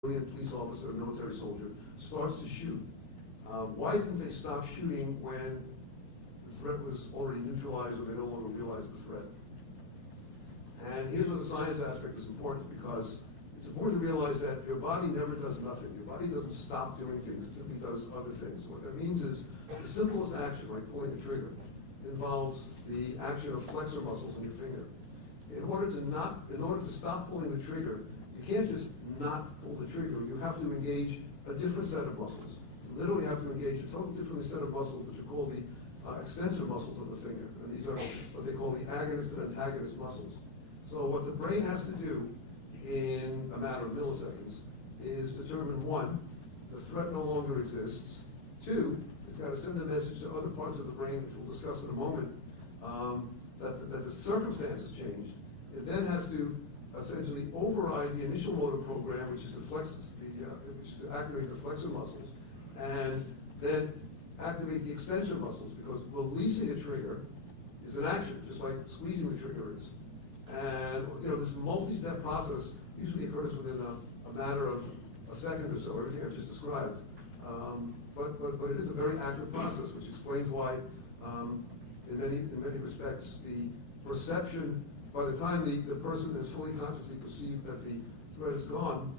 civilian police officer, military soldier, starts to shoot. Why didn't they stop shooting when the threat was already neutralized or they no longer realized the threat? And here's where the science aspect is important, because it's important to realize that your body never does nothing. Your body doesn't stop doing things, it simply does other things. What that means is the simplest action, like pulling a trigger, involves the action of flexor muscles in your finger. In order to stop pulling the trigger, you can't just not pull the trigger. You have to engage a different set of muscles. You literally have to engage a totally different set of muscles, which are called the extensor muscles of the finger. And these are what they call the agonist and antagonist muscles. So what the brain has to do in a matter of milliseconds is determine, one, the threat no longer exists. Two, it's got to send a message to other parts of the brain, which we'll discuss in a moment, that the circumstances changed. It then has to essentially override the initial motor program, which is to activate the flexor muscles, and then activate the extensor muscles, because releasing a trigger is an action, just like squeezing the trigger is. And this multi-step process usually occurs within a matter of a second or so, everything I've just described. But it is a very active process, which explains why, in many respects, the perception, by the time the person has fully consciously perceived that the threat is gone,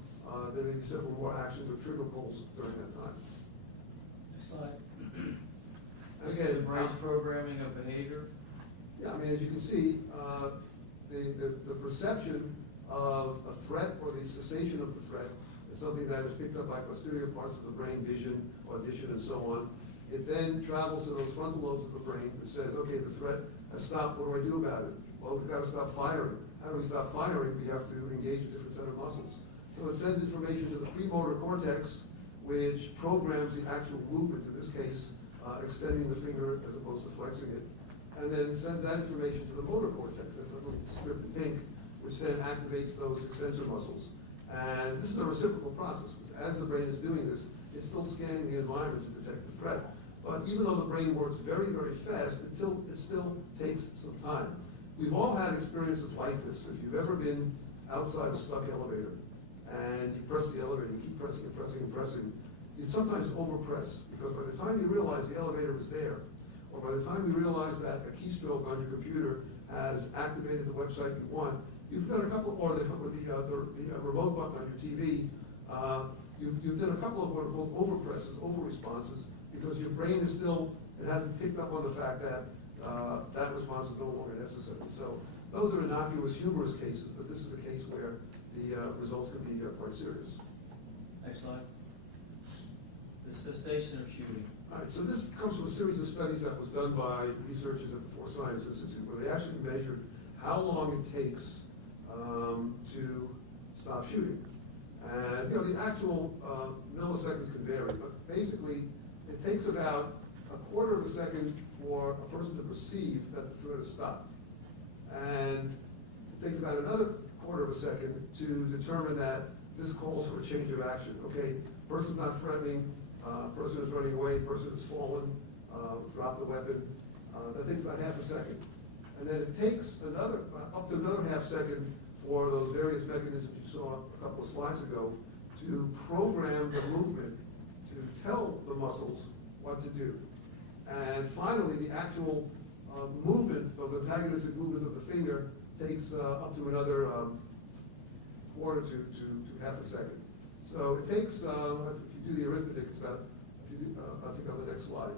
there may be several more actions or trigger pulls during that time. Next slide. Again, The brain's programming of behavior. Yeah, I mean, as you can see, the perception of a threat or the cessation of the threat is something that is picked up by posterior parts of the brain, vision, audition, and so on. It then travels to those frontal lobes of the brain, which says, okay, the threat has stopped, what do I do about it? Well, we've got to stop firing. How do we stop firing? We have to engage a different set of muscles. So it sends information to the premotor cortex, which programs the actual movement, in this case, extending the finger as opposed to flexing it, and then sends that information to the motor cortex. That's a little strip in pink, which then activates those extensor muscles. And this is a reciprocal process, because as the brain is doing this, it's still scanning the environment to detect the threat. But even though the brain works very, very fast, it still takes some time. We've all had experiences like this. If you've ever been outside a stuck elevator and you press the elevator, you keep pressing and pressing and pressing, you'd sometimes overpress, because by the time you realize the elevator is there, or by the time you realize that a keystroke on your computer has activated the website you want, you've done a couple, or the remote button on your TV, you've done a couple of what are called overpresses, over responses, because your brain is still, it hasn't picked up on the fact that that response is no longer necessary. So those are innocuous, humorous cases, but this is a case where the results can be quite serious. Next slide. The cessation of shooting. All right, so this comes from a series of studies that was done by researchers at the Force Science Institute, where they actually measured how long it takes to stop shooting. And the actual milliseconds can vary, but basically it takes about a quarter of a second for a person to perceive that the threat has stopped. And it takes about another quarter of a second to determine that this calls for a change of action. Okay, person's not threatening, person is running away, person has fallen, dropped the weapon. That takes about half a second. And then it takes up to another half second for those various mechanisms you saw a couple of slides ago to program the movement to tell the muscles what to do. And finally, the actual movement, those antagonistic movements of the finger, takes up to another quarter to half a second. So it takes, if you do the arithmetic, it's about, I think on the next slide.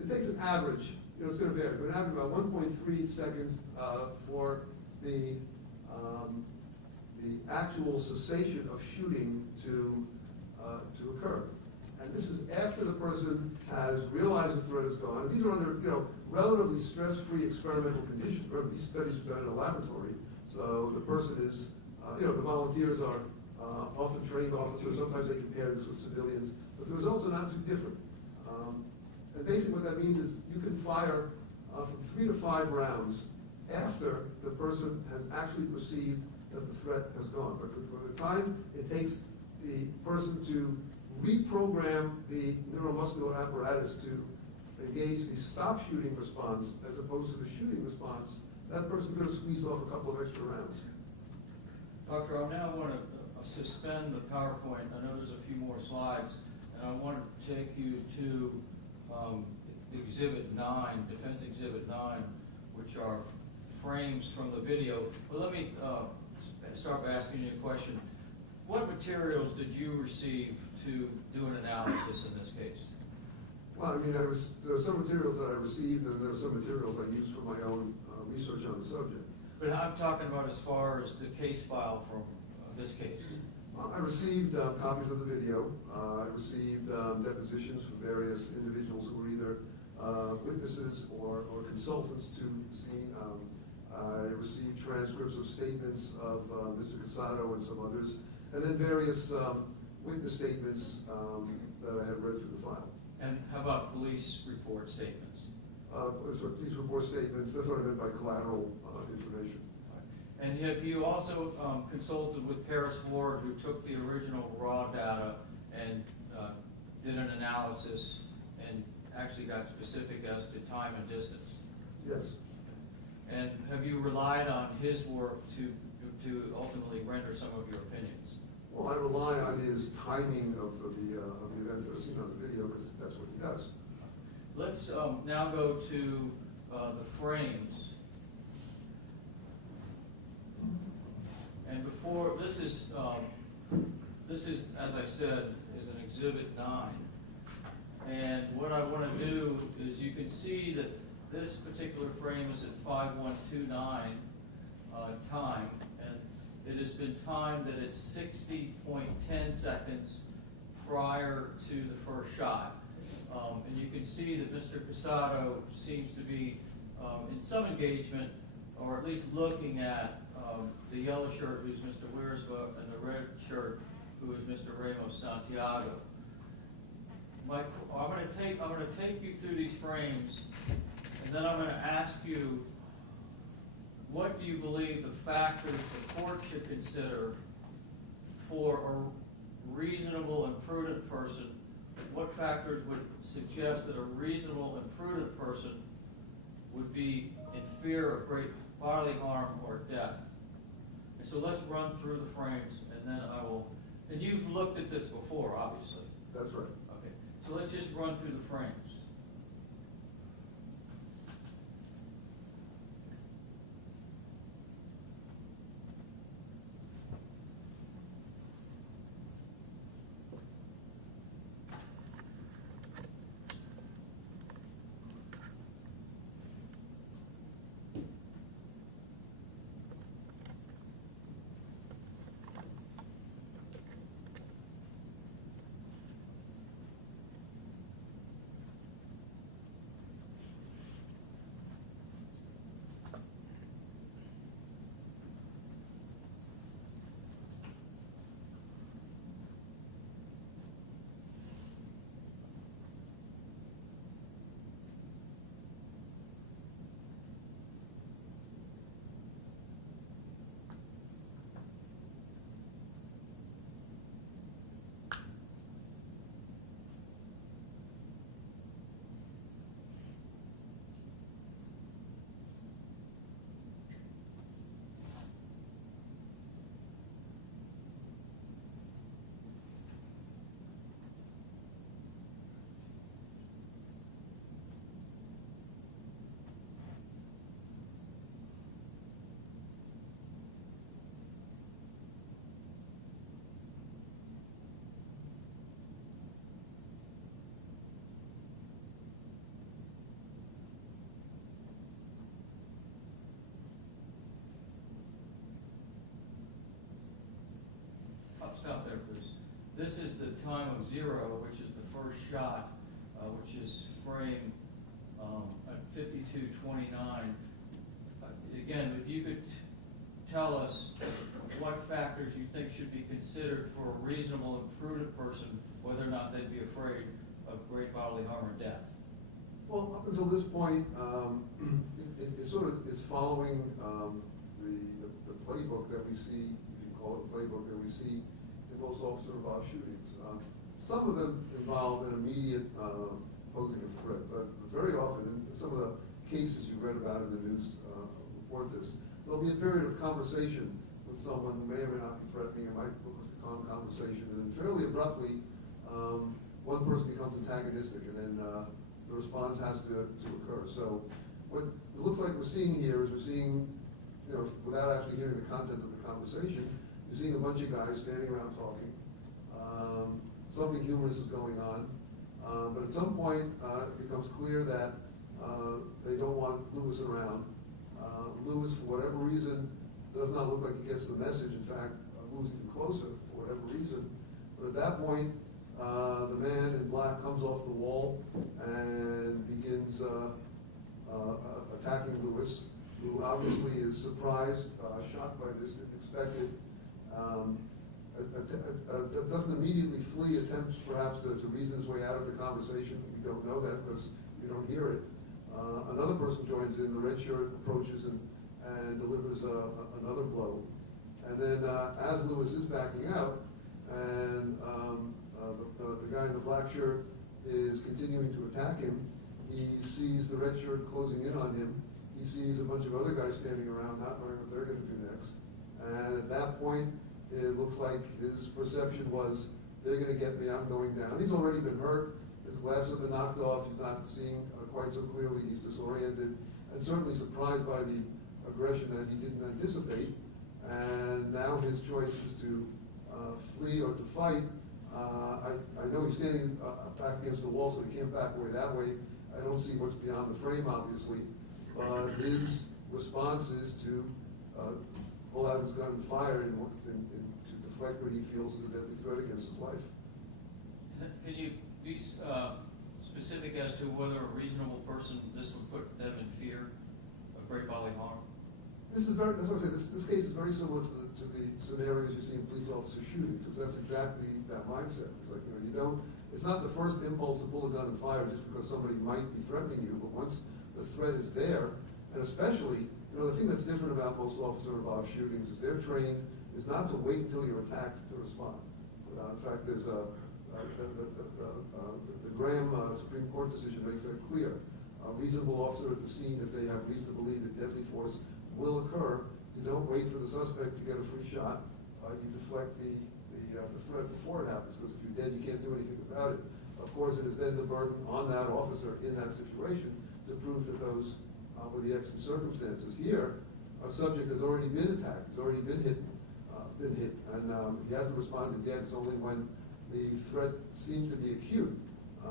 It takes an average, it's going to vary, but an average about 1.3 seconds for the actual cessation of shooting to occur. And this is after the person has realized the threat is gone. And these are under relatively stress-free experimental conditions. Remember, these studies are done in a laboratory, so the person is, the volunteers are often trained officers. Sometimes they compare this with civilians, but the results are not too different. And basically what that means is you can fire from 3 to 5 rounds after the person has actually perceived that the threat has gone. But for the time it takes the person to reprogram the neuromuscular apparatus to engage the stop shooting response as opposed to the shooting response, that person could have squeezed off a couple of extra rounds. Doctor, I now want to suspend the PowerPoint. I know there's a few more slides, and I want to take you to Exhibit 9, Defense Exhibit 9, which are frames from the video. Well, let me start by asking you a question. What materials did you receive to do an analysis in this case? Well, I mean, there are some materials that I received, and there are some materials I used for my own research on the subject. But I'm talking about as far as the case file from this case. I received copies of the video. I received depositions from various individuals who were either witnesses or consultants to the scene. I received transcripts of statements of Mr. Casado and some others, and then various witness statements that I had read through the file. And how about police report statements? These report statements, that's what I meant by collateral information. And have you also consulted with Paris Ward, who took the original raw data and did an analysis and actually got specific as to time and distance? Yes. And have you relied on his work to ultimately render some of your opinions? Well, I rely on his timing of the events that are seen on the video, because that's what he does. Let's now go to the frames. And before, this is, as I said, is an Exhibit 9. And what I want to do is, you can see that this particular frame is at 5129 time, and it has been timed that it's 60.10 seconds prior to the first shot. And you can see that Mr. Casado seems to be in some engagement, or at least looking at the yellow shirt, who's Mr. Wiersma, and the red shirt, who is Mr. Ramos Santiago. I'm going to take you through these frames, and then I'm going to ask you, what do you believe the factors the court should consider for a reasonable and prudent person? What factors would suggest that a reasonable and prudent person would be in fear of great bodily harm or death? And so let's run through the frames, and then I will, and you've looked at this before, obviously. That's right. Okay, so let's just run through the frames. Stop there, please. This is the time of 0, which is the first shot, which is frame at 52:29. Again, if you could tell us what factors you think should be considered for a reasonable and prudent person, whether or not they'd be afraid of great bodily harm or death. Well, up until this point, it sort of is following the playbook that we see, if you can call it a playbook, that we see in most officer-involved shootings. Some of them involve an immediate posing of threat, but very often, in some of the cases you read about in the news report this, there'll be a period of conversation with someone who may or may not be threatening. It might look like a calm conversation, and then fairly abruptly, one person becomes antagonistic, and then the response has to occur. So what it looks like we're seeing here is we're seeing, without actually hearing the content of the conversation, you're seeing a bunch of guys standing around talking. Something humorous is going on. But at some point, it becomes clear that they don't want Lewis around. Lewis, for whatever reason, does not look like he gets the message. In fact, moves even closer for whatever reason. But at that point, the man in black comes off the wall and begins attacking Lewis, who obviously is surprised, shocked by this, didn't expect it. Doesn't immediately flee, attempts perhaps to reason his way out of the conversation. We don't know that because we don't hear it. Another person joins in, the red shirt approaches and delivers another blow. And then as Lewis is backing out, and the guy in the black shirt is continuing to attack him, he sees the red shirt closing in on him. He sees a bunch of other guys standing around, not knowing what they're going to do next. And at that point, it looks like his perception was, they're going to get me, I'm going down. He's already been hurt. His glasses have been knocked off. He's not seeing quite so clearly. He's disoriented and certainly surprised by the aggression that he didn't anticipate. And now his choice is to flee or to fight. I know he's standing back against the wall, so he can't back away that way. I don't see what's beyond the frame, obviously. But his response is to pull out his gun and fire and to deflect what he feels is a deadly threat against his life. Can you be specific as to whether a reasonable person, this would put them in fear of great bodily harm? This is very, that's what I say, this case is very similar to the scenarios you see in police officer shootings, because that's exactly that mindset. It's like, it's not the first impulse to pull a gun and fire just because somebody might be threatening you, but once the threat is there, and especially, the thing that's different about most officer-involved shootings is they're trained is not to wait until you're attacked to respond. In fact, there's the Graham Supreme Court decision makes that clear. A reasonable officer at the scene, if they have reason to believe that deadly force will occur, you don't wait for the suspect to get a free shot. You deflect the threat before it happens, because if you're dead, you can't do anything about it. Of course, it is then the burden on that officer in that situation to prove that those were the exigent circumstances. Here, a subject has already been attacked, has already been hit, and he hasn't responded yet. It's only when the threat seems to be acute,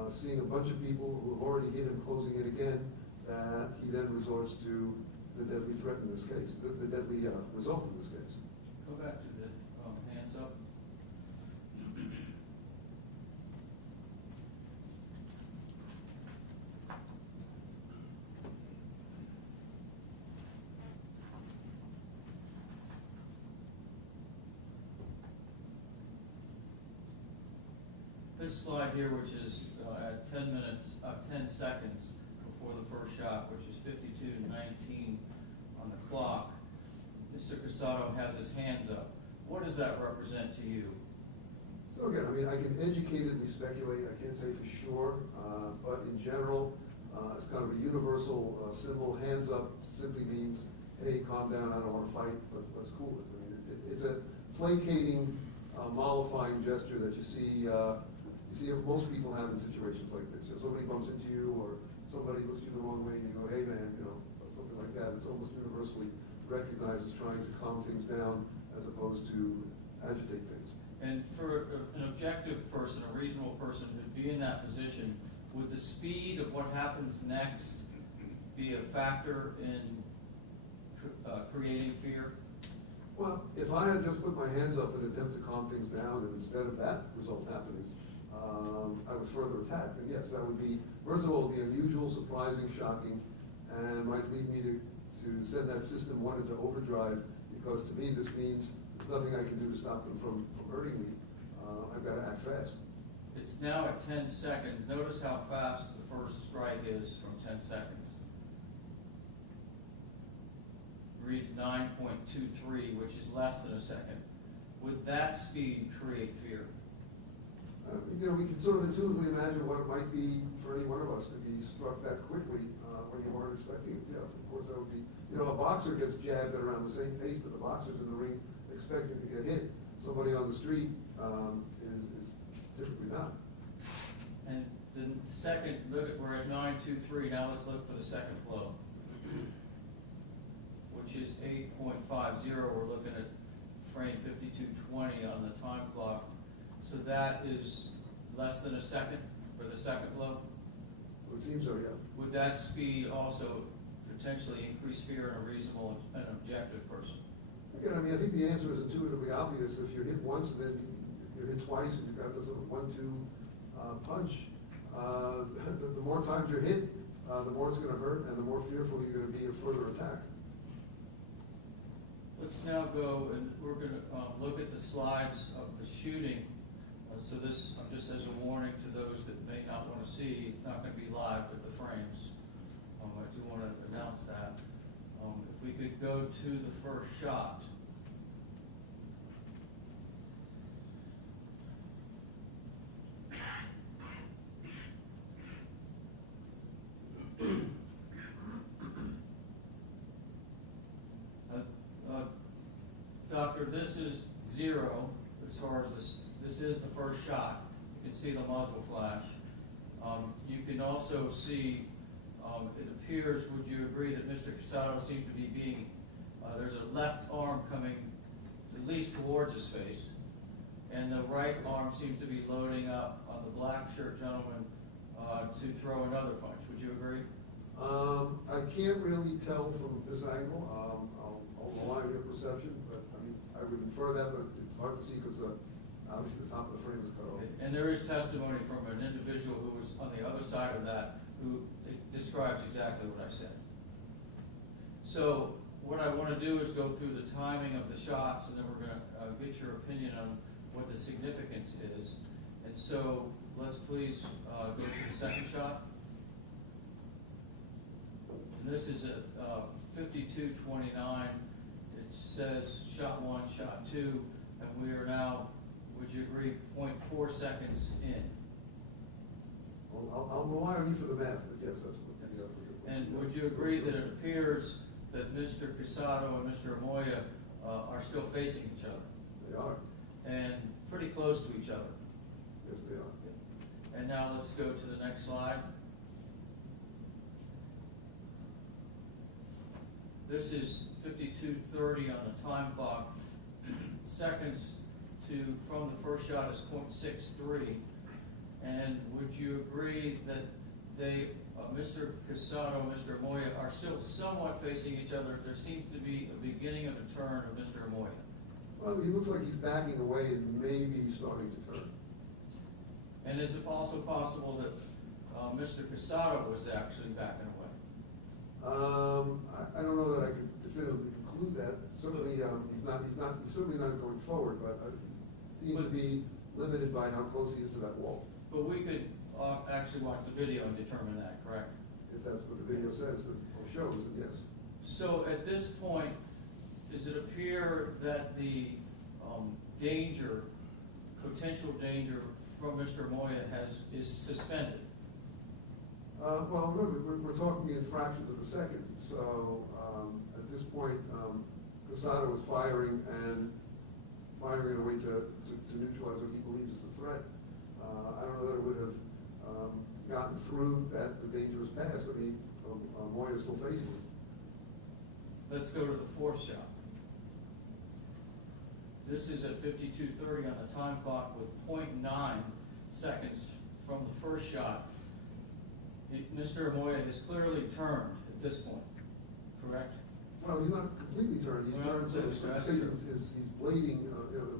seeing a bunch of people who have already hit him closing it again, that he then resorts to the deadly threat in this case, the deadly result in this case. Go back to the hands up. This slide here, which is at 10 seconds before the first shot, which is 52:19 on the clock, Mr. Casado has his hands up. What does that represent to you? So again, I can educatedly speculate. I can't say for sure, but in general, it's kind of a universal symbol. Hands up simply means, hey, calm down. I don't want to fight. Let's cool it. It's a placating, mollifying gesture that you see most people have in situations like this. Somebody bumps into you, or somebody looks you the wrong way, and you go, hey man, something like that. It's almost universally recognized as trying to calm things down as opposed to agitate things. And for an objective person, a reasonable person who'd be in that position, would the speed of what happens next be a factor in creating fear? Well, if I had just put my hands up in an attempt to calm things down, and instead of that result happening, I was further attacked, then yes, that would be, first of all, it would be unusual, surprising, shocking, and might lead me to send that system one into overdrive, because to me this means there's nothing I can do to stop them from hurting me. I've got to act fast. It's now at 10 seconds. Notice how fast the first strike is from 10 seconds. It reads 9.23, which is less than a second. Would that speed create fear? We can sort of intuitively imagine what it might be for any one of us to be struck that quickly when you weren't expecting it. Yeah, of course that would be, a boxer gets jabbed at around the same pace, but the boxers in the ring expecting to get hit. Somebody on the street is typically not. And the second, we're at 923, now let's look for the second flow, which is 8.50, we're looking at frame 5220 on the time clock. So that is less than a second for the second flow? It would seem so, yeah. Would that speed also potentially increase fear in a reasonable and objective person? Again, I mean, I think the answer is intuitively obvious. If you're hit once and then you're hit twice and you've got this sort of 1-2 punch, the more times you're hit, the more it's going to hurt and the more fearful you're going to be of further attack. Let's now go and we're going to look at the slides of the shooting. So this, just as a warning to those that may not want to see, it's not going to be live with the frames. I do want to announce that. If we could go to the first shot. Doctor, this is 0 as far as this is the first shot. You can see the muzzle flash. You can also see, it appears, would you agree that Mr. Casado seems to be being, there's a left arm coming at least towards his face, and the right arm seems to be loading up on the black shirt gentleman to throw another punch. Would you agree? I can't really tell from this angle. I'll rely on your perception, but I mean, I would infer that, but it's hard to see because obviously the top of the frame is cut off. And there is testimony from an individual who was on the other side of that who describes exactly what I said. So what I want to do is go through the timing of the shots, and then we're going to get your opinion on what the significance is. And so let's please go to the second shot. And this is at 52:29. It says shot 1, shot 2, and we are now, would you agree, 0.4 seconds in? Well, I'll rely on you for the math, but yes, that's what. Yes. And would you agree that it appears that Mr. Casado and Mr. Amoia are still facing each other? They are. And pretty close to each other? Yes, they are. And now let's go to the next slide. This is 52:30 on the time clock. Seconds from the first shot is 0.63. And would you agree that they, Mr. Casado and Mr. Amoia, are still somewhat facing each other? There seems to be a beginning of a turn of Mr. Amoia. Well, he looks like he's backing away and maybe starting to turn. And is it also possible that Mr. Casado was actually backing away? I don't know that I could definitively conclude that. Certainly, he's certainly not going forward, but seems to be limited by how close he is to that wall. But we could actually watch the video and determine that, correct? If that's what the video says or shows, then yes. So at this point, does it appear that the danger, potential danger from Mr. Amoia is suspended? Well, remember, we're talking in fractions of a second, so at this point, Casado was firing in a way to neutralize what he believes is a threat. I don't know that it would have gotten through that the danger was passed. I mean, Amoia is still facing it. Let's go to the fourth shot. This is at 52:30 on the time clock with 0.9 seconds from the first shot. Mr. Amoia has clearly turned at this point, correct? Well, he's not completely turned. He's turned so he's blading,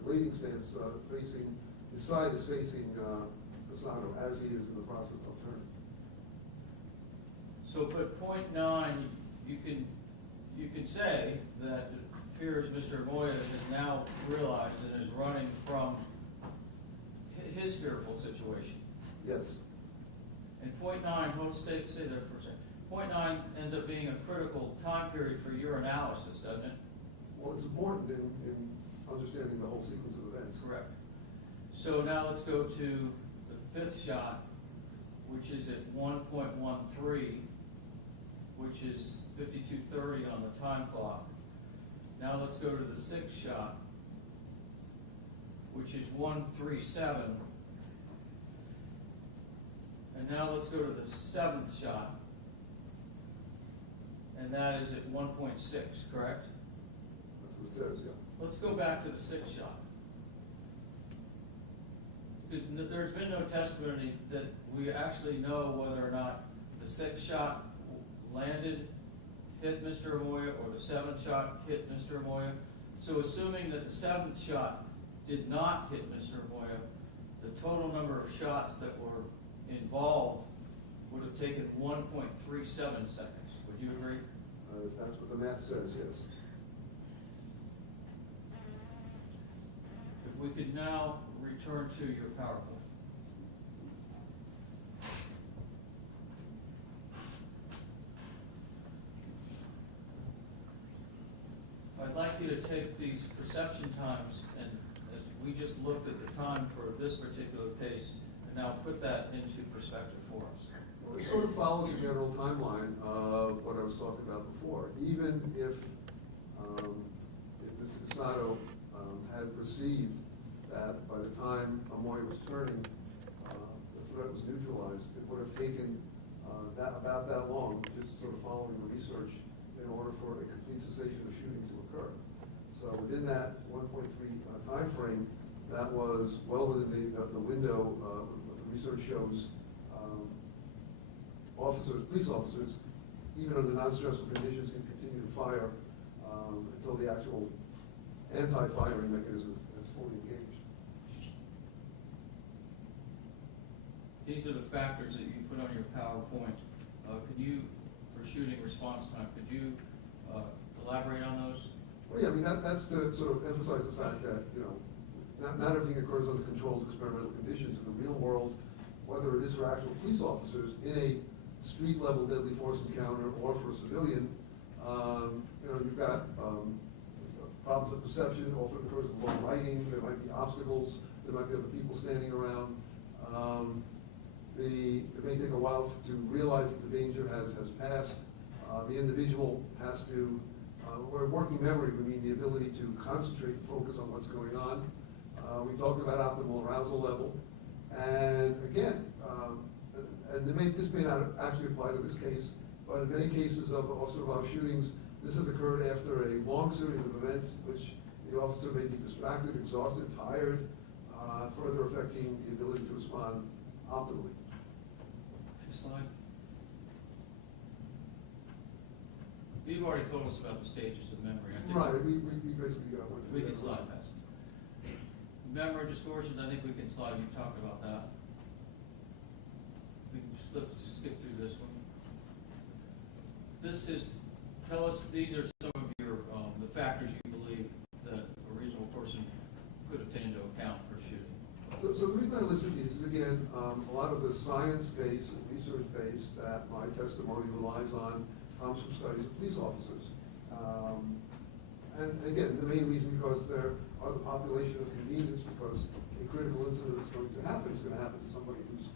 blading stance facing, his side is facing Casado as he is in the process of turning. So at 0.9, you can say that it appears Mr. Amoia has now realized and is running from his fearful situation. Yes. And 0.9, stay there for a second. 0.9 ends up being a critical time period for your analysis, doesn't it? Well, it's important in understanding the whole sequence of events. Correct. So now let's go to the fifth shot, which is at 1.13, which is 52:30 on the time clock. Now let's go to the sixth shot, which is 137. And now let's go to the 7th shot. And that is at 1.6, correct? That's what it says, yeah. Let's go back to the 6th shot. Because there's been no testimony that we actually know whether or not the 6th shot landed, hit Mr. Amoia, or the 7th shot hit Mr. Amoia. So assuming that the 7th shot did not hit Mr. Amoia, the total number of shots that were involved would have taken 1.37 seconds. Would you agree? That's what the math says, yes. If we could now return to your PowerPoint. I'd like you to take these perception times, and as we just looked at the time for this particular case, and now put that into perspective for us. Well, it sort of follows the general timeline of what I was talking about before. Even if Mr. Casado had perceived that by the time Amoia was turning, the threat was neutralized, it would have taken about that long, just sort of following the research, in order for a complete cessation of shooting to occur. So within that 1.3 time frame, that was well within the window. What the research shows, police officers, even under non-stressful conditions, can continue to fire until the actual anti-firing mechanism is fully engaged. These are the factors that you put on your PowerPoint. Could you, for shooting response time, could you elaborate on those? Well, yeah, I mean, that's to sort of emphasize the fact that, you know, not everything occurs under controlled experimental conditions. In the real world, whether it is for actual police officers in a street-level deadly force encounter or for a civilian, you know, you've got problems of perception. Often occurs in low lighting. There might be obstacles. There might be other people standing around. It may take a while to realize that the danger has passed. The individual has to, where working memory would mean the ability to concentrate and focus on what's going on. We talked about optimal arousal level. And again, this may not actually apply to this case, but in many cases of officer-involved shootings, this has occurred after a long series of events in which the officer may be distracted, exhausted, tired, further affecting the ability to respond optimally. Next slide. You've already told us about the stages of memory. I think Right, we basically went through we can that. slide past. Memory distortions, I think we can slide. You talked about that. We can skip through this one. This is, tell us, these are some of your, the factors you believe that a reasonable person could have taken into account for shooting. So the reason I listed these is, again, a lot of the science-based and research-based that my testimony relies on comes from studies of police officers. And again, the main reason because there are the population of convenience, because a critical incident is going to happen. It's going to happen to somebody who's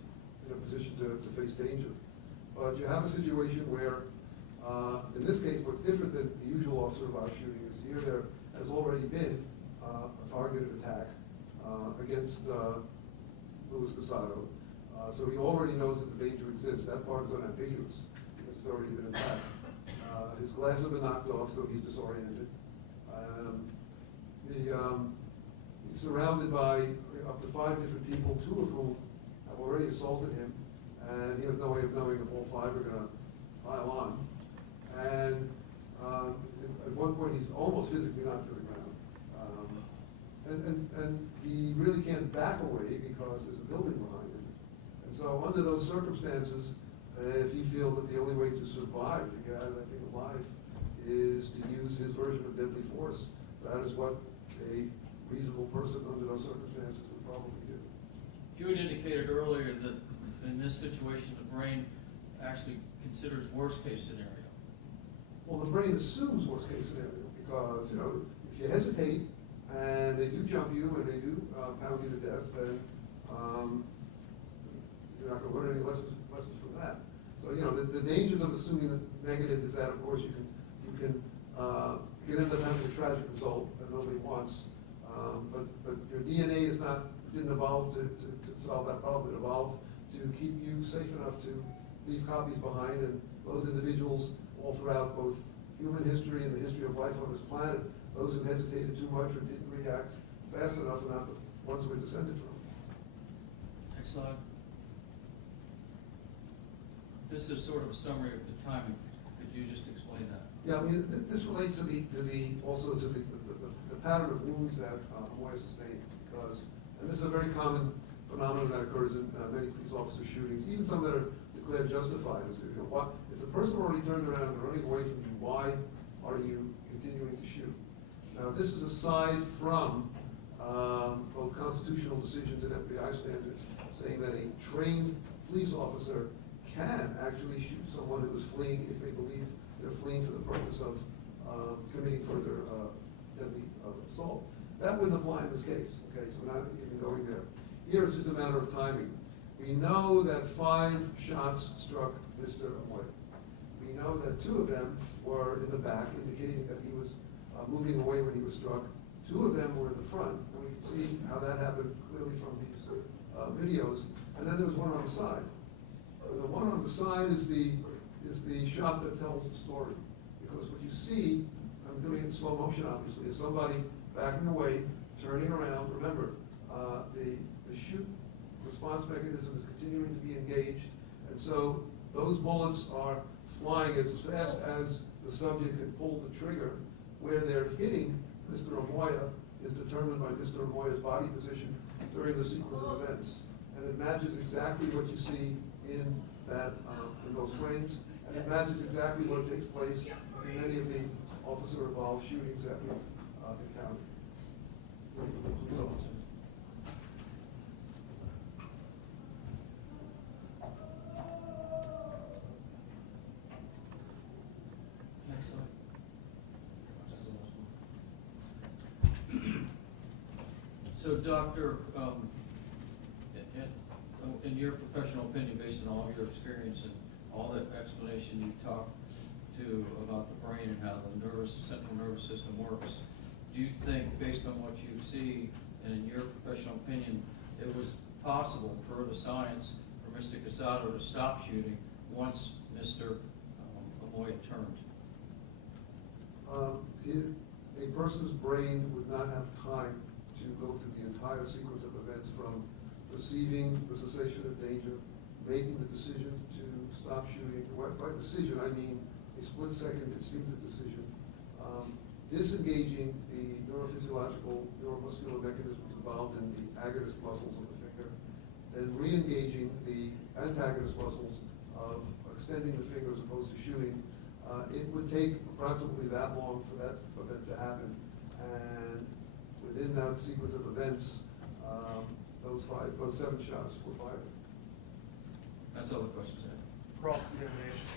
in a position to face danger. But you have a situation where, in this case, what's different than the usual officer-involved shooting is here there has already been a targeted attack against Louis Casado. So he already knows that the danger exists. That part is unambiguous because it's already been attacked. His glasses have been knocked off, so he's disoriented. He's surrounded by up to 5 different people, 2 of whom have already assaulted him, and he has no way of knowing if all 5 are going to pile on. And at one point, he's almost physically knocked to the ground. And he really can't back away because there's a building behind him. And so under those circumstances, if he feels that the only way to survive, to get out of that thing alive, is to use his version of deadly force, that is what a reasonable person under those circumstances would probably do. You had indicated earlier that in this situation, the brain actually considers worst-case scenario. Well, the brain assumes worst-case scenario because, you know, if you hesitate and they do jump you and they do pound you to death, then you're not going to learn any lessons from that. So, you know, the dangers of assuming the negative is that, of course, you can end up having a tragic result that nobody wants. But your DNA didn't evolve to solve that problem. It evolved to keep you safe enough to leave copies behind, and those individuals all throughout both human history and the history of life on this planet, those who hesitated too much or didn't react fast enough are not the ones we're descended from. Next slide. This is sort of a summary of the timing. Could you just explain that? Yeah, I mean, this relates also to the pattern of wounds that Amoia sustained, because, and this is a very common phenomenon that occurs in many police officer shootings, even some that are declared justified. Is, you know, if the person already turned around and running away from you, why are you continuing to shoot? Now, this is aside from both constitutional decisions and FBI standards, saying that a trained police officer can actually shoot someone who is fleeing if they believe they're fleeing for the purpose of committing further deadly assault. That wouldn't apply in this case, okay, so we're not even going there. Here it's just a matter of timing. We know that 5 shots struck Mr. Amoia. We know that 2 of them were in the back, indicating that he was moving away when he was struck. 2 of them were in the front, and we can see how that happened clearly from these videos. And then there was one on the side. The one on the side is the shot that tells the story. Because what you see, I'm doing it in slow motion obviously, is somebody backing away, turning around. Remember, the shoot response mechanism is continuing to be engaged, and so those bullets are flying as fast as the subject can pull the trigger. Where they're hitting Mr. Amoia is determined by Mr. Amoia's body position during the sequence of events. And it matches exactly what you see in those frames, and it matches exactly what takes place in many of the officer-involved shootings that we've encountered. Police officer. Next slide. So, Doctor, in your professional opinion, based on all of your experience and all the explanation you talked to about the brain and how the central nervous system works, do you think, based on what you see and in your professional opinion, it was possible for the science for Mr. Casado to stop shooting once Mr. Amoia turned? A person's brain would not have time to go through the entire sequence of events from perceiving the cessation of danger, making the decision to stop shooting. By decision, I mean a split-second instinctive decision. Disengaging the neurophysiological, neuromuscular mechanisms involved in the agonist muscles of the finger, then re-engaging the antagonist muscles of extending the finger as opposed to shooting. It would take approximately that long for that event to happen. And within that sequence of events, those 7 shots were fired. That's all the questions I have. Cross-examination.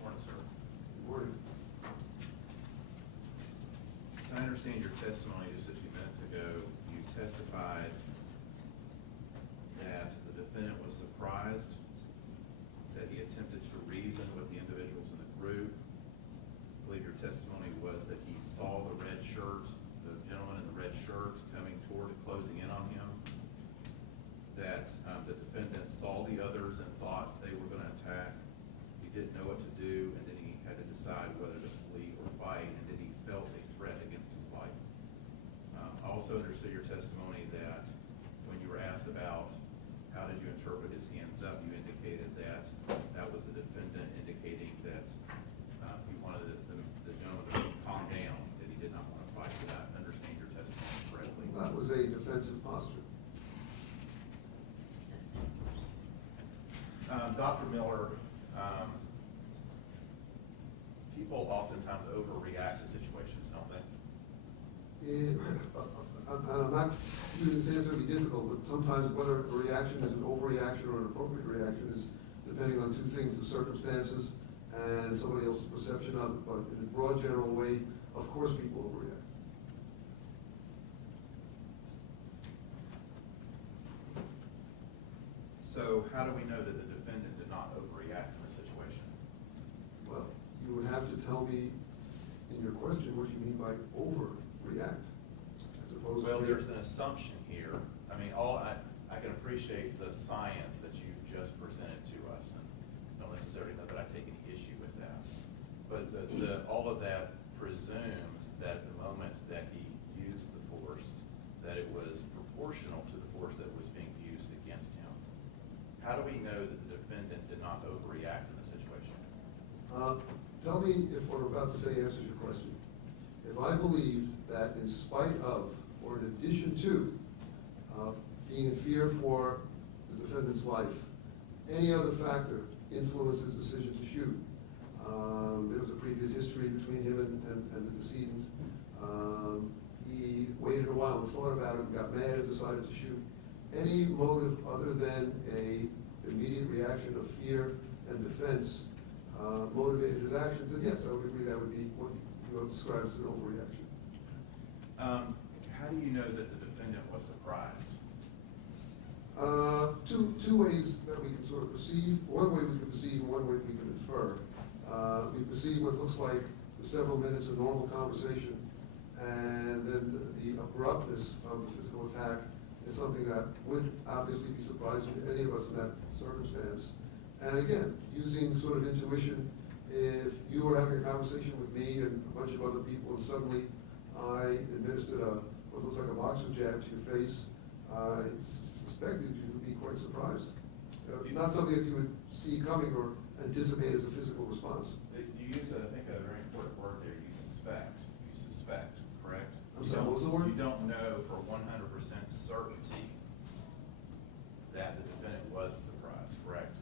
Morning, sir. Good morning. So I understand your testimony just a few minutes ago. You testified that the defendant was surprised that he attempted to reason with the individuals in the group. I believe your testimony was that he saw the red shirt, the gentleman in the red shirt coming toward, closing in on him. That the defendant saw the others and thought they were going to attack. He didn't know what to do, and then he had to decide whether to flee or fight, and then he felt a threat against his life. I also understood your testimony that when you were asked about how did you interpret his hands up, you indicated that that was the defendant indicating that he wanted the gentleman to calm down, that he did not want to fight. Did I understand your testimony correctly? That was a defensive posture. Dr. Miller, people oftentimes overreact to situations, don't they? I'm not using this answer to be difficult, but sometimes whether a reaction is an overreaction or an appropriate reaction is depending on 2 things, the circumstances and somebody else's perception of it. But in a broad general way, of course people overreact. So how do we know that the defendant did not overreact in this situation? Well, tell me in your question what you mean by overreact, as opposed to. Well, there's an assumption here. I mean, I can appreciate the science that you just presented to us, and don't necessarily know that I take any issue with that. But all of that presumes that at the moment that he used the force, that it was proportional to the force that was being used against him. How do we know that the defendant did not overreact in this situation? Tell me if what I'm about to say answers your question. If I believed that in spite of, or in addition to, being in fear for the defendant's life, any other factor influenced his decision to shoot. There was a previous history between him and the decedent. He waited a while and thought about it and got mad and decided to shoot. Any motive other than a immediate reaction of fear and defense motivated his actions, and yes, I would agree that would be what you would describe as an overreaction. How do you know that the defendant was surprised? Two ways that we can sort of perceive. One way we can perceive, and one way we can infer. We perceive what looks like several minutes of normal conversation, and then the abruptness of the physical attack is something that would obviously be surprising to any of us in that circumstance. And again, using sort of intuition, if you were having a conversation with me and a bunch of other people, and suddenly I administered what looks like a boxer jab to your face, I suspected you would be quite surprised. Not something that you would see coming or anticipate as a physical response. You use, I think, a very important word there. You suspect. You suspect, correct? I'm sorry, what was the word? You don't know for 100% certainty that the defendant was surprised, correct?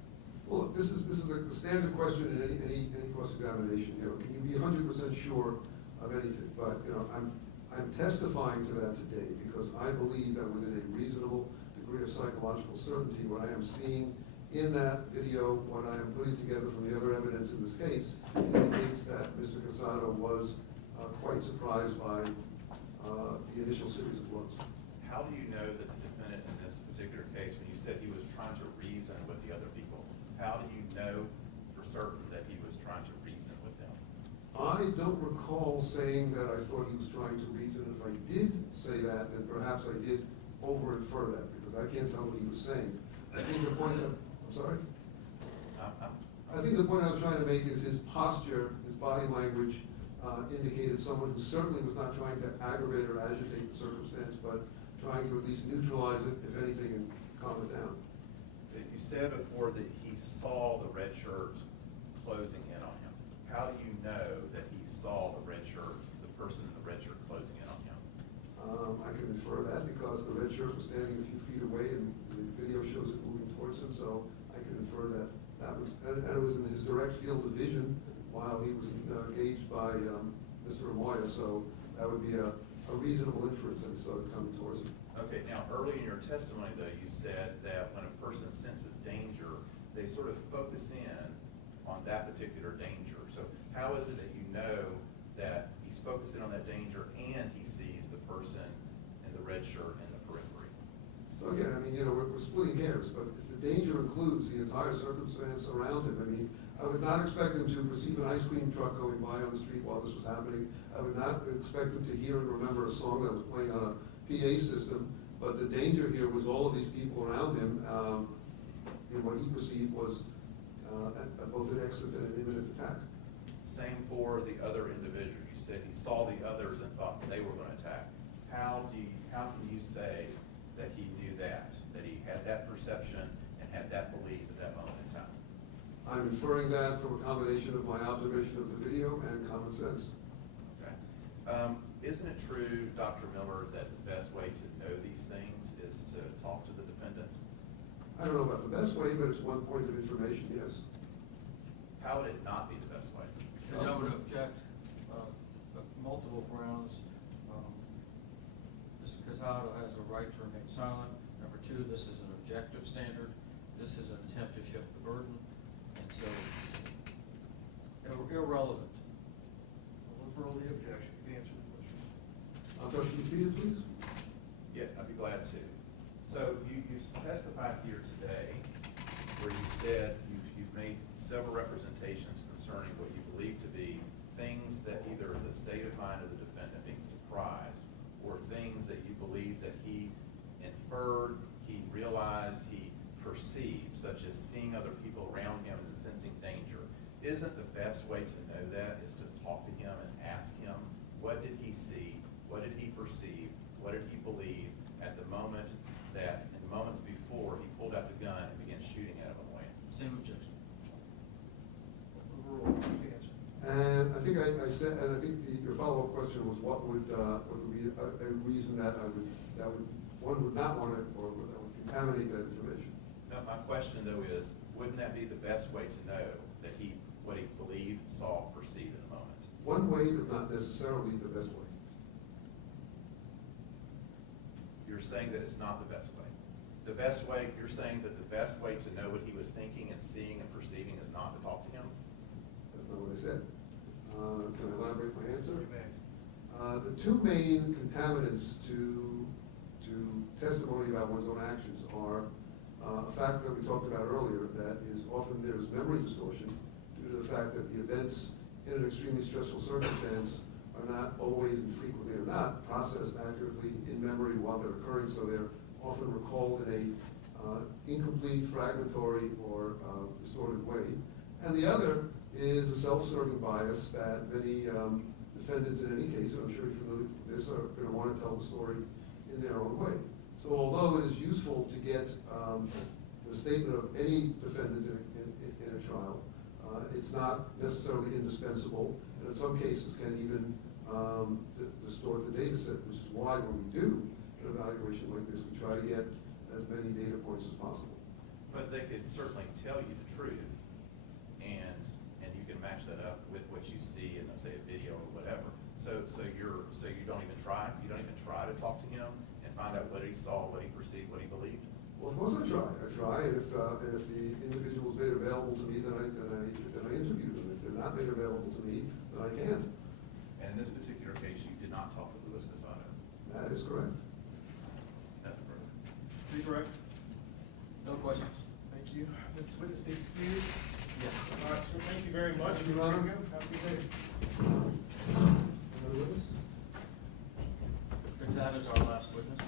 Well, this is a standard question in any cross-examination. You know, can you be 100% sure of anything? But I'm testifying to that today because I believe that within a reasonable degree of psychological certainty, what I am seeing in that video, what I am putting together from the other evidence in this case, indicates that Mr. Casado was quite surprised by the initial series of blows. How do you know that the defendant in this particular case, when you said he was trying to reason with the other people, how do you know for certain that he was trying to reason with them? I don't recall saying that I thought he was trying to reason. If I did say that, then perhaps I did over-infer that, because I can't tell what he was saying. I think the point of, I'm sorry? I think the point I was trying to make is his posture, his body language, indicated someone who certainly was not trying to aggravate or agitate the circumstance, but trying to at least neutralize it, if anything, and calm it down. You said before that he saw the red shirt closing in on him. How do you know that he saw the red shirt, the person in the red shirt closing in on him? I can infer that because the red shirt was standing a few feet away and the video shows it moving towards him, so I can infer that and it was in his direct field of vision while he was engaged by Mr. Amoia, so that would be a reasonable inference that he saw it coming towards him. Okay, now early in your testimony though, you said that when a person senses danger, they sort of focus in on that particular danger. So how is it that you know that he's focusing on that danger and he sees the person in the red shirt in the periphery? So again, I mean, we're splitting hairs, but if the danger includes the entire circumstance around him, I mean, I would not expect him to perceive an ice cream truck going by on the street while this was happening. I would not expect him to hear and remember a song that was playing on a PA system, but the danger here was all of these people around him, and what he perceived was both an exit and an imminent attack. Same for the other individuals. You said he saw the others and thought they were going to attack. How can you say that he knew that he had that perception and had that belief at that moment in time? I'm inferring that from a combination of my observation of the video and common sense. Okay. Isn't it true, Dr. Miller, that the best way to know these things is to talk to the defendant? I don't know about the best way, but it's one point of information, yes. How would it not be the best way? I would object, multiple grounds. Mr. Casado has a right to remain silent. Number two, this is an objective standard. This is an attempt to shift the burden, and so irrelevant. Overall, the objection, you can answer the question. Trustee Peters, please. Yeah, I'd be glad to. So you testified here today where you said you've made several representations concerning what you believe to be things heard, he realized, he perceived, such as seeing other people around him and sensing danger. Isn't the best way to know that is to talk to him and ask him, what did he see? What did he perceive? What did he believe at the moment that, in the moments before, he pulled out the gun and began shooting at Adam Amoia? Same objection. Overruled. You can answer. And I think I said, and I think your follow-up question was what would be a reason that one would not want it, or that would contaminate that information? Now, my question though is, wouldn't that be the best way to know that what he believed, saw, perceived in a moment? One way, but not necessarily the best way. You're saying that it's not the best way. The best way, you're saying that the best way to know what he was thinking and seeing and perceiving is not to talk to him? That's not what I said. Can I elaborate my answer? You may. The two main contaminants to testimony about one's own actions are a fact that we talked about earlier, that is often there's memory distortion due to the fact that the events in an extremely stressful circumstance are not always and frequently are not processed accurately in memory while they're occurring, so they're often recalled in a incomplete, fragmentary, or distorted way. And the other is a self-serving bias that many defendants in any case, and I'm sure you're familiar with this, are going to want to tell the story in their own way. So although it is useful to get the statement of any defendant in a trial, it's not necessarily indispensable, and in some cases can even distort the data set, which is why when we do an evaluation like this, we try to get as many data points as possible. But they could certainly tell you the truth, and you can match that up with what you see in, let's say, a video or whatever. So you don't even try? You don't even try to talk to him and find out what he saw, what he perceived, what he believed? Well, of course I try. I try, and if the individual is made available to me, then I interview them. If they're not made available to me, then I can't. And in this particular case, you did not talk to Louis Casado? That is correct. Nothing further. Be correct. No questions. Thank you. This witness be excused. Yes. All right, sir, thank you very much. Thank you, Your Honor. Have a good day. Another witness? Casado's our last witness.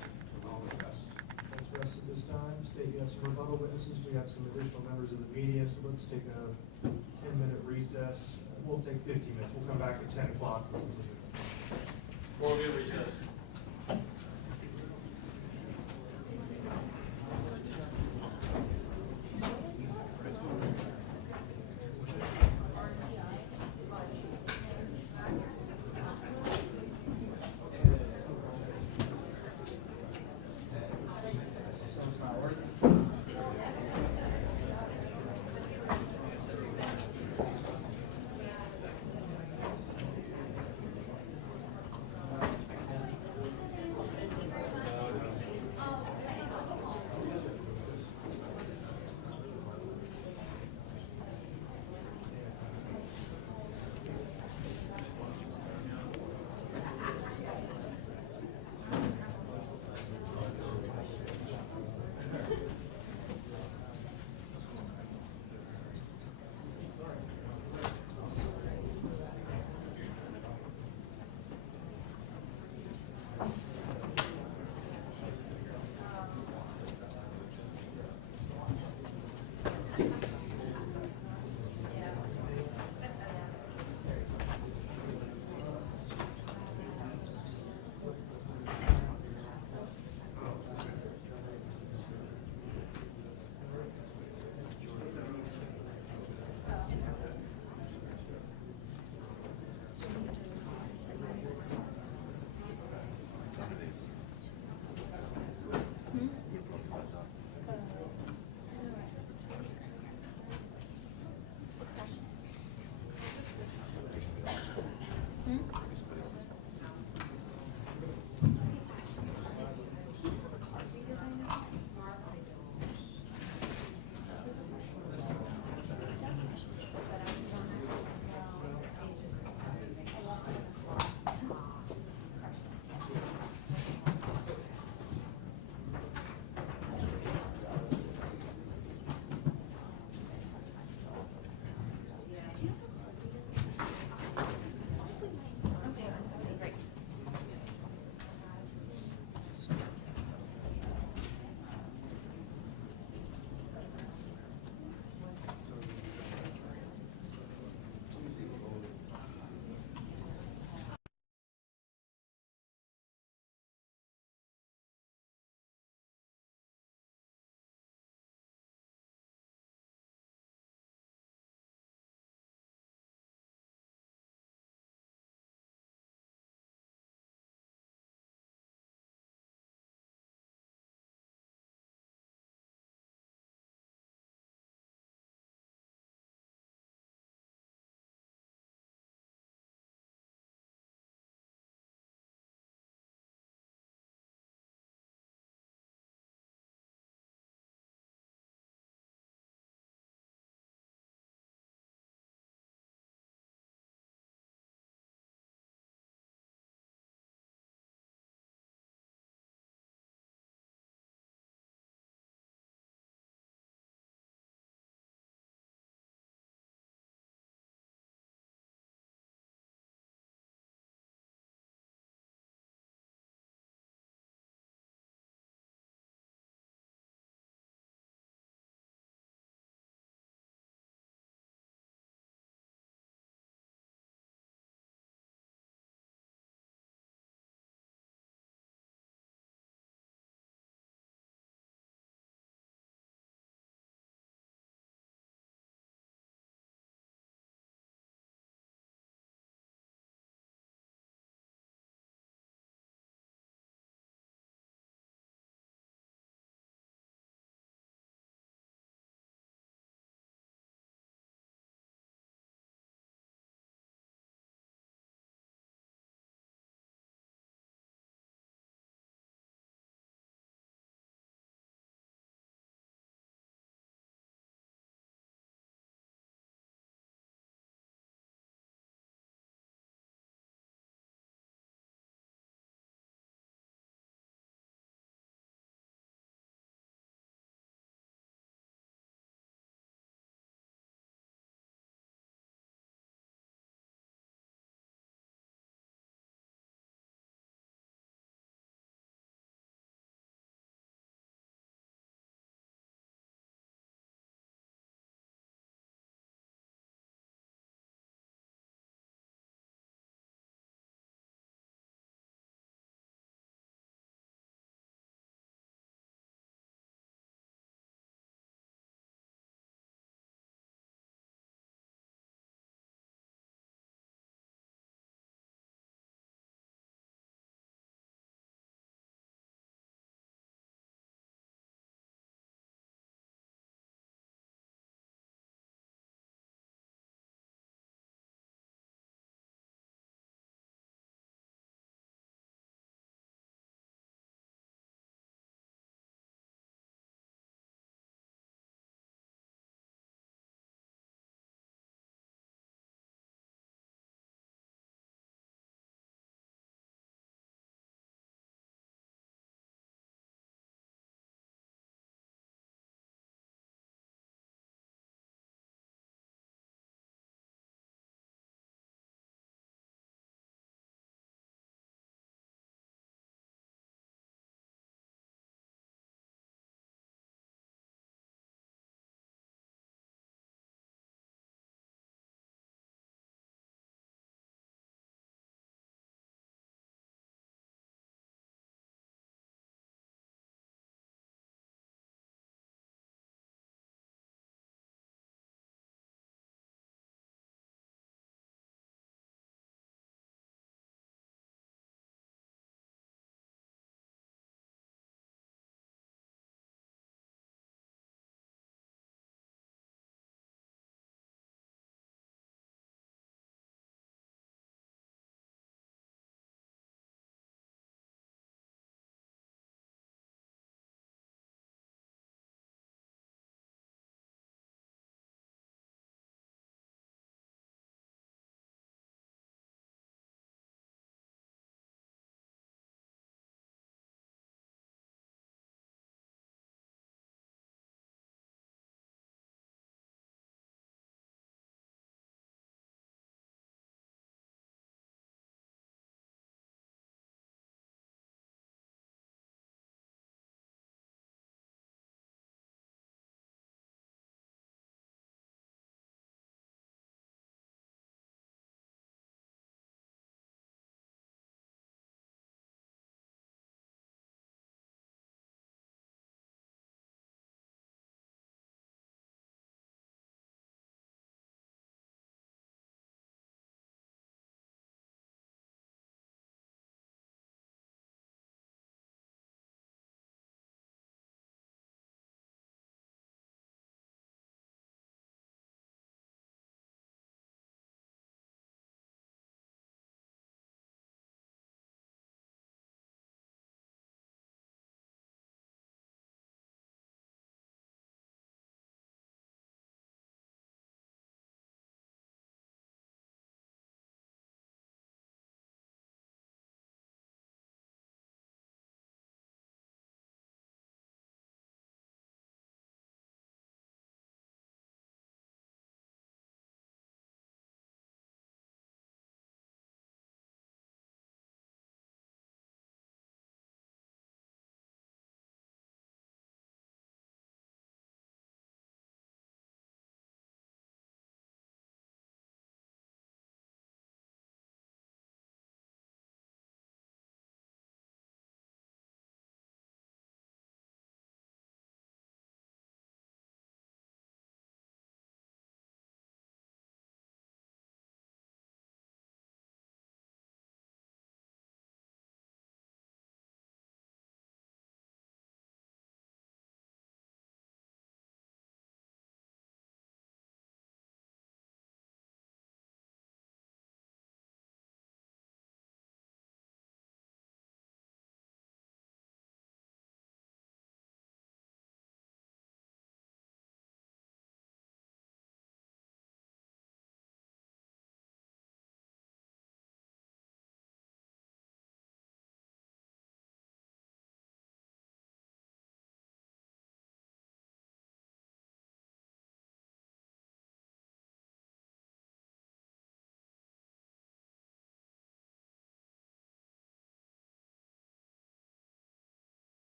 Along with us. Let's rest at this time. State you have some rebuttal witnesses. We have some additional members of the media, so let's take a 10-minute recess. We'll take 15 minutes. We'll come back at 10 o'clock. We'll be recessed.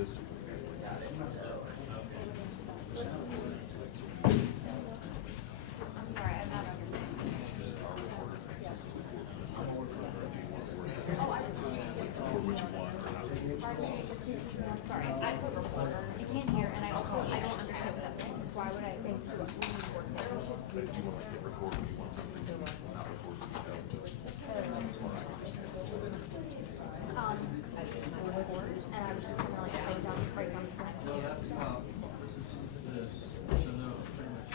this. I'm sorry, I'm not understanding. Oh, I just need to. Pardon me, sorry, I put reporter. I can't hear, and I don't understand what that means. Why would I think to work there? But you want to get recorded, you want something not recorded, Report, and I was just gonna like write down the No, that's, this is this, so no, pretty much.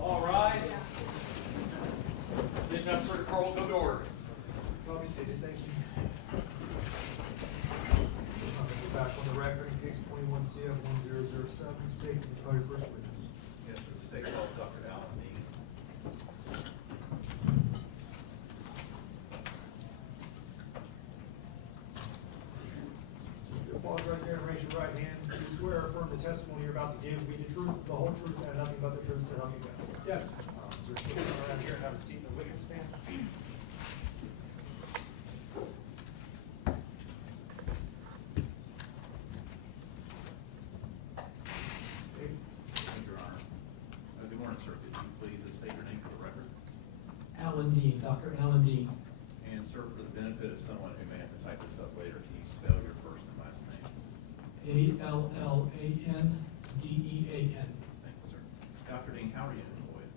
All right. Attention, officer, call will come to order. I'll be seated, thank you. Back on the record, in case 21CF1007, state and call your first witness. Yes, sir. The state calls Dr. Alan Dean. Pause right there and raise your right hand. Do you swear or affirm the testimony you're about to give will be the truth, the whole truth, and nothing but the truth, so help you God? Yes. Sir, can you come around here and have a seat in the witness stand? State. Thank you, Your Honor. Good morning, sir. Could you please state your name for the record? Alan Dean, Dr. Alan Dean, And sir, for the benefit of someone who may have to type this up later, can you spell your first and last name? Allandean. Thank you, sir. Dr. Dean, how are you employed?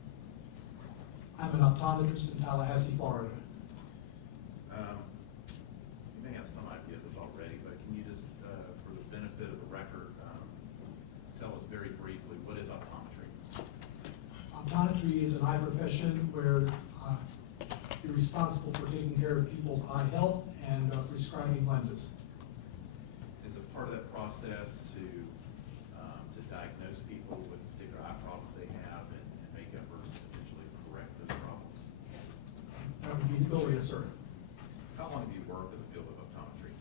I'm an optometrist in Tallahassee, Florida. You may have some idea of this already, but can you just, for the benefit of the record, tell us very briefly, what is optometry? Optometry is an eye profession where you're responsible for taking care of people's eye health and prescribing lenses. Is a part of that process to diagnose people with particular eye problems they have and make efforts to potentially correct those problems? That would be the goal, yes, sir. How long have you worked in the field of optometry?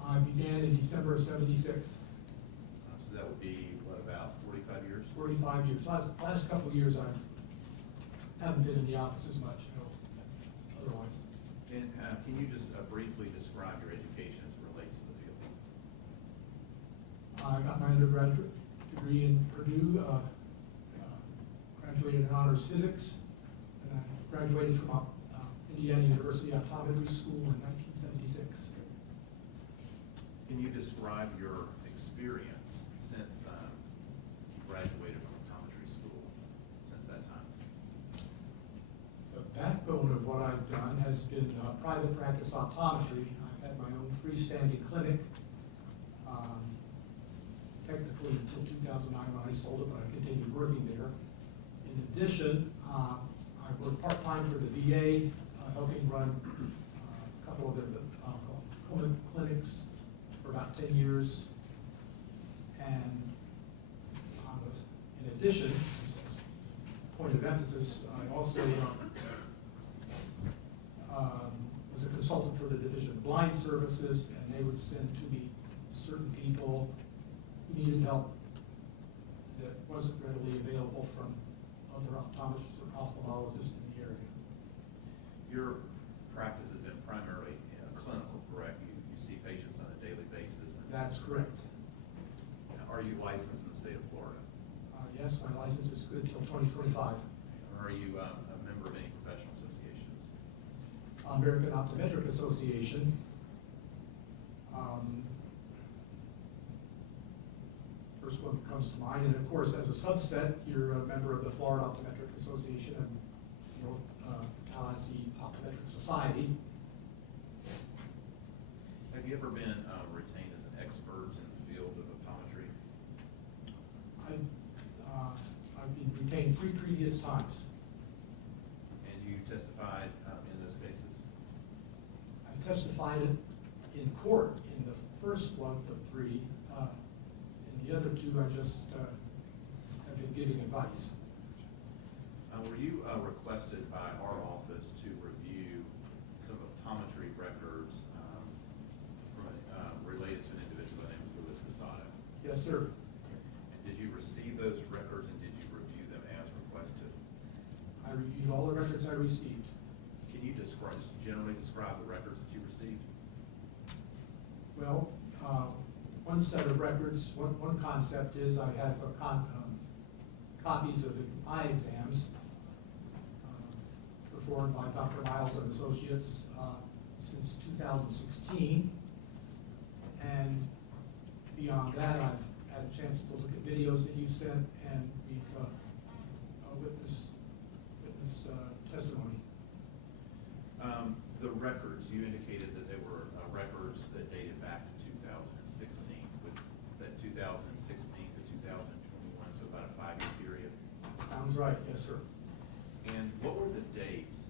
I began in December of '76, So that would be, what, about 45 years? 45 years. Last couple of years I haven't been in the office as much, you know, otherwise. And can you just briefly describe your education as it relates to the field? I got my undergraduate degree in Purdue, graduated in honors physics, and I graduated from Indiana University Optometry School in 1976. Can you describe your experience since you graduated from optometry school, since that time? The backbone of what I've done has been private practice optometry. I've had my own freestanding clinic, technically until 2009 when I sold it, but I continued working there. In addition, I worked part-time for the VA, helping run a couple of their COVID clinics for about 10 years. And in addition, as a point of emphasis, I also was a consultant for the Division of Blind Services, and they would send to me certain people who needed help that wasn't readily available from other optometrists or ophthalmologists in the area. Your practice has been primarily clinical, correct? You see patients on a daily basis. That's correct. Are you licensed in the state of Florida? Yes, my license is good till 2025. Or are you a member of any professional associations? American Optometric Association. First one that comes to mind, and of course, as a subset, you're a member of the Florida Optometric Association and North Tallahassee Optometric Society. Have you ever been retained as an expert in the field of optometry? I've been retained 3 previous times. And you testified in those cases? testified in court in the first one of the three. In the other two, I just have been giving advice. Were you requested by our office to review some optometry records related to an individual named Louis Casado? Yes, sir. And did you receive those records and did you review them as requested? I reviewed all the records I received. Can you describe, just generally describe the records that you received? Well, one set of records, one concept is I have copies of the eye exams performed by Dr. Miles and Associates since 2016. And beyond that, I've had a chance to look at videos that you sent and we've witness testimony. The records, you indicated that they were records that dated back to 2016, with that 2016 to 2021, so about a 5-year period. Sounds right, yes, sir. And what were the dates?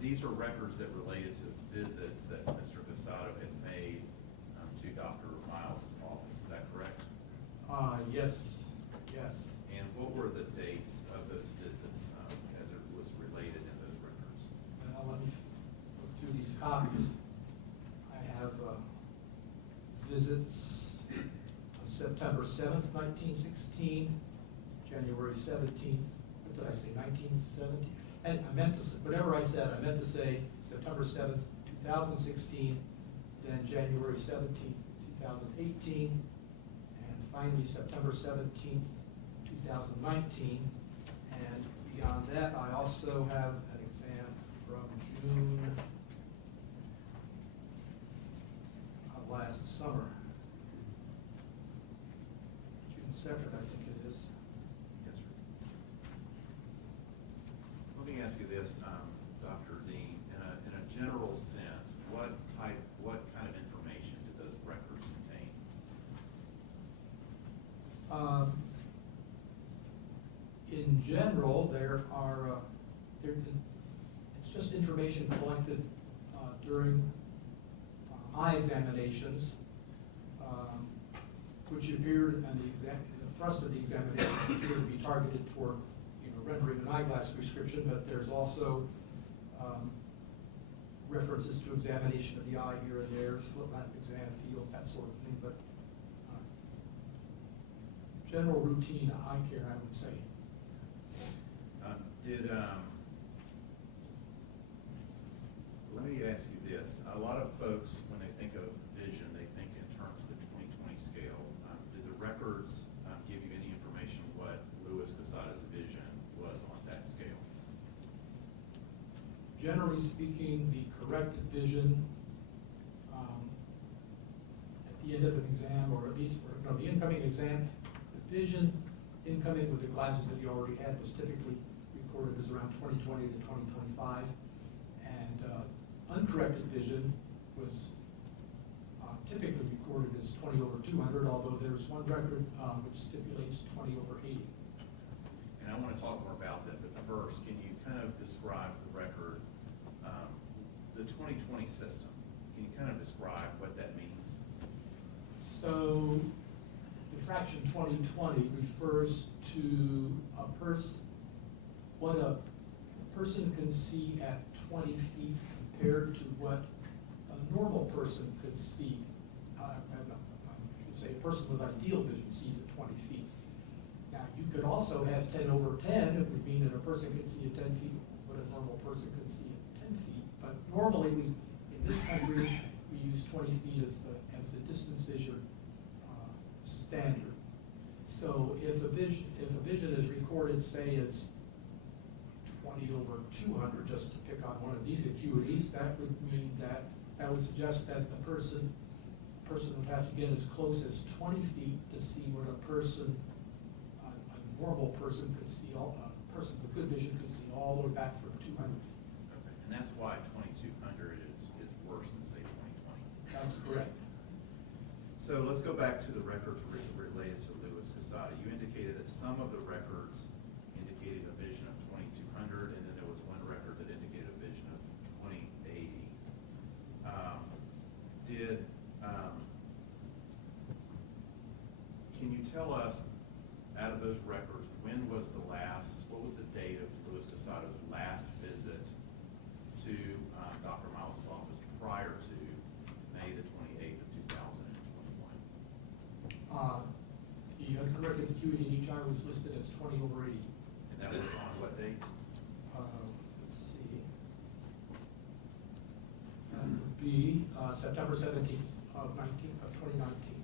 These are records that related to visits that Mr. Casado had made to Dr. Miles' office, is that correct? Yes, yes. And what were the dates of those visits as it was related in those records? Let me look through these copies. I have visits September 7th, 1916, January 17th, what did I say, 1970? And I meant to, whatever I said, I meant to say September 7th, 2016, then January 17th, 2018, and finally September 17th, 2019. And beyond that, I also have an exam from June of last summer. June 2nd, I think it is. Yes, sir. Let me ask you this, Dr. Dean, in a general sense, what kind of information did those records contain? In general, there are, it's just information collected during eye examinations, which appeared, and the thrust of the examination appeared to be targeted toward, rendering an eyeglass prescription, but there's also references to examination of the eye here and there, slit lamp exam, field, that sort of thing, but general routine eye care, I would say. Let me ask you this. A lot of folks, when they think of vision, they think in terms of the 20/20 scale. Did the records give you any information what Louis Casado's vision was on that scale? Generally speaking, the corrected vision at the end of an exam, or at least, the incoming exam, the vision incoming with the glasses that you already had was typically recorded as around 20/20 to 20/25. And uncorrected vision was typically recorded as 20/200, although there's one record which stipulates 20/80. And I want to talk more about that, but first, can you kind of describe the record, the 20/20 system? Can you kind of describe what that means? So the fraction 20/20 refers to what a person can see at 20 feet compared to what a normal person could see. I should say a person with ideal vision sees at 20 feet. Now, you could also have 10/10, it would mean that a person could see at 10 feet what a normal person could see at 10 feet. But normally, in this country, we use 20 feet as the distance vision standard. So if a vision is recorded, say, as 20/200, just to pick on one of these acuities, that would mean that would suggest that the person would have to get as close as 20 feet to see what a normal person could see, a person with good vision could see all the way back from 200. Okay. And that's why 2200 is worse than, say, 20/20. That's correct. So let's go back to the records related to Louis Casado. You indicated that some of the records indicated a vision of 2200, and then there was one record that indicated a vision of 20/80. can you tell us, out of those records, what was the date of Luis Casado's last visit to Dr. Miles' office prior to May the 28th of 2021? The uncorrected acuity in each eye was listed as 20/80. And that was on what date? Let's see. That would be September 17th of 2019.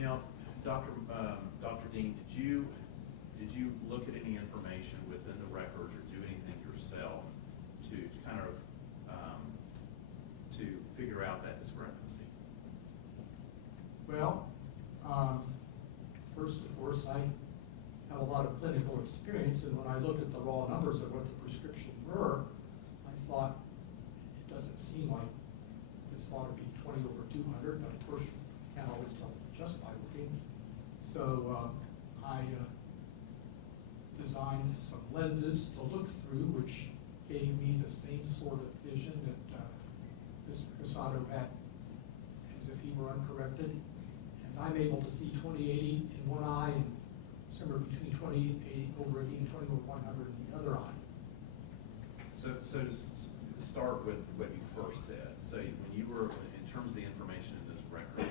Now, Dr. Dean, did you look at any information within the records or do anything yourself to kind of, to figure out that discrepancy? Well, first, of course, I have a lot of clinical experience, and when I looked at the raw numbers of what the prescriptions were, I thought, it doesn't seem like this ought to be 20/200, but of course, you can't always tell just by looking. So I designed some lenses to look through, which gave me the same sort of vision that Mr. Casado had, as if he were uncorrected. And I'm able to see 20/80 in one eye and somewhere between 20/80 and 20/100 in the other eye. So to start with what you first said, so when you were, in terms of the information in this record,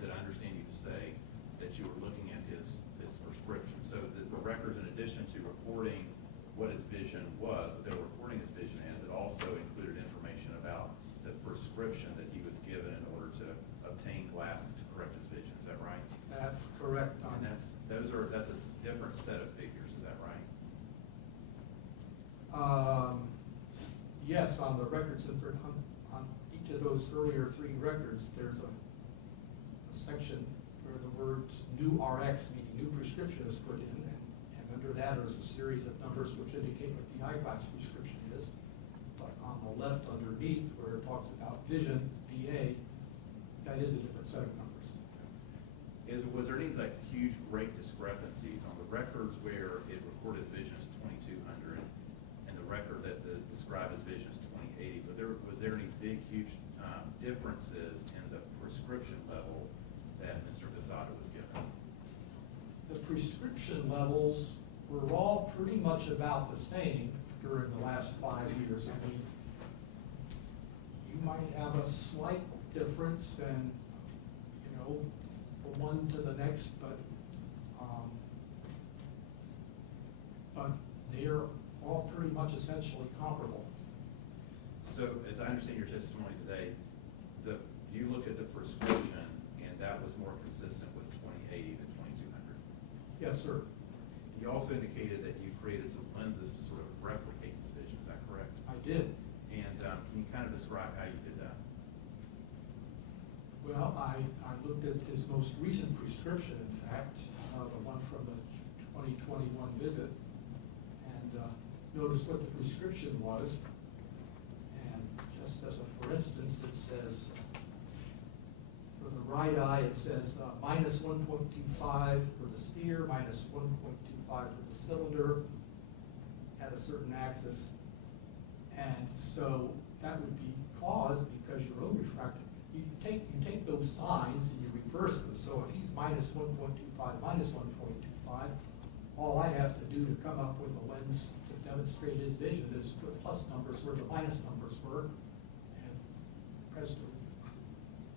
did I understand you to say that you were looking at his prescription? So the records, in addition to reporting what his vision was, what they were reporting his vision as, it also included information about the prescription that he was given in order to obtain glasses to correct his vision. Is that right? That's correct. And that's a different set of figures. Is that right? Yes, on the records, on each of those earlier three records, there's a section where the words new RX, meaning new prescription, is put in, and under that is a series of numbers which indicate what the eyeglass prescription is. But on the left underneath, where it talks about vision, VA, that is a different set of numbers. Was there any huge great discrepancies on the records where it recorded vision as 2200 and the record that described his vision as 20/80? But was there any big, huge differences in the prescription level that Mr. Casado was given? The prescription levels were all pretty much about the same during the last 5 years. I mean, you might have a slight difference and, from one to the next, but they're all pretty much essentially comparable. So, as I understand your testimony today, you looked at the prescription and that was more consistent with 20/80 than 2200. Yes, sir. You also indicated that you created some lenses to sort of replicate his vision. Is that correct? I did. And can you kind of describe how you did that? Well, I looked at his most recent prescription, in fact, the one from the 2021 visit, and noticed what the prescription was. And just as a for instance, it says, for the right eye, it says minus 1.25 for the sphere, minus 1.25 for the cylinder at a certain axis. And so that would be caused because your own refractive, you take those signs and you reverse them. So if he's minus 1.25, minus 1.25, all I have to do to come up with a lens to demonstrate his vision is put plus numbers where the minus numbers were, and presto,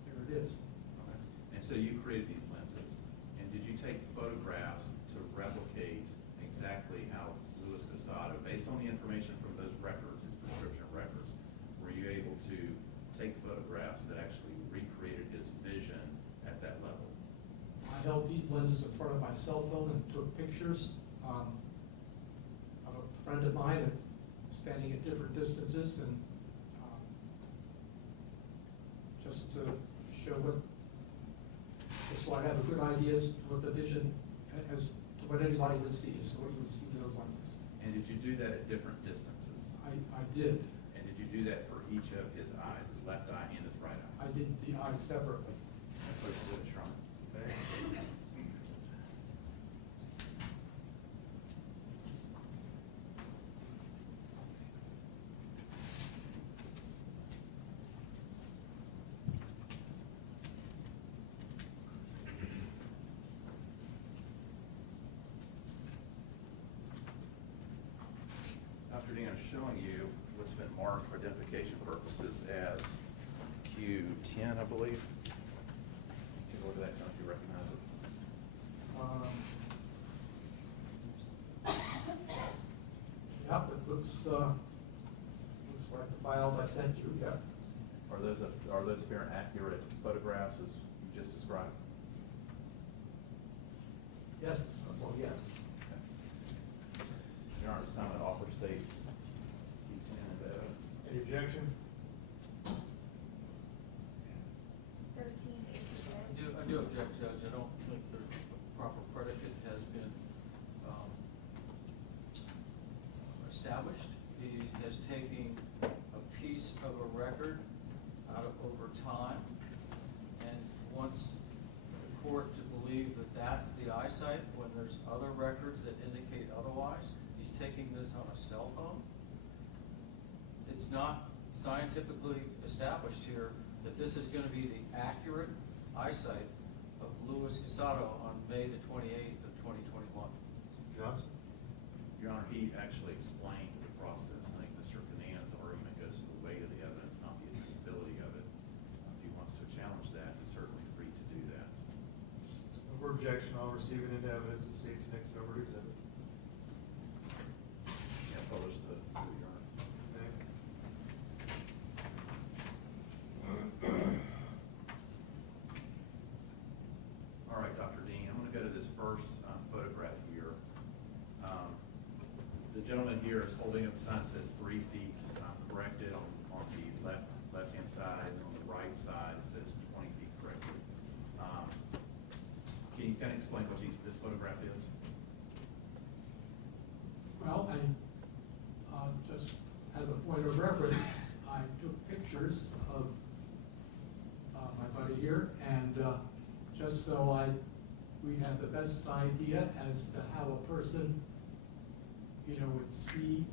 there it is. Okay. And so you created these lenses, and did you take photographs to replicate exactly how Luis Casado, based on the information from those records, his prescription records, were you able to take photographs that actually recreated his vision at that level? I held these lenses in front of my cell phone and took pictures of a friend of mine standing at different distances, and just to show so I have a good idea as to what the vision, as to what anybody would see, as to what you would see in those lenses. And did you do that at different distances? I did. And did you do that for each of his eyes, his left eye and his right eye? I did the eyes separately. Close to the shrine. Okay. Dean, I'm showing you what's been marked for identification purposes as Q10, I believe. Take a look at that, if you recognize it. Yep, it looks like the files I sent you, yep. Are those fair and accurate photographs as you just described? Yes, well, yes. Your Honor, this time it offer states Q10 and evidence. Any objection? 13 I do object, Judge. I don't think the proper predicate has been established. He has taken a piece of a record out of over time and wants the court to believe that that's the eyesight when there's other records that indicate otherwise. He's taking this on a cell phone. It's not scientifically established here that this is going to be the accurate eyesight of Louis Casado on May the 28th of 2021. Johnson? Your Honor, he actually explained the process. I think Mr. Canan's argument goes to the weight of the evidence, not the admissibility of it. If he wants to challenge that, he's certainly free to do that. Over objection, I'll receive it into evidence and states next numbered exhibit. Yeah, publish the, Your Honor. Okay. All right, Dr. Dean, I'm going to go to this first photograph here. The gentleman here is holding up a sign that says 3 feet corrected on the left-hand side, and on the right side it says 20 feet corrected. Can you kind of explain what this photograph is? Well, just as a point of reference, I took pictures of my buddy here, and just so we have the best idea as to how a person, would see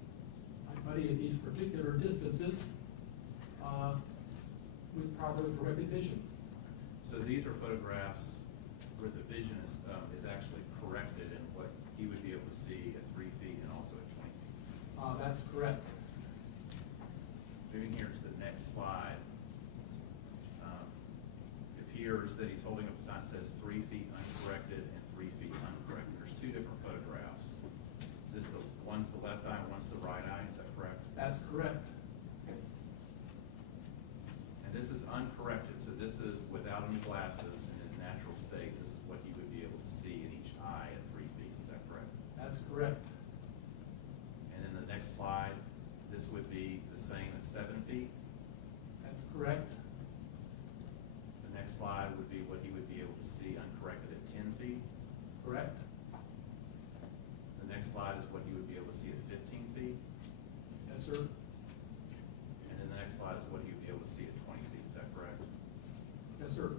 my buddy at these particular distances with properly corrected vision. So these are photographs where the vision is actually corrected in what he would be able to see at 3 feet and also at 20 feet. That's correct. Moving here to the next slide. It appears that he's holding up a sign that says 3 feet uncorrected and 3 feet uncorrected. There's two different photographs. Is this one's the left eye and one's the right eye, is that correct? That's correct. And this is uncorrected, so this is without any glasses in his natural state. This is what he would be able to see in each eye at 3 feet, is that correct? That's correct. And then the next slide, this would be the same at 7 feet. That's correct. The next slide would be what he would be able to see uncorrected at 10 feet. Correct. The next slide is what he would be able to see at 15 feet. Yes, sir. And then the next slide is what he would be able to see at 20 feet, is that correct? Yes, sir.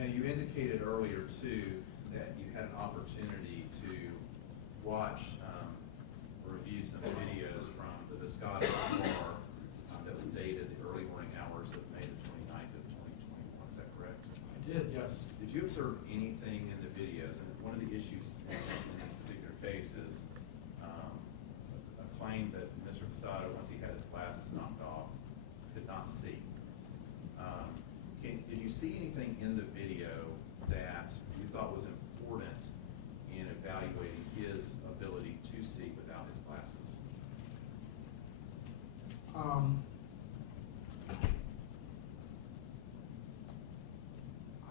Now, you indicated earlier too that you had an opportunity to watch or review some videos from the Casado bar that was dated the early morning hours of May the 29th of 2021, is that correct? I did, yes. Did you observe anything in the videos? And one of the issues in this particular case is a claim that Mr. Casado, once he had his glasses knocked off, could not see. Did you see anything in the video that you thought was important in evaluating his ability to see without his glasses?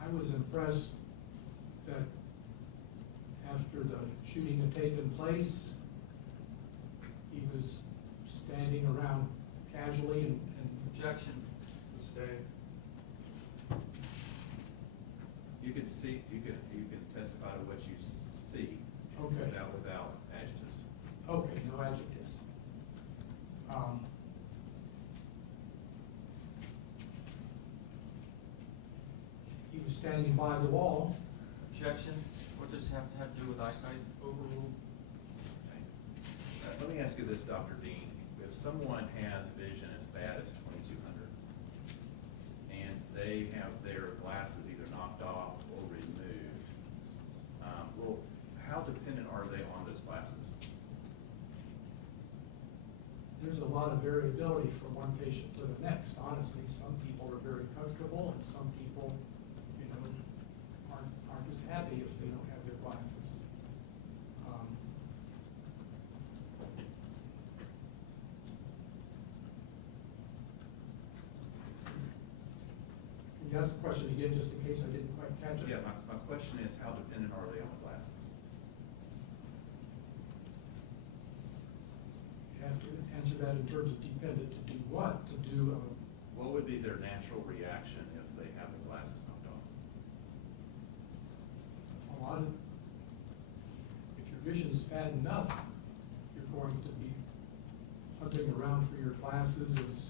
I was impressed that after the shooting had taken place, he was standing around casually and Objection. Sustained. You can see, you can testify to what you see Okay. without adjectives. Okay, no adjectives. He was standing by the wall. Objection. What does it have to do with eyesight? Overruled. Okay. Let me ask you this, Dr. Dean. If someone has vision as bad as 2200 and they have their glasses either knocked off or removed, how dependent are they on those glasses? There's a lot of variability from one patient to the next, honestly. Some people are very comfortable, and some people, you know, aren't as happy if they don't have their glasses. Can you ask the question again, just in case I didn't quite catch it? Yeah, my question is, how dependent are they on the glasses? You have to answer that in terms of dependent to do what? To do, What would be their natural reaction if they have the glasses knocked off? a lot of, if your vision is bad enough, you're going to be hunting around for your glasses as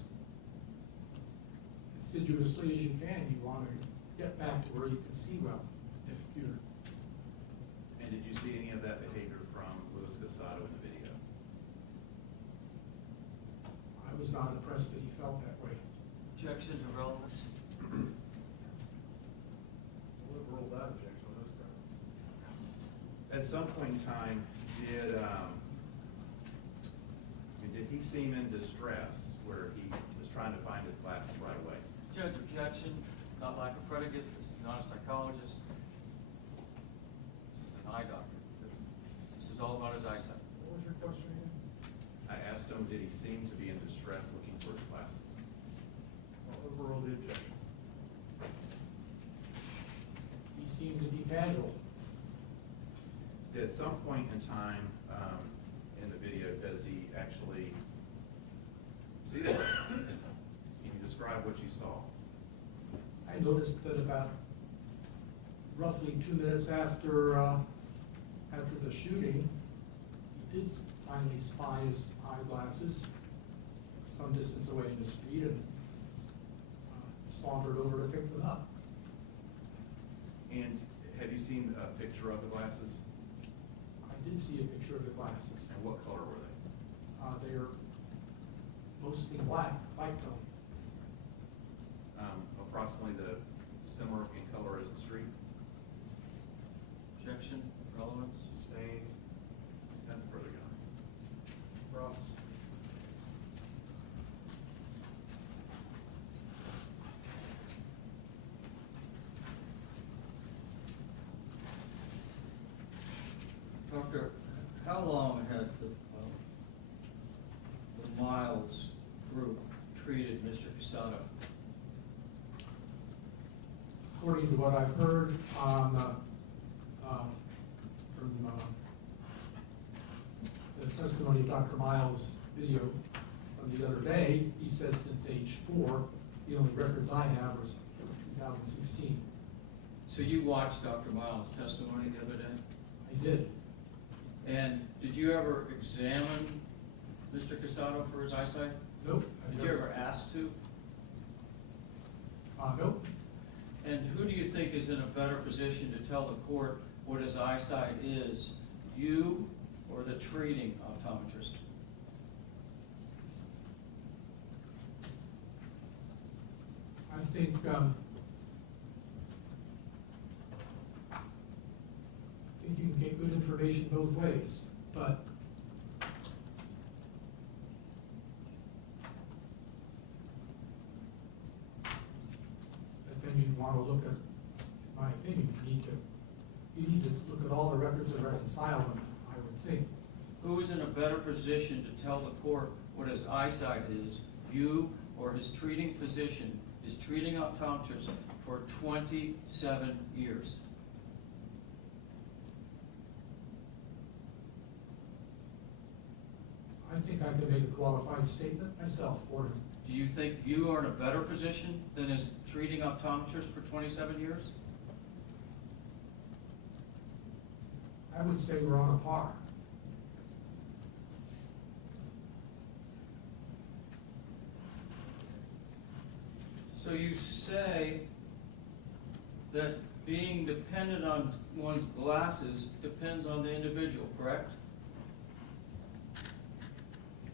assiduously as you can. You want to get back to where you can see well. If you're, And did you see any of that behavior from Louis Casado in the video? I was not impressed that he felt that way. Objection to relevance? We'll rule that objection on those grounds. At some point in time, did he seem in distress where he was trying to find his glasses right away? Judge, objection, not like a predicate, this is not a psychologist. This is an eye doctor. This is all about his eyesight. What was your question again? I asked him, did he seem to be in distress looking for his glasses? I'll overrule the objection. He seemed to be casual. At some point in time in the video, does he actually see the glasses? Can you describe what you saw? I noticed that about roughly 2 minutes after the shooting, he did finally spy his eyeglasses some distance away in the street and sauntered over to pick them up. And have you seen a picture of the glasses? I did see a picture of the glasses. And what color were they? They are mostly black, light tone. Approximately similar in color as the street? Objection, relevance? Sustained. Nothing further, Your Honor. Ross. Doctor, how long has the Miles group treated Mr. Casado? According to what I've heard from the testimony of Dr. Miles' video from the other day, he said since age 4, the only records I have was 2016. So you watched Dr. Miles' testimony the other day? I did. And did you ever examine Mr. Casado for his eyesight? Nope. I've Did you never- ever ask to? Nope. And who do you think is in a better position to tell the court what his eyesight is, you or the treating optometrist? I think, you can get good information both ways, but then you want to look at, in my opinion, you need to look at all the records and reconcile them, I would think. Who is in a better position to tell the court what his eyesight is, you or his treating physician, his treating optometrist for 27 years? I think I could make a qualified statement myself for him. Do you think you are in a better position than his treating optometrist for 27 years? I would say we're on a par. So you say that being dependent on one's glasses depends on the individual, correct?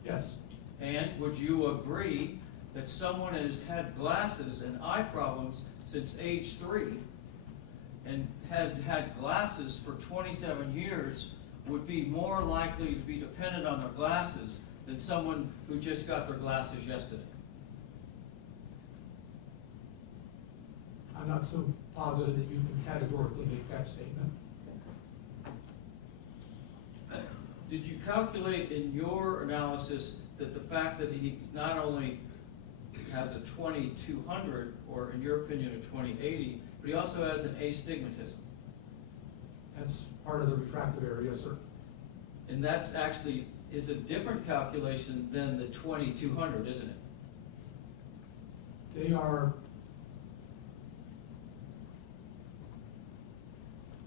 Yes. And would you agree that someone has had glasses and eye problems since age 3 and has had glasses for 27 years would be more likely to be dependent on their glasses than someone who just got their glasses yesterday? I'm not so positive that you can categorically make that statement. Did you calculate in your analysis that the fact that he not only has a 20/200, or in your opinion a 20/80, but he also has an astigmatism? That's part of the refractive area, sir. And that's actually is a different calculation than the 20/200, isn't it? They are,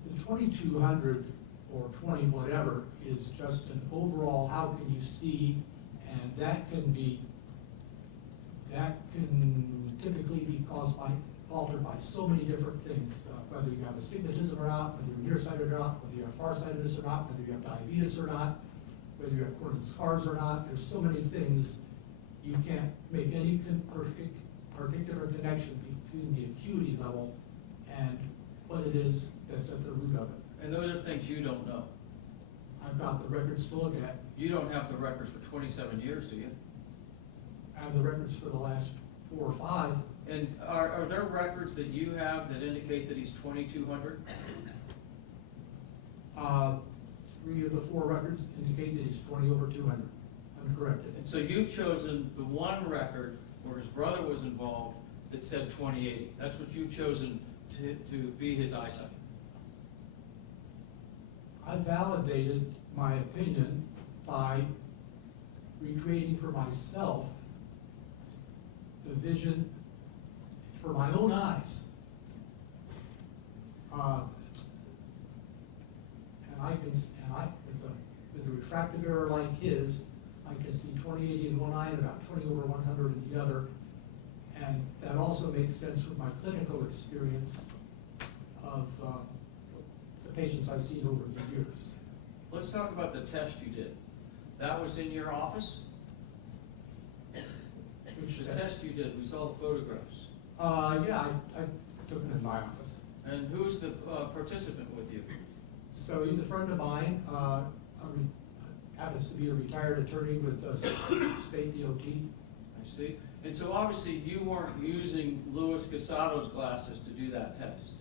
the 2200 or 20 whatever is just an overall, how can you see, and that can typically be altered by so many different things, whether you have astigmatism or not, whether you're nearsighted or not, whether you have farsightedness or not, whether you have diabetes or not, whether you have corneal scars or not. There's so many things, you can't make any particular connection between the acuity level and what it is that's at the root of it. And those are things you don't know. I've got the records to look at. You don't have the records for 27 years, do you? I have the records for the last 4 or 5. And are there records that you have that indicate that he's 2200? 3 of the 4 records indicate that he's 20/200, uncorrected. And so you've chosen the one record where his brother was involved that said 20/80. That's what you've chosen to be his eyesight. I validated my opinion by recreating for myself the vision for my own eyes. With a refractive error like his, I can see 20/80 in one eye and about 20/100 in the other. And that also makes sense with my clinical experience of the patients I've seen over the years. Let's talk about the test you did. That was in your office? Which The test you did, we saw the photographs. Yeah, I took it in my office. And who's the participant with you? So he's a friend of mine, happens to be a retired attorney with state DOT. I see. And so obviously you weren't using Louis Casado's glasses to do that test.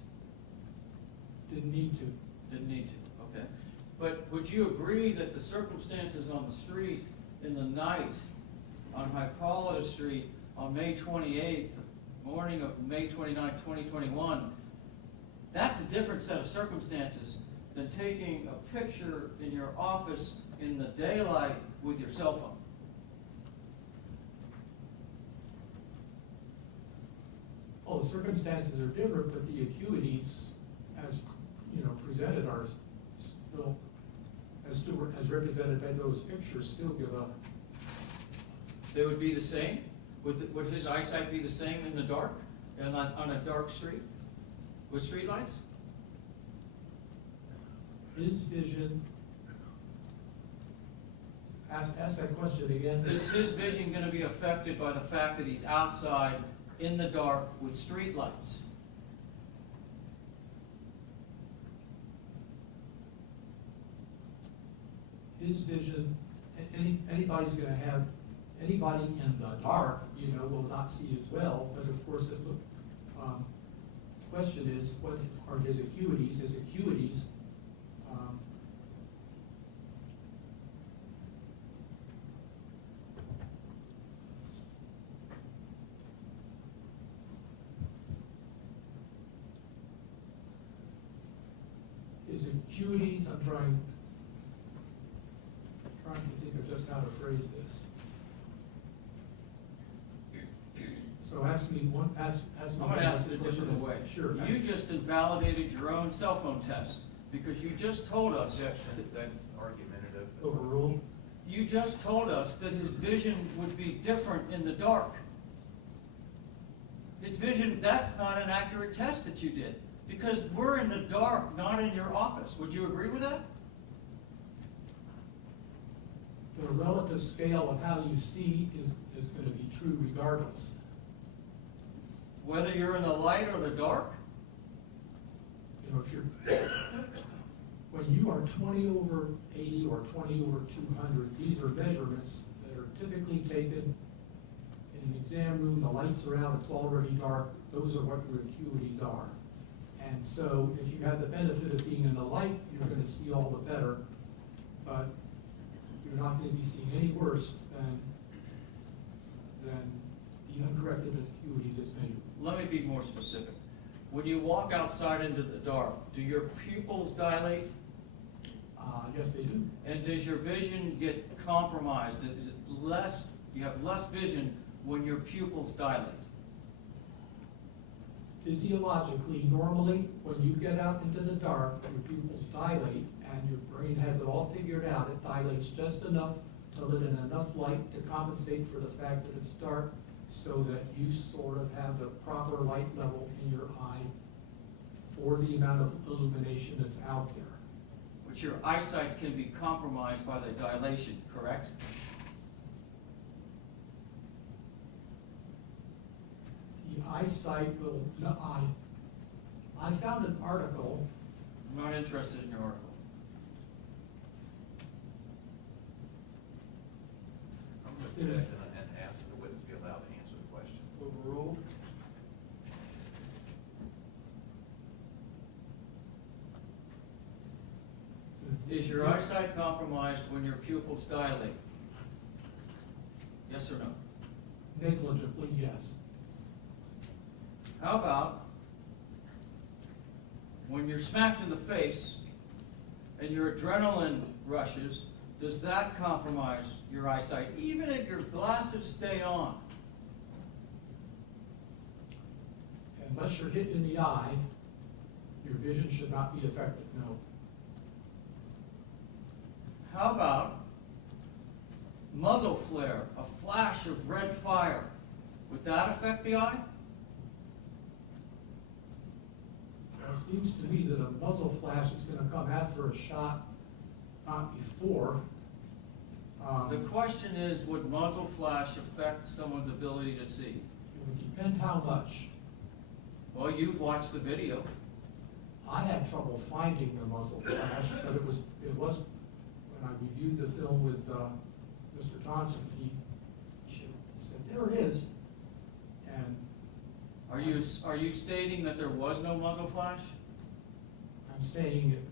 Didn't need to. Didn't need to, okay. But would you agree that the circumstances on the street in the night on Hippolyta Street on May 28th, morning of May 29th, 2021, that's a different set of circumstances than taking a picture in your office in the daylight with your cell phone? Well, the circumstances are different, but the acuities, as presented, are still, as represented by those pictures, still give a. They would be the same? Would his eyesight be the same in the dark and on a dark street with streetlights? His vision. Ask that question again. Is his vision going to be affected by the fact that he's outside in the dark with streetlights? His vision, anybody's going to have, anybody in the dark, will not see as well. But of course, the question is, what are his acuities? His acuities. His acuities, I'm trying to think of just how to phrase this. So ask me. I'm going to ask it a different way. Sure. You just invalidated your own cell phone test because you just told us. Objection, that's argumentative. Overruled. You just told us that his vision would be different in the dark. His vision, that's not an accurate test that you did because we're in the dark, not in your office. Would you agree with that? The relative scale of how you see is going to be true regardless. Whether you're in the light or the dark? you know, if you're, when you are 20/80 or 20/200, these are measurements that are typically taken in an exam room, the lights are out, it's already dark, those are what your acuities are. And so if you have the benefit of being in the light, you're gonna see all the better, but you're not gonna be seeing any worse than the uncorrected acuities as measured. Let me be more specific. When you walk outside into the dark, do your pupils dilate? Yes, they do. And does your vision get compromised? Is it less, you have less vision when your pupils dilate? Physiologically, normally, when you get out into the dark, your pupils dilate, and your brain has it all figured out. It dilates just enough to let in enough light to compensate for the fact that it's dark, so that you sort of have the proper light level in your eye for the amount of illumination that's out there. But your eyesight can be compromised by the dilation, correct? The eyesight will, no, I found an article. I'm not interested in your article. I'm going to object and ask the witness to be allowed to answer the question. Overruled. Is your eyesight compromised when your pupils dilate? Yes or no? Negligibly, yes. How about when you're smacked in the face and your adrenaline rushes, does that compromise your eyesight, even if your glasses stay on? Unless you're hit in the eye, your vision should not be affected, no. How about muzzle flare, a flash of red fire? Would that affect the eye? Well, it seems to me that a muzzle flash is gonna come after a shot, not before. The question is, would muzzle flash affect someone's ability to see? It would depend how much. Well, you've watched the video. I had trouble finding the muzzle flash, but it was, when I reviewed the film with, Mr. Thompson, he said, there it is. And Are you stating that there was no muzzle flash? I'm saying it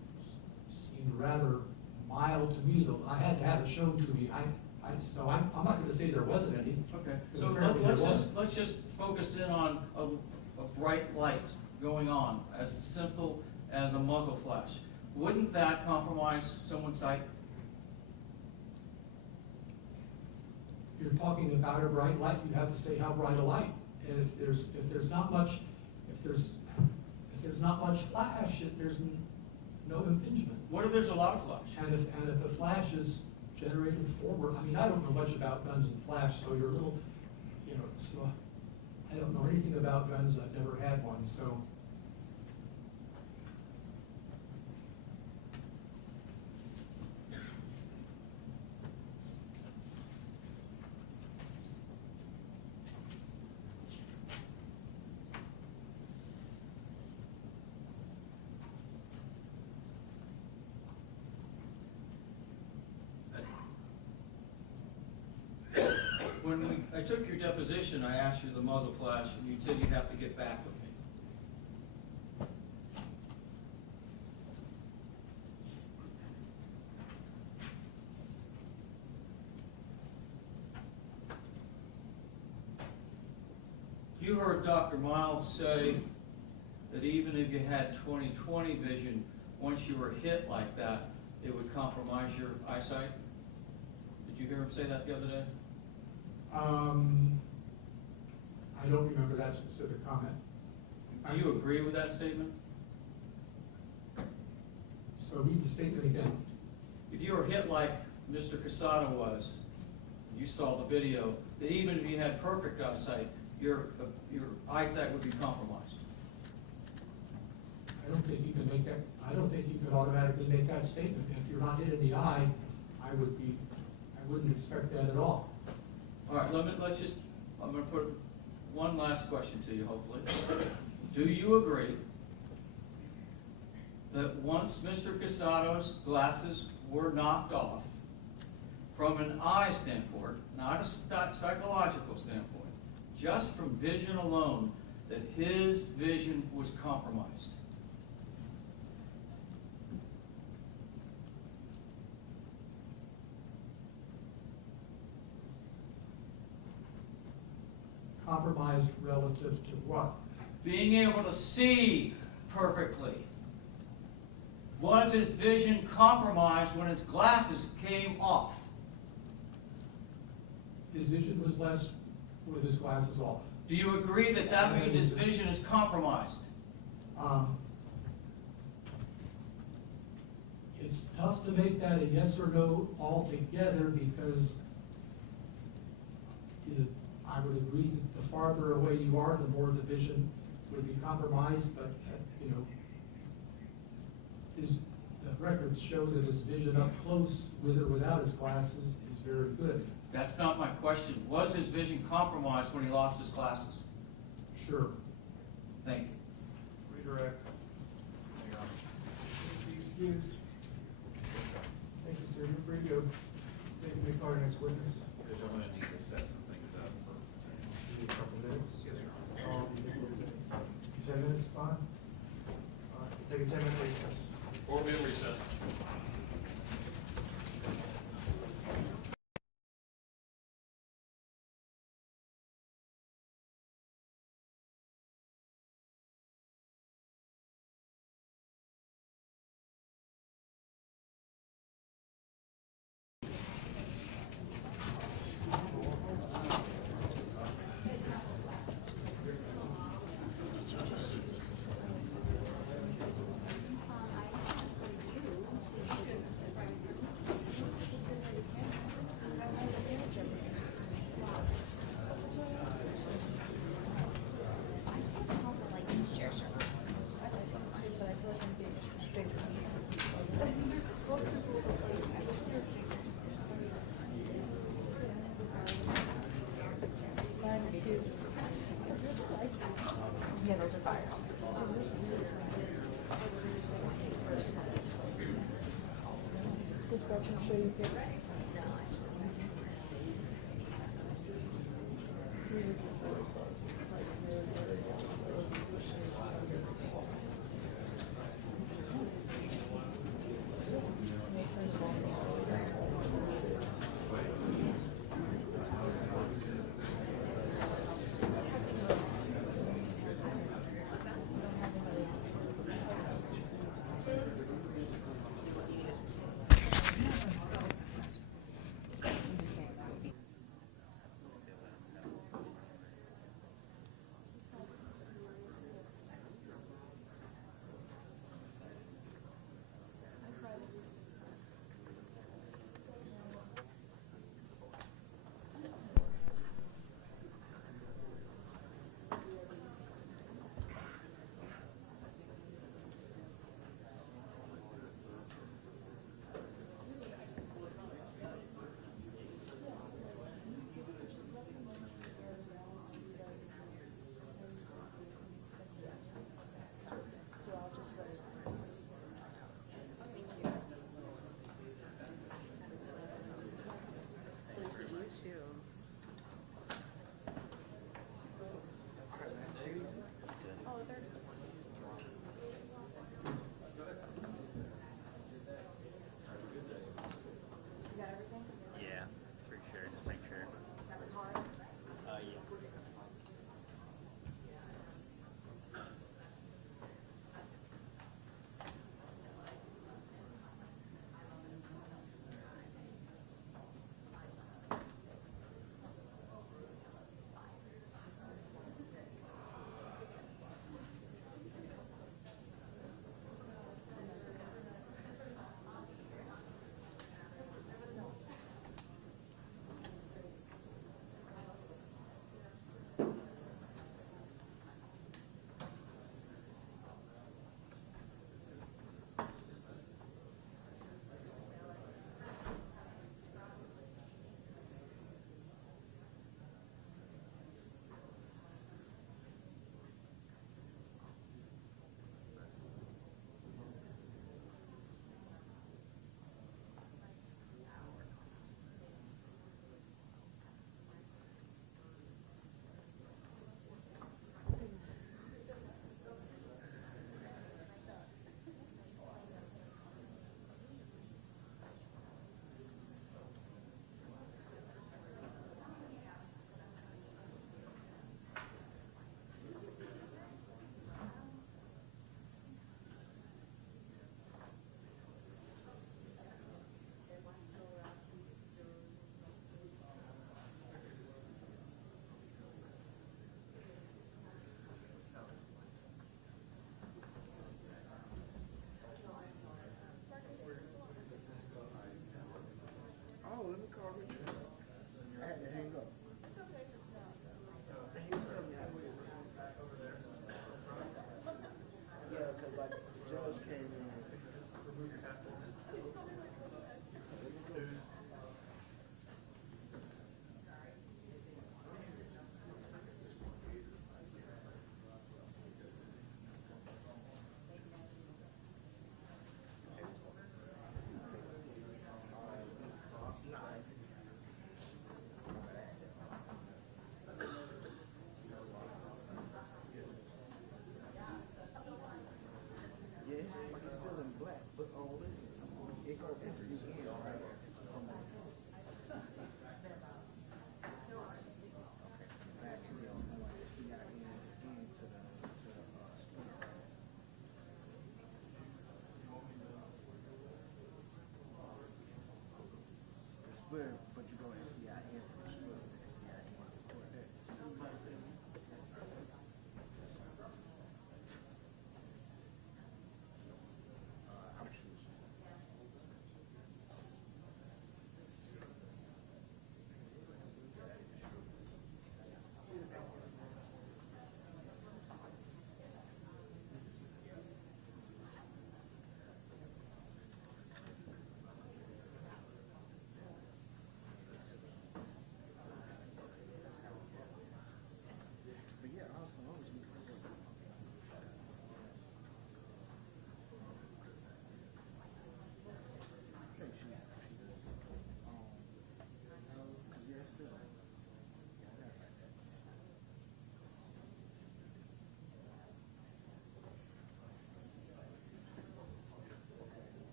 seemed rather mild to me, though. I had to have it shown to me. So I'm not gonna say there wasn't any. Okay, Because so apparently there let's just focus in on a bright light going on, as simple as a muzzle flash. Wouldn't that compromise someone's sight? You're talking about a bright light, you have to say how bright a light. And if there's not much flash, there's no impingement. What if there's a lot of flash? And if the flash is generated forward, I mean, I don't know much about guns and flash, so you're a little, so I don't know anything about guns, I've never had one, so. When I took your deposition, I asked you the muzzle flash, and you said you'd have to get back with me. You heard Dr. Miles say that even if you had 20/20 vision, once you were hit like that, it would compromise your eyesight? Did you hear him say that the other day? I don't remember that specific comment. Do you agree with that statement? So read the statement again. If you were hit like Mr. Casado was, you saw the video, that even if you had perfect eyesight, your eyesight would be compromised. I don't think you can make that, I don't think you can automatically make that statement. If you're not hit in the eye, I wouldn't expect that at all. All right, I'm gonna put one last question to you, hopefully. Do you agree that once Mr. Casado's glasses were knocked off, from an eye standpoint, not a psychological standpoint, just from vision alone, that his vision was compromised? Compromised relative to what? Being able to see perfectly. Was his vision compromised when his glasses came off? His vision was less with his glasses off. Do you agree that that means his vision is compromised? It's tough to make that a yes or no altogether because I would agree that the farther away you are, the more the vision would be compromised, but, you know, the records show that his vision up close, with or without his glasses, is very good. That's not my question. Was his vision compromised when he lost his glasses? Sure. Thank you. Redirect. Please be excused. Thank you, sir. You're free to go. Thank you. Call our next witness. Because I'm gonna need to set some things up for. Give you a couple minutes. Yes, sir. 10 minutes, fine? All right, take a 10-minute recess. Or be in recess. Yeah, those are fire. Did Gretchen show you this? No, it's we were just really close.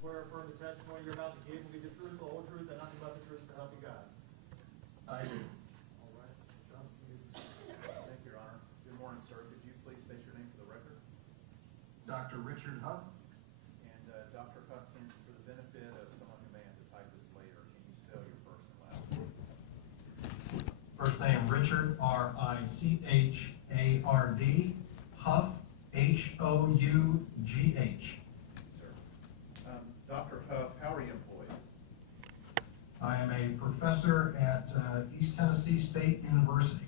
swear or affirm the testimony you're about to give will be the truth, the whole truth, and nothing but the truth, so help you God? I do. All right, Mr. Johnson, you can- Thank you, Your Honor. Good morning, sir. Could you please state your name for the record? Dr. Richard Huff. And Dr. Huff, for the benefit of someone who may have to type this later, can you spell your first and last name? First name Richard, Richard, Huff, Hough. Sir. Dr. Huff, how are you employed? I am a professor at East Tennessee State University,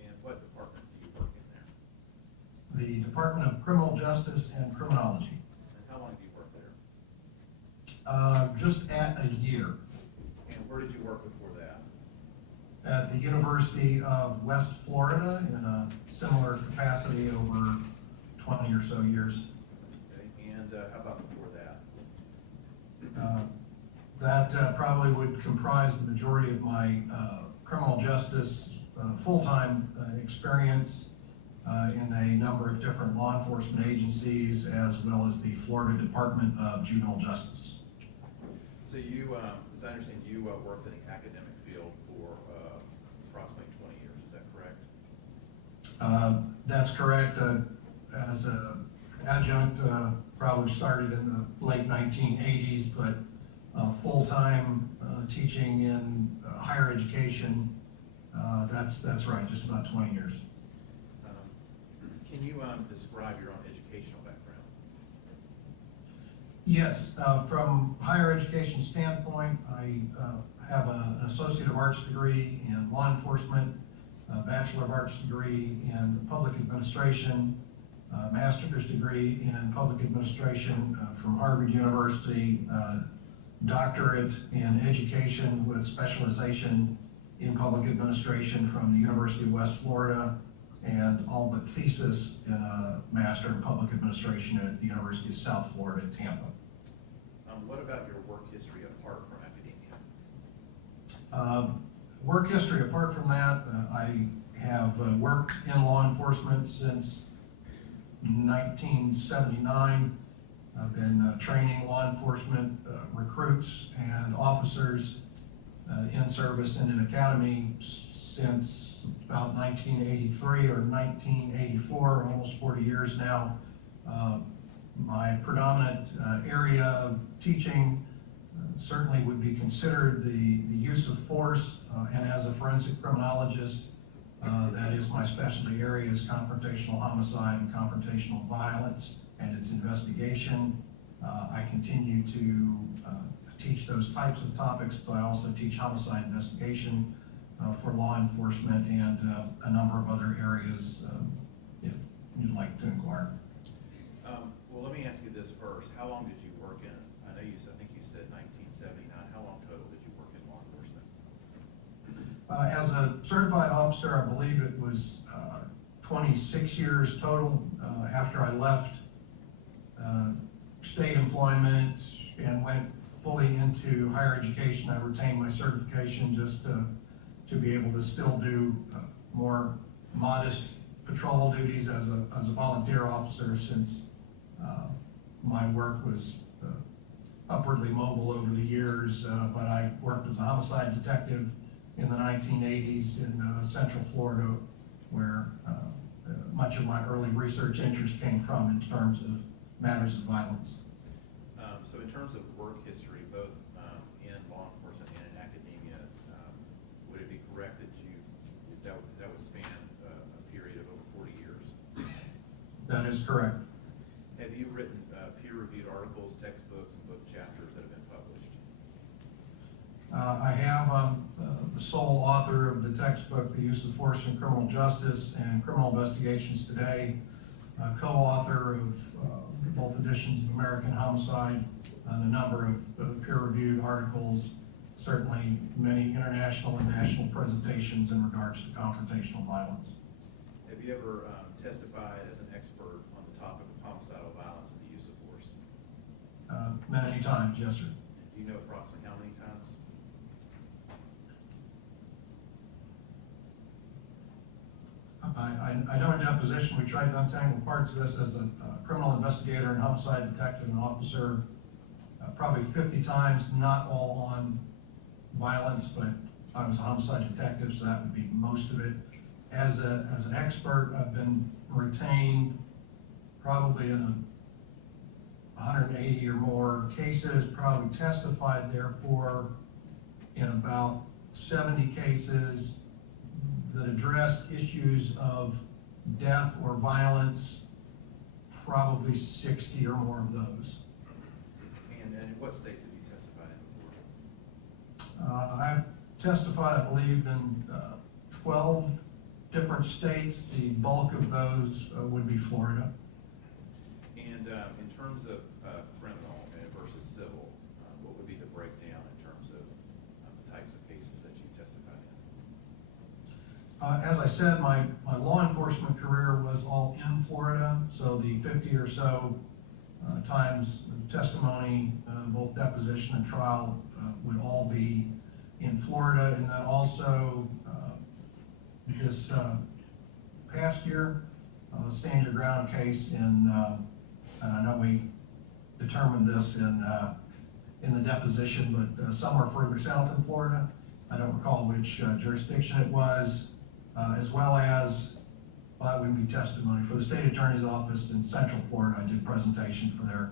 And what department do you work in there? the Department of Criminal Justice and Criminology. And how long have you worked there? Just at a year And where did you work before that? at the University of West Florida in a similar capacity over 20 or so years. Okay. And how about before that? That probably would comprise the majority of my criminal justice full-time experience in a number of different law enforcement agencies, as well as the Florida Department of Juvenile Justice. So you, as I understand, you worked in the academic field for approximately 20 years, is that correct? That's correct. As an adjunct, probably started in the late 1980s, but full-time teaching in higher education, that's right, just about 20 years. Can you describe your own educational background? Yes, from higher education standpoint, I have an Associate of Arts degree in law enforcement, a Bachelor of Arts degree in public administration, a master's degree in public administration from Harvard University, doctorate in education with specialization in public administration from the University of West Florida, and all but thesis in a Master in Public Administration at the University of South Florida at Tampa. What about your work history apart from academia? Work history apart from that, I have worked in law enforcement since 1979. I've been training law enforcement recruits and officers in service in an academy since about 1983 or 1984, almost 40 years now. My predominant area of teaching certainly would be considered the use of force, and as a forensic criminologist, that is my specialty area, is confrontational homicide and confrontational violence and its investigation. I continue to teach those types of topics, but I also teach homicide investigation for law enforcement and a number of other areas if you'd like to inquire. Well, let me ask you this first. How long did you work in, I know I think you said 1979. How long total did you work in law enforcement? As a certified officer, I believe it was 26 years total. After I left state employment and went fully into higher education, I retained my certification just to be able to still do more modest patrol duties as a volunteer officer, since my work was upwardly mobile over the years, but I worked as a homicide detective in the 1980s in Central Florida, where much of my early research interest came from in terms of matters of violence. So in terms of work history, both in law enforcement and in academia, would it be correct that that would span a period of over 40 years? That is correct. Have you written peer-reviewed articles, textbooks, and book chapters that have been published? I have the sole author of the textbook, The Use of Force in Criminal Justice and Criminal Investigations Today, co-author of both editions of American Homicide, and a number of peer-reviewed articles, certainly many international and national presentations in regards to confrontational violence. Have you ever testified as an expert on the topic of homicidal violence and the use of force? Many times, yes, sir. Do you know approximately how many times? I know in deposition we tried to untangle parts of this as a criminal investigator and homicide detective and officer. probably 50 times, not all on violence, but I was a homicide detective, so that would be most of it. As an expert, I've been retained probably in 180 or more cases, probably testified therefore in about 70 cases that addressed issues of death or violence, probably 60 or more of those. And in what states have you testified in before? I've testified, I believe, in 12 different states. The bulk of those would be Florida. And in terms of criminal versus civil, what would be the breakdown in terms of the types of cases that you testified in? As I said, my law enforcement career was all in Florida, so the 50 or so times testimony, both deposition and trial, would all be in Florida. And then also this past year, stand your ground case in, and I know we determined this in the deposition, but somewhere further south in Florida. I don't recall which jurisdiction it was, as well as, well, that wouldn't be testimony. For the state attorney's office in Central Florida, I did presentation for their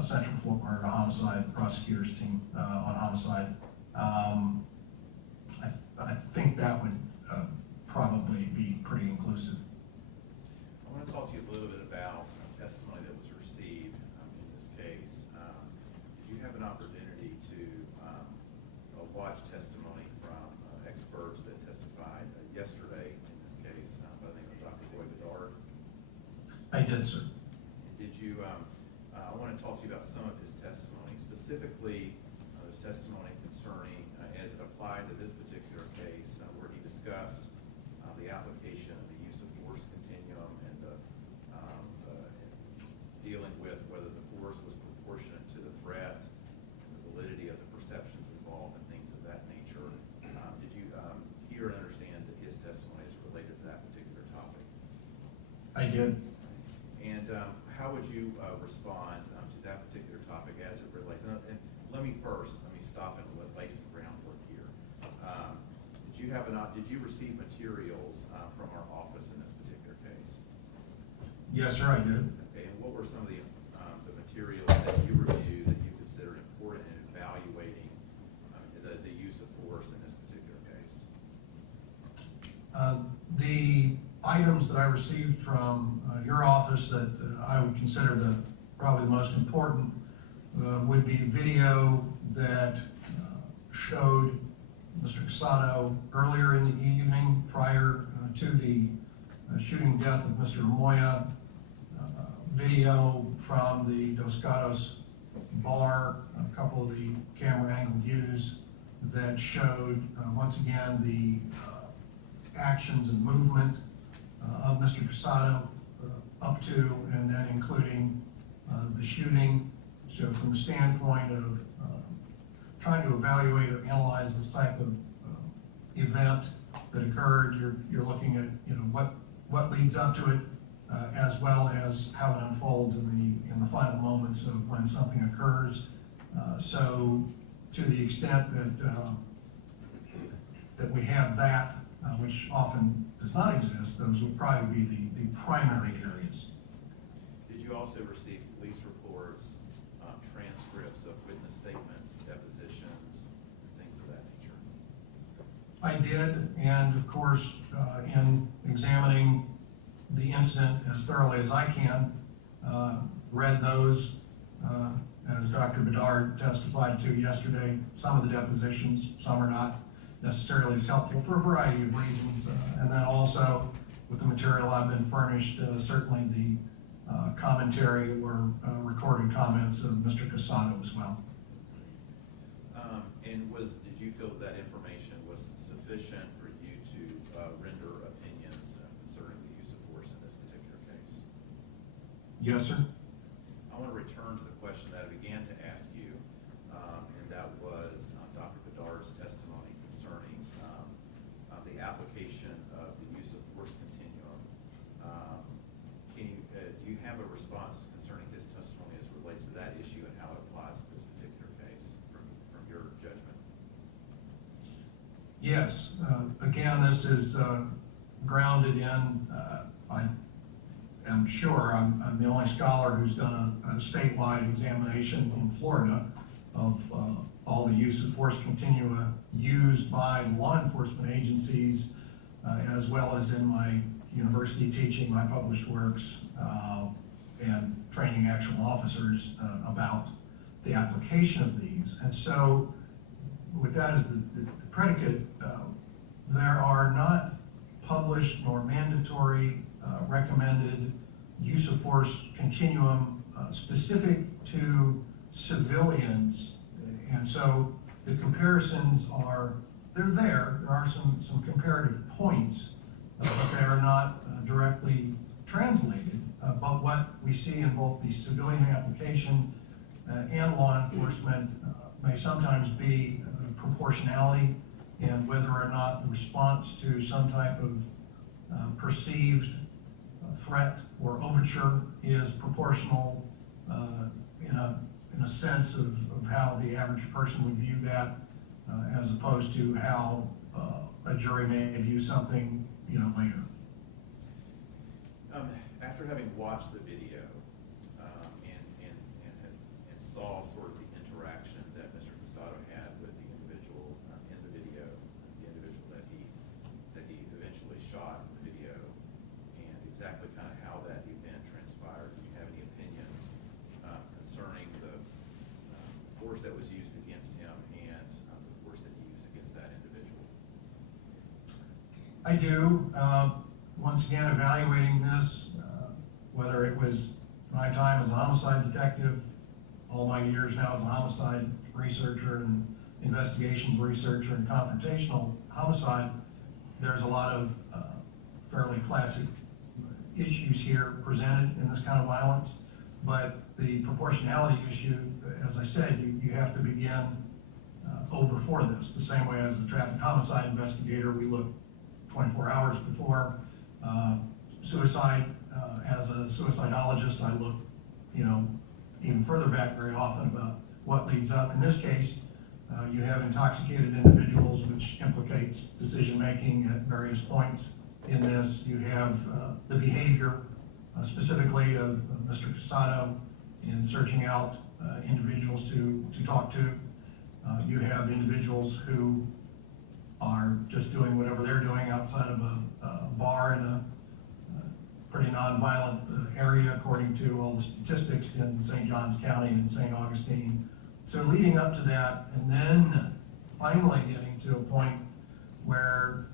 Central Florida homicide prosecutors team on homicide. I think that would probably be pretty inclusive. I want to talk to you a little bit about testimony that was received in this case. Did you have an opportunity to watch testimony from experts that testified yesterday in this case by the name of Dr. Bedard? I did, sir. Did you, I want to talk to you about some of his testimony, specifically there's testimony concerning, as it applied to this particular case, where he discussed the application of the use of force continuum and dealing with whether the force was proportionate to the threat and the validity of the perceptions involved and things of that nature. Did you hear and understand that his testimony is related to that particular topic? I did. And how would you respond to that particular topic as it relates? And let me stop and lay some groundwork here. Did you receive materials from our office in this particular case? Yes, sir, I did. Okay, and what were some of the materials that you reviewed that you considered important in evaluating the use of force in this particular case? The items that I received from your office that I would consider probably the most important would be video that showed Mr. Casado earlier in the evening prior to the shooting death of Mr. Amoia, video from the Dos Gatos bar, a couple of the camera angle views that showed once again the actions and movement of Mr. Casado up to and then including the shooting. So from the standpoint of trying to evaluate or analyze this type of event that occurred, you're looking at what leads up to it, as well as how it unfolds in the final moments of when something occurs. So to the extent that we have that, which often does not exist, those would probably be the primary areas. Did you also receive police reports, transcripts of witness statements, depositions, things of that nature? I did, and of course, in examining the incident as thoroughly as I can, read those, as Dr. Bedard testified to yesterday. Some of the depositions, some are not necessarily as helpful for a variety of reasons. And then also, with the material I've been furnished, certainly the commentary or recorded comments of Mr. Casado as well. And did you feel that information was sufficient for you to render opinions concerning the use of force in this particular case? Yes, sir. I want to return to the question that I began to ask you, and that was Dr. Bedard's testimony concerning the application of the use of force continuum. Do you have a response concerning his testimony as it relates to that issue and how it applies to this this is grounded in, I am sure I'm the only scholar who's done a statewide examination in Florida of all the use of force continua used by law enforcement agencies, as well as in my university teaching, my published works, and training actual officers about the application of these. And so with that as the predicate, there are not published nor mandatory recommended use of force continuum specific to civilians. And so the comparisons they're there. There are some comparative points, but they are not directly translated. But what we see in both the civilian application and law enforcement may sometimes be proportionality, and whether or not the response to some type of perceived threat or overture is proportional in a sense of how the average person would view that, as opposed to how a jury may view something, later. After having watched the video and saw sort of the interaction that Mr. Casado had with the individual in the video, the individual that he eventually shot in the video, and exactly kind of how that event transpired, do you have any opinions concerning the force that was used against him and the force that he used against that individual? I do. Once again, evaluating this, whether it was my time as a homicide detective, all my years now as a homicide researcher and investigations researcher and confrontational homicide, there's a lot of fairly classic issues here presented in this kind of violence. But the proportionality issue, as I said, you have to begin before this. The same way as a traffic homicide investigator, we look 24 hours before suicide. As a suicidologist, I look, even further back very often about what leads up. In this case, you have intoxicated individuals, which implicates decision-making at various points in this. You have the behavior, specifically of Mr. Casado in searching out individuals to talk to. You have individuals who are just doing whatever they're doing outside of a bar in a pretty nonviolent area, according to all the statistics in St. Johns County and St. Augustine. So leading up to that, and then finally getting to a point where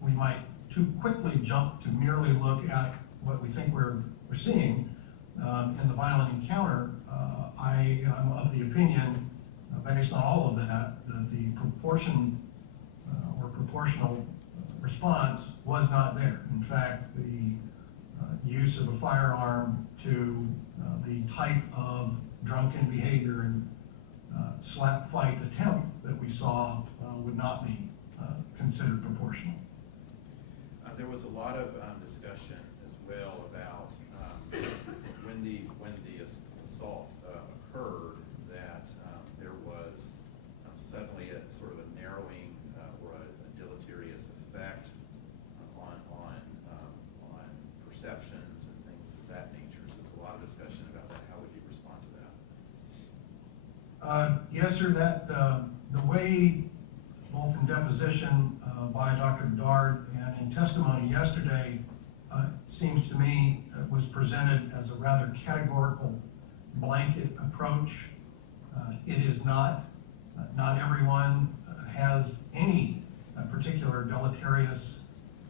we might too quickly jump to merely look at what we think we're seeing in the violent encounter. I am of the opinion, based on all of that the proportion or proportional response was not there. In fact, the use of a firearm to the type of drunken behavior and slap fight attempt that we saw would not be considered proportional. There was a lot of discussion as well about when the assault occurred, that there was suddenly a sort of a narrowing or a deleterious effect on perceptions and things of that nature. So there's a lot of discussion about that. How would you respond to that? Yes, sir. That the way, both in deposition by Dr. Bedard and in testimony yesterday, seems to me was presented as a rather categorical blanket approach. It is not. Not everyone has any particular deleterious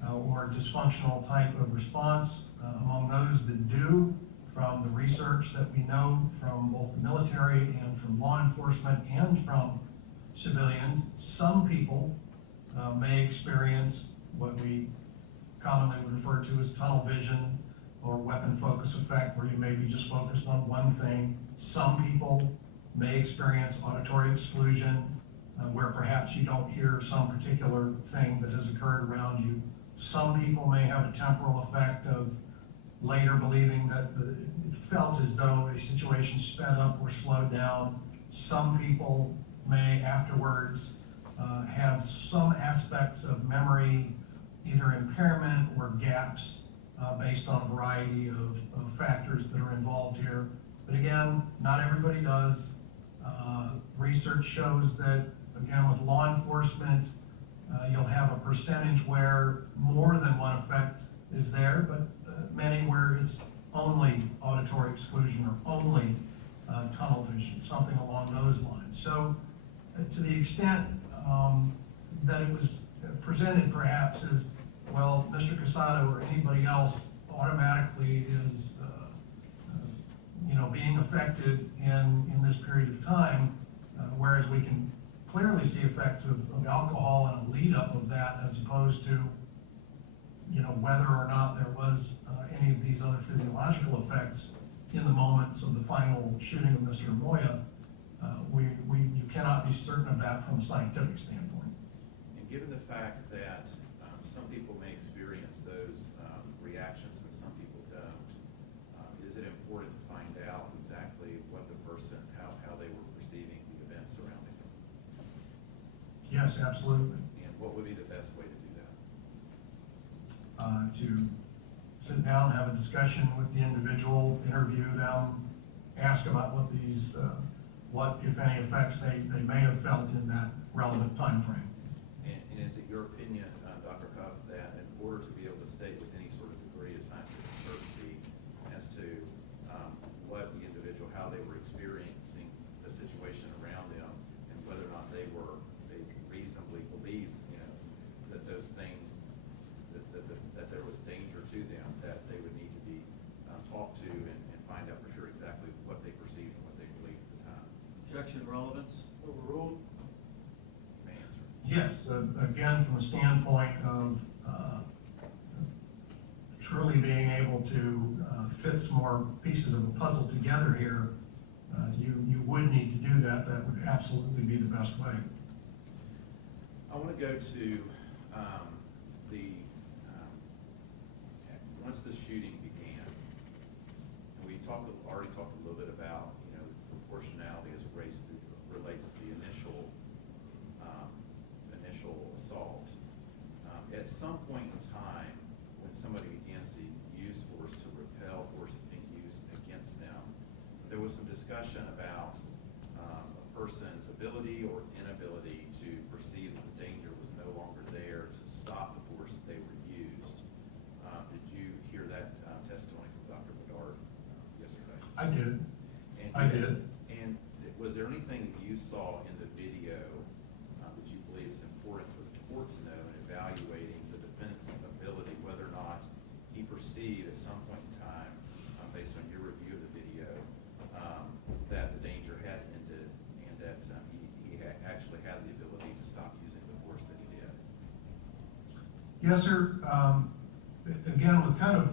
or dysfunctional type of response. Among those that do, from the research that we know from both the military and from law enforcement and from civilians, some people may experience what we commonly refer to as tunnel vision or weapon focus effect, where you may be just focused on one thing. Some people may experience auditory exclusion, where perhaps you don't hear some particular thing that has occurred around you. Some people may have a temporal effect of later believing that it felt as though a situation sped up or slowed down. Some people may afterwards have some aspects of memory, either impairment or gaps, based on a variety of factors that are involved here. But again, not everybody does. Research shows that, again, with law enforcement, you'll have a percentage where more than one effect is there, but many where it's only auditory exclusion or only tunnel vision, something along those lines. So to the extent that it was presented perhaps as, well, Mr. Casado or anybody else automatically is being affected in this period of time, whereas we can clearly see effects of alcohol and a lead up of that, as opposed to whether or not there was any of these other physiological effects in the moments of the final shooting of Mr. Amoia. You cannot be certain of that from a scientific standpoint. And given the fact that some people may experience those reactions and some people don't, is it important to find out exactly what the person, how they were perceiving the events surrounding them? Yes, absolutely. And what would be the best way to do that? To sit down, have a discussion with the individual, interview them, ask about what these, what, if any, effects they may have felt in that relevant time frame. And is it your opinion, Dr. Cuff, that in order to be able to state with any sort of degree of scientific certainty as to what the individual, how they were experiencing the situation around them, and whether or not they reasonably believed, that those things, that there was danger to them, that they would need to be talked to and find out for sure exactly what they perceived and what they believed at the time? Objection, relevance? Overruled. May answer. Yes, again, from the standpoint of truly being able to fit some more pieces of a puzzle together here, you would need to do that. That would absolutely be the best way. I want to go to once the shooting began, and we already talked a little bit about proportionality as it relates to the initial assault. At some point in time, when somebody begins to use force to repel force that's being used against them, there was some discussion about a person's ability or inability to perceive that the danger was no longer there to stop the force that they were used. Did you hear that testimony from Dr. Bedard yesterday? I did. And I did. And was there anything that you saw in the video that you believe is important for the court to know in evaluating the defendant's ability, whether or not he perceived at some point in time, based on your review of the video, that the danger had ended and that he actually had the ability to stop using the force that he did? Yes, sir. Again, with kind of,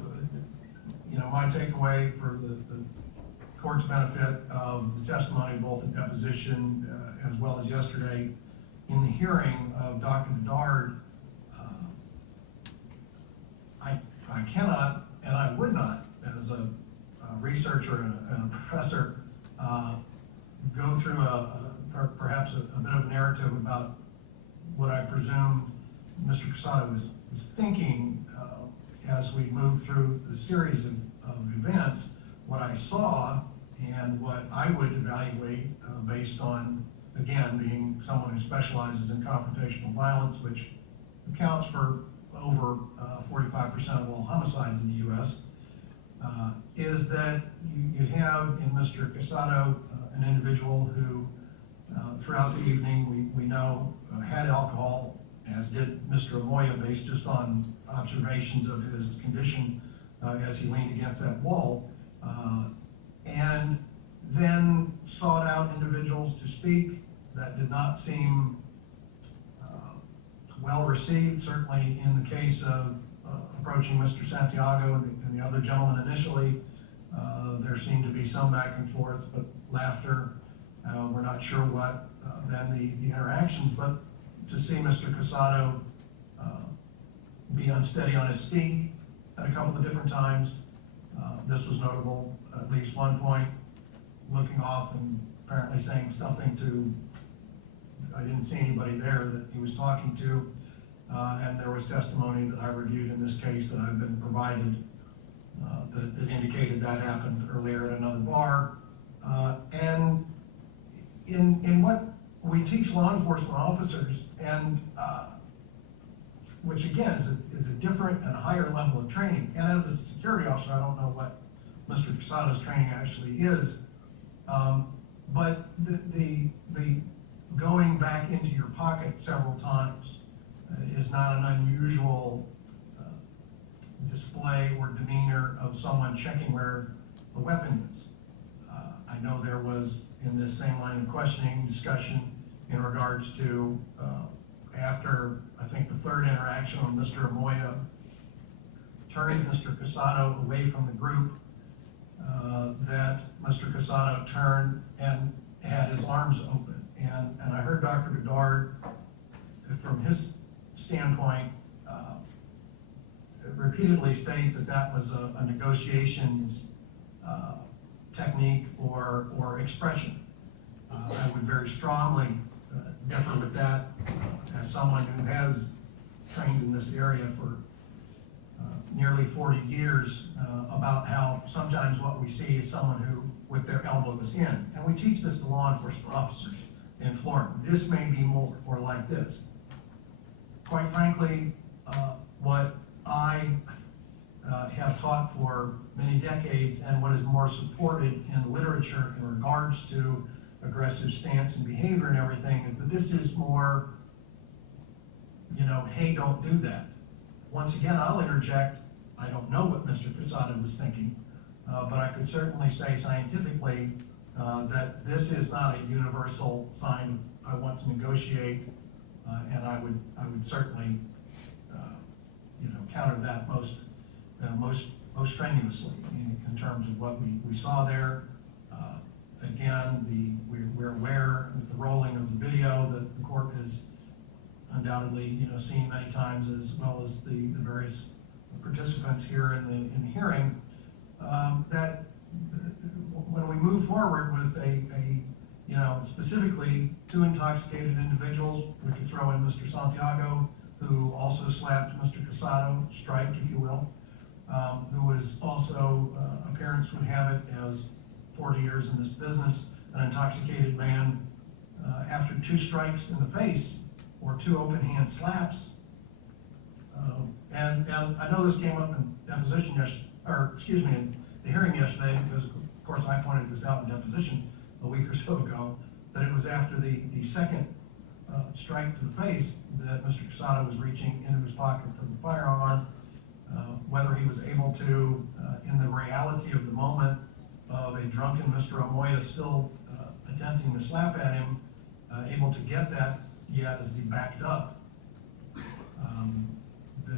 my takeaway for the court's benefit of the testimony, both in deposition as well as yesterday in the hearing of Dr. Bedard, I cannot and I would not, as a researcher and a professor, go through perhaps a bit of a narrative about what I presume Mr. Casado was thinking as we moved through the series of events. What I saw and what I would evaluate based on, again, being someone who specializes in confrontational violence, which accounts for over 45% of all homicides in the U.S., is that you have in Mr. Casado an individual who throughout the evening we know had alcohol, as did Mr. Amoia, based just on observations of his condition as he leaned against that wall, and then sought out individuals to speak that did not seem well received, certainly in the case of approaching Mr. Santiago and the other gentleman initially. There seemed to be some back and forth, but laughter. We're not sure what then the interactions, but to see Mr. Casado be unsteady on his feet at a couple of different times. This was notable, at least one point, looking off and apparently saying something to I didn't see anybody there that he was talking to. And there was testimony that I reviewed in this case that I've been provided that indicated that happened earlier at another bar. And in what we teach law enforcement officers, and which again is a different and higher level of training. And as a security officer, I don't know what Mr. Casado's training actually is, but the going back into your pocket several times is not an unusual display or demeanor of someone checking where the weapon is. I know there was, in this same line of questioning, discussion in regards to, after, I think, the third interaction when Mr. Amoia turned Mr. Casado away from the group, that Mr. Casado turned and had his arms open. And I heard Dr. Bedard, from his standpoint, repeatedly state that that was a negotiations technique or expression. I would very strongly differ with that as someone who has trained in this area for nearly 40 years about how sometimes what we see is someone who, with their elbows in, and we teach this to law enforcement officers in Florida. This may be more, or like this. Quite frankly, what I have taught for many decades and what is more supported in literature in regards to aggressive stance and behavior and everything is that this is more, hey, don't do that. Once again, I'll interject, I don't know what Mr. Casado was thinking, but I could certainly say scientifically that this is not a universal sign of I want to negotiate, and I would certainly counter that most strenuously in terms of what we saw there. Again, we're aware that the rolling of the video that the court has undoubtedly seen many times, as well as the various participants here in the hearing, that when we move forward with specifically two intoxicated individuals, we could throw in Mr. Santiago, who also slapped Mr. Casado, strike, if you will, who was also, appearance would have it, as 40 years in this business, an intoxicated man, after two strikes in the face, or two open hand slaps. And I know this came up in deposition in the hearing yesterday, because of course I pointed this out in deposition a week or so ago, that it was after the second strike to the face that Mr. Casado was reaching into his pocket for the firearm. Whether he was able to, in the reality of the moment of a drunken Mr. Amoia still attempting to slap at him, able to get that yet as he backed up.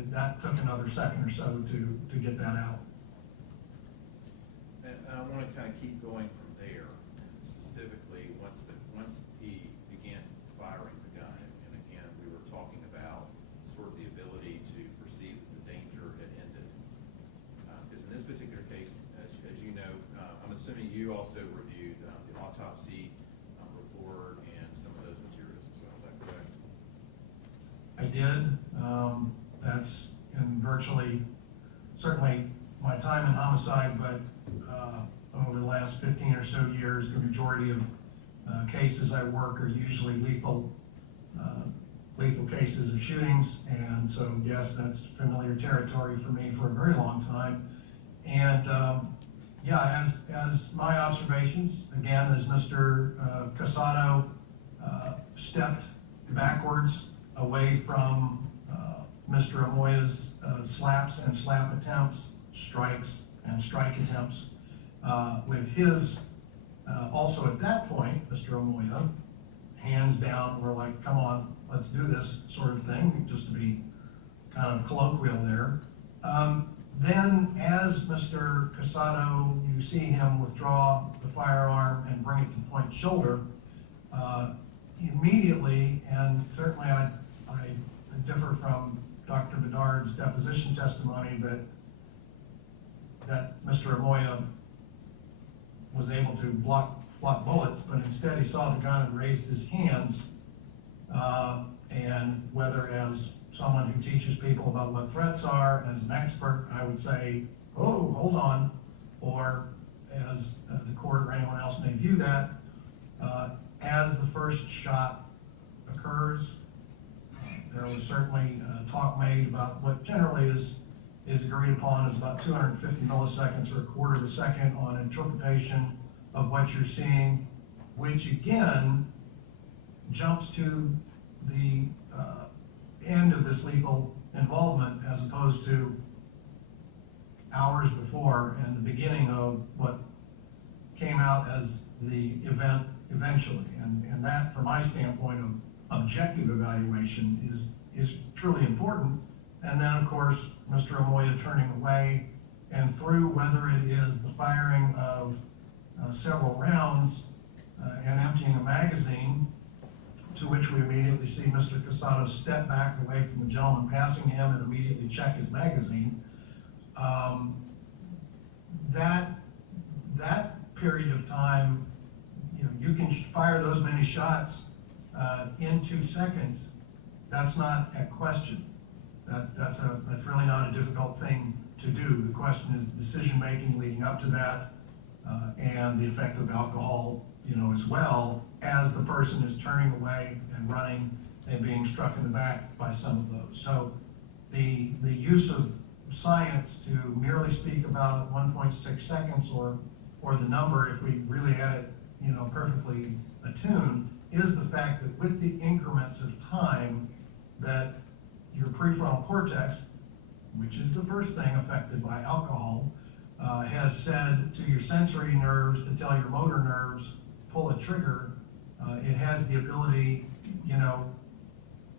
That took another second or so to get that out. And I want to kind of keep going from there, specifically once he began firing the gun, and again, we were talking about sort of the ability to perceive that the danger had ended. Because in this particular case, as you know, I'm assuming you also reviewed the autopsy report and some of those materials as well, is that correct? I did. That's in virtually, certainly my time in homicide, but over the last 15 or so years, the majority of cases I work are usually lethal cases of shootings, and so yes, that's familiar territory for me for a very long time. And yeah, as my observations, again, as Mr. Casado stepped backwards away from Mr. Amoia's slaps and slap attempts, strikes and strike attempts, with his, also at that point, Mr. Amoia, hands down, we're like, come on, let's do this sort of thing, just to be kind of colloquial there. Then as Mr. Casado, you see him withdraw the firearm and bring it to point shoulder, immediately, and certainly I differ from Dr. Bedard's deposition testimony that Mr. Amoia was able to block bullets, but instead he saw the gun and raised his hands And whether as someone who teaches people about what threats are, as an expert, I would say, oh, hold on, or as the court or anyone else may view that, as the first shot occurs, there was certainly talk made about what generally is agreed upon as about 250 milliseconds or a quarter of a second on interpretation of what you're seeing, which again jumps to the end of this lethal involvement as opposed to hours before and the beginning of what came out as the event eventually. And that, from my standpoint of objective evaluation, is truly important. And then, of course, Mr. Amoia turning away and through whether it is the firing of several rounds and emptying a magazine, to which we immediately see Mr. Casado step back away from the gentleman passing him and immediately check his magazine. That period of time, you know, you can fire those many shots in 2 seconds. That's not a question. That's really not a difficult thing to do. The question is decision-making leading up to that, and the effect of alcohol, you know, as well, as the person is turning away and running and being struck in the back by some of those. So the use of science to merely speak about 1.6 seconds or the number, if we really had it, you know, perfectly attuned, is the fact that with the increments of time that your prefrontal cortex, which is the first thing affected by alcohol, has said to your sensory nerves to tell your motor nerves, pull a trigger, it has the ability, you know,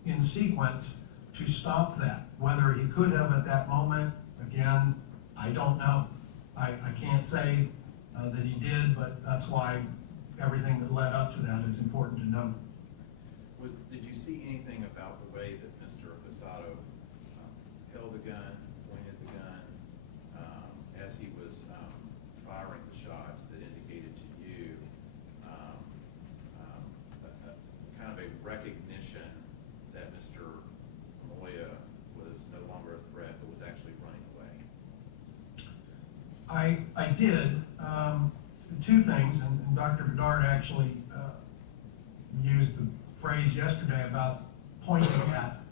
in sequence to stop that. Whether he could have at that moment, again, I don't know. I can't say that he did, but that's why everything that led up to that is important to note. Did you see anything about the way that Mr. Casado held the gun, pointed the gun, as he was firing the shots that indicated to you kind of a recognition that Mr. Amoia was no longer a threat, but was actually running away? I did. Two things, and Dr. Bedard actually used the phrase yesterday about pointing at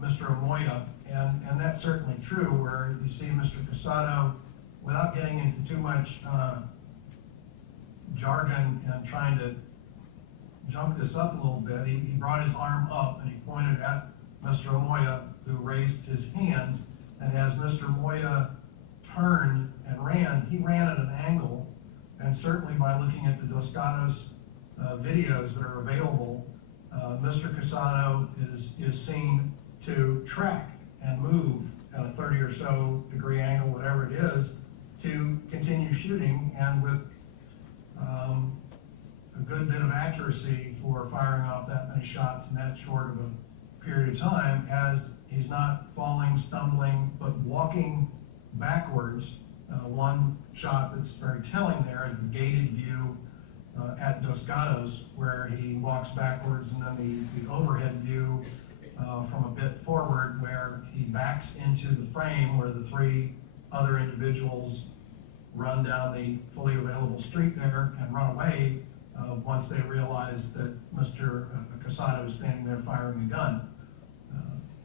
Mr. Amoia, and that's certainly true, where you see Mr. Casado, without getting into too much jargon and trying to jump this up a little bit, he brought his arm up and he pointed at Mr. Amoia, who raised his hands, and as Mr. Amoia turned and ran, he ran at an angle, and certainly by looking at the Dos Gatos videos that are available, Mr. Casado is seen to track and move at a 30 or so degree angle, whatever it is, to continue shooting, and with a good bit of accuracy for firing off that many shots in that short of a period of time, as he's not falling, stumbling, but walking backwards. One shot that's very telling there is the gated view at Dos Gatos, where he walks backwards, and then the overhead view from a bit forward, where he backs into the frame where the three other individuals run down the fully available street there and run away once they realize that Mr. Casado is standing there firing a gun.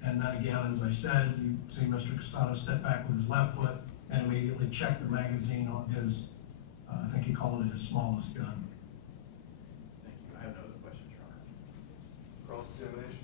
And then again, as I said, you see Mr. Casado step back with his left foot and immediately check the magazine on his, I think he called it his smallest gun. Thank you. I have no other questions, Your Honor. Cross-examination?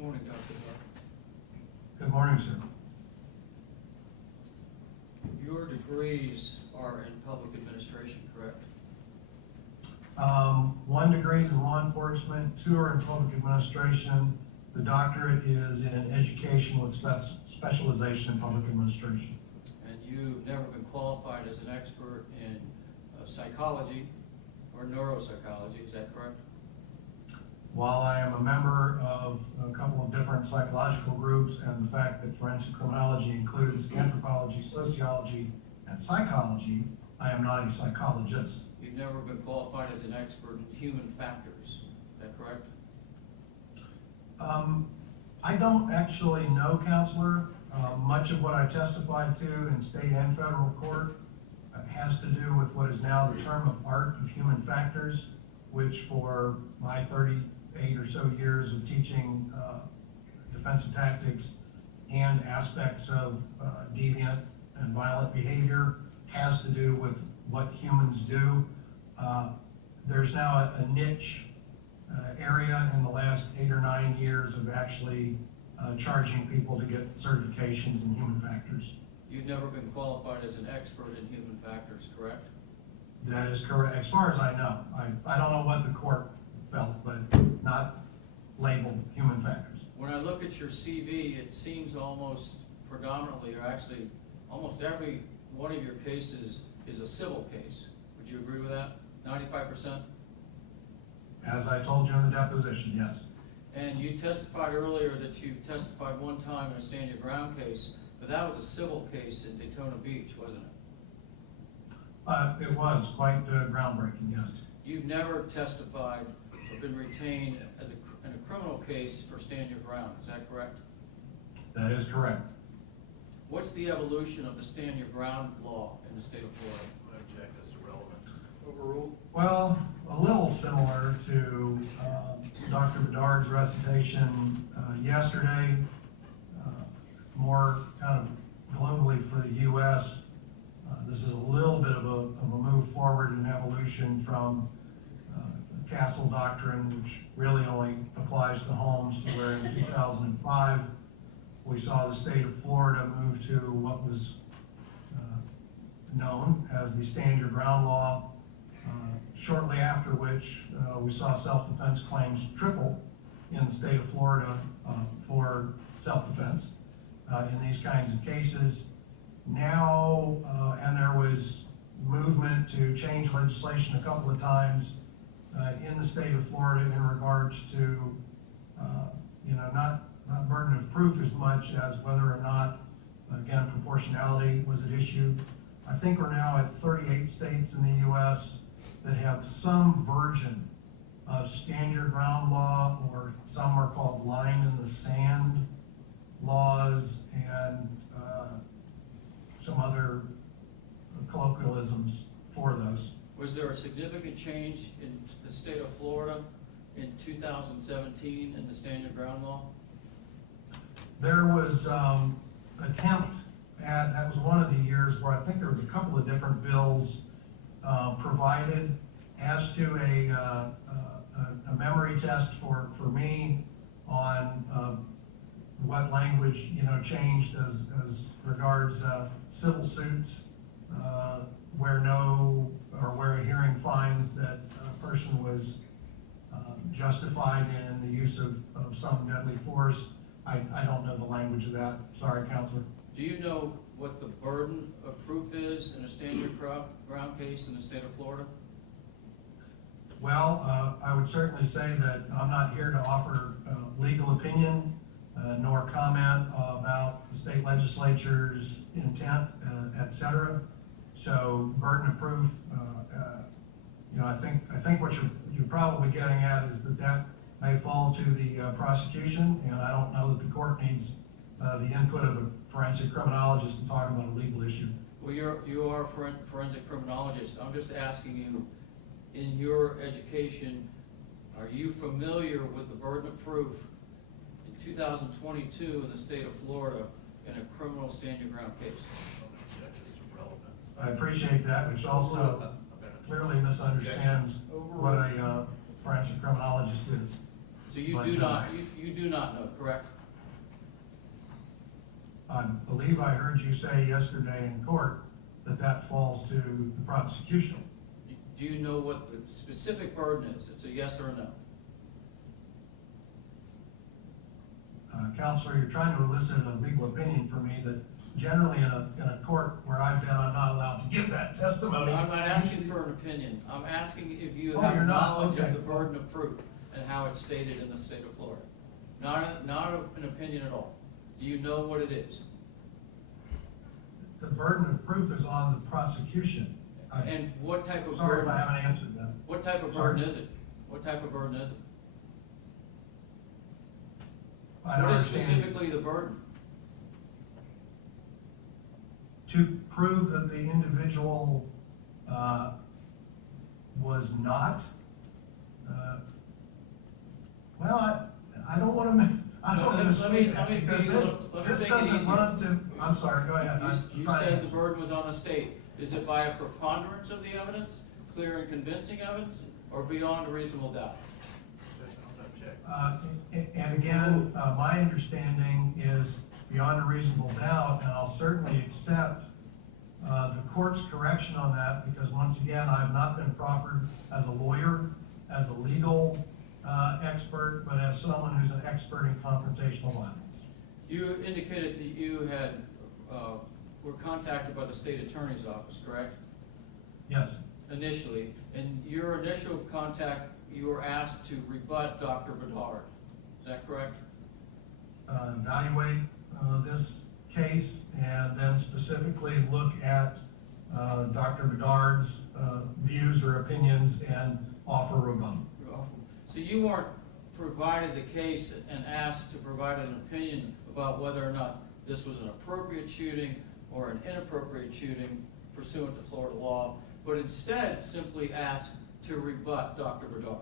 Morning, Dr. Hart. Good morning, sir. Your degrees are in public administration, correct? 1 degree is in law enforcement, 2 are in public administration, The doctorate is in education with specialization in public administration. And you've never been qualified as an expert in psychology or neuropsychology, is that correct? While I am a member of a couple of different psychological groups, and the fact that forensic criminology includes anthropology, sociology, and psychology, I am not a psychologist. You've never been qualified as an expert in human factors, is that correct? I don't actually know, Counselor. Much of what I testified to in state and federal court has to do with what is now the term of art of human factors, which for my 38 or so years of teaching defensive tactics and aspects of deviant and violent behavior has to do with what humans do. There's now a niche area in the last 8 or 9 years of actually charging people to get certifications in human factors. You've never been qualified as an expert in human factors, correct? That is correct, as far as I know. I don't know what the court felt, but not labeled human factors. When I look at your CV, it seems almost predominantly, or actually almost every one of your cases is a civil case. Would you agree with that? 95%? As I told you in the deposition, yes. And you testified earlier that you testified one time in a stand your ground case, but that was a civil case in Daytona Beach, wasn't it? It was quite groundbreaking, yes. You've never testified or been retained as in a criminal case for stand your ground, is that correct? That is correct. What's the evolution of the stand your ground law in the state of Florida? I object as to relevance. Overruled? Well, a little similar to Dr. Bedard's recitation yesterday, more kind of globally for the U.S. This is a little bit of a move forward in evolution from the Castle Doctrine, which really only applies to homes, to where in 2005 we saw the state of Florida move to what was known as the Stand Your Ground Law. Shortly after which we saw self-defense claims triple in the state of Florida for self-defense in these kinds of cases. Now, and there was movement to change legislation a couple of times in the state of Florida in regards to, not burden of proof as much as whether or not, again, proportionality was at issue. I think we're now at 38 states in the U.S. that have some version of stand your ground law, or some are called line in the sand laws, and some other colloquialisms for those. Was there a significant change in the state of Florida in 2017 in the stand your ground law? There was attempt at, that was one of the years where I think there was a couple of different bills provided as to a memory test for me on what language changed as regards civil suits where a hearing finds that a person was justified in the use of some deadly force. I don't know the language of that. Sorry, Counselor. Do you know what the burden of proof is in a stand your ground case in the state of Florida? Well, I would certainly say that I'm not here to offer legal opinion nor comment about the state legislature's intent, et cetera. So burden of proof, I think what you're probably getting at is that may fall to the prosecution, and I don't know that the court needs the input of a forensic criminologist to talk about a legal issue. Well, you are a forensic criminologist. I'm just asking you, in your education, are you familiar with the burden of proof in 2022 in the state of Florida in a criminal stand your ground case? I object as to relevance. I appreciate that, which also clearly misunderstands what a forensic criminologist is. So you But, do not know, correct? I believe I heard you say yesterday in court that falls to the prosecution. Do you know what the specific burden is? It's a yes or a no. Counselor, you're trying to elicit a legal opinion from me that generally in a court where I've been, I'm not allowed to give that testimony. I'm not asking for an opinion. I'm asking if you Oh, have you're not? knowledge Okay. of the burden of proof and how it's stated in the state of Florida. Not an opinion at all. Do you know what it is? The burden of proof is on the prosecution. And what type of Sorry if burden? I haven't answered that. What type of Sorry. burden is it? What type of burden is it? I don't What is understand. specifically the burden? To prove that the individual was not, well, I don't want to, I don't want to Let me speak that be because a little- let me this make it doesn't easier. run to, I'm sorry, go ahead. I'm You trying to said the answer. burden was on the state. Is it by a preponderance of the evidence, clear and convincing evidence, or beyond a reasonable doubt? And again, my understanding is beyond a reasonable doubt, and I'll certainly accept the court's correction on that, because once again, I have not been proffered as a lawyer, as a legal expert, but as someone who's an expert in confrontational violence. You indicated that you had, were contacted by the state attorney's office, correct? Yes, Initially, in your initial contact, you were asked to rebut Dr. Bedard. Is that correct? evaluate this case and then specifically look at Dr. Bedard's views or opinions and offer a rebuttal. So you weren't provided the case and asked to provide an opinion about whether or not this was an appropriate shooting or an inappropriate shooting pursuant to Florida law, but instead simply asked to rebut Dr. Bedard.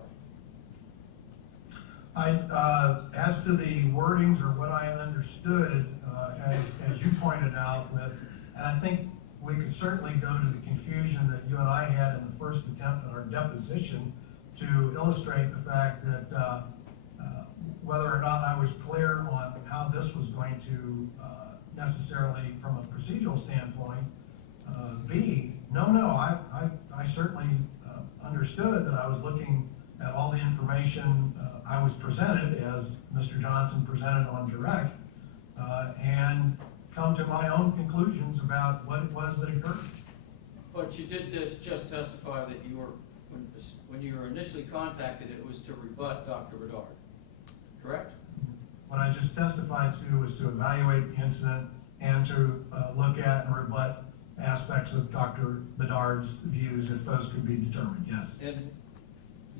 As to the wordings or what I understood, as you pointed out with, and I think we could certainly go to the confusion that you and I had in the first attempt at our deposition to illustrate the fact that whether or not I was clear on how this was going to necessarily, from a procedural standpoint, be. No, I certainly understood that I was looking at all the information I was presented, as Mr. Johnson presented on direct, and come to my own conclusions about what it was that occurred. But you did just testify that you were, when you were initially contacted, it was to rebut Dr. Bedard, correct? What I just testified to was to evaluate the incident and to look at and rebut aspects of Dr. Bedard's views if those could be determined, yes. And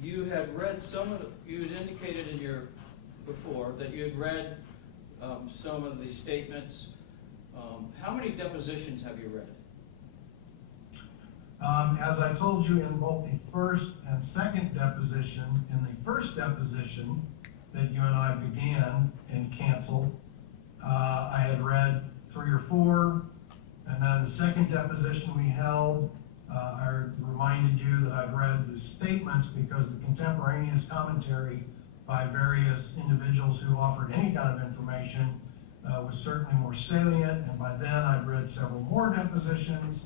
you had read some of the, you had indicated in your, before, that you had read some of the statements. How many depositions have you read? As I told you in both the first and second deposition, in the first deposition that you and I began and canceled, I had read 3 or 4, and then the second deposition we held, I reminded you that I've read the statements because the contemporaneous commentary by various individuals who offered any kind of information was certainly more salient, and by then I've read several more depositions.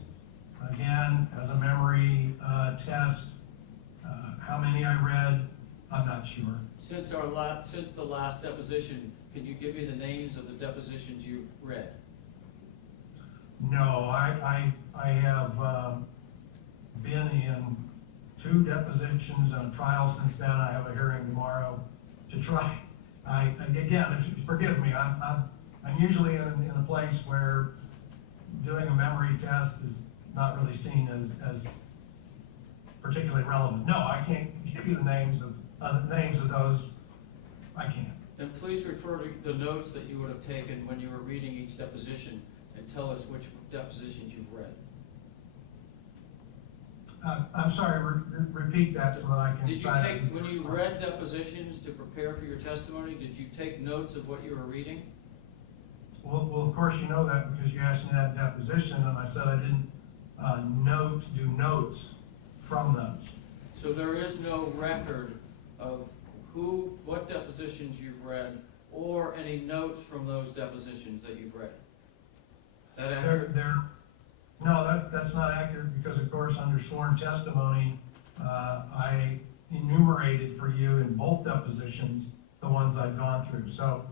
Again, as a memory test, how many I read, I'm not sure. Since the last deposition, can you give me the names of the depositions you've read? No, I have been in 2 depositions and a trial since then. I have a hearing tomorrow to try. Again, forgive me, I'm usually in a place where doing a memory test is not really seen as particularly relevant. No, I can't give you the names of those. I can't. Then please refer to the notes that you would have taken when you were reading each deposition and tell us which depositions you've read. I'm sorry, repeat that so that I can Did you try to- take, when you read depositions to prepare for your testimony, did you take notes of what you were reading? Well, of course you know that because you asked me that deposition and I said I didn't do notes from those. So there is no record of what depositions you've read or any notes from those depositions that you've read? Is that accurate? No, that's not accurate because of course under sworn testimony, I enumerated for you in both depositions the ones I've gone through. So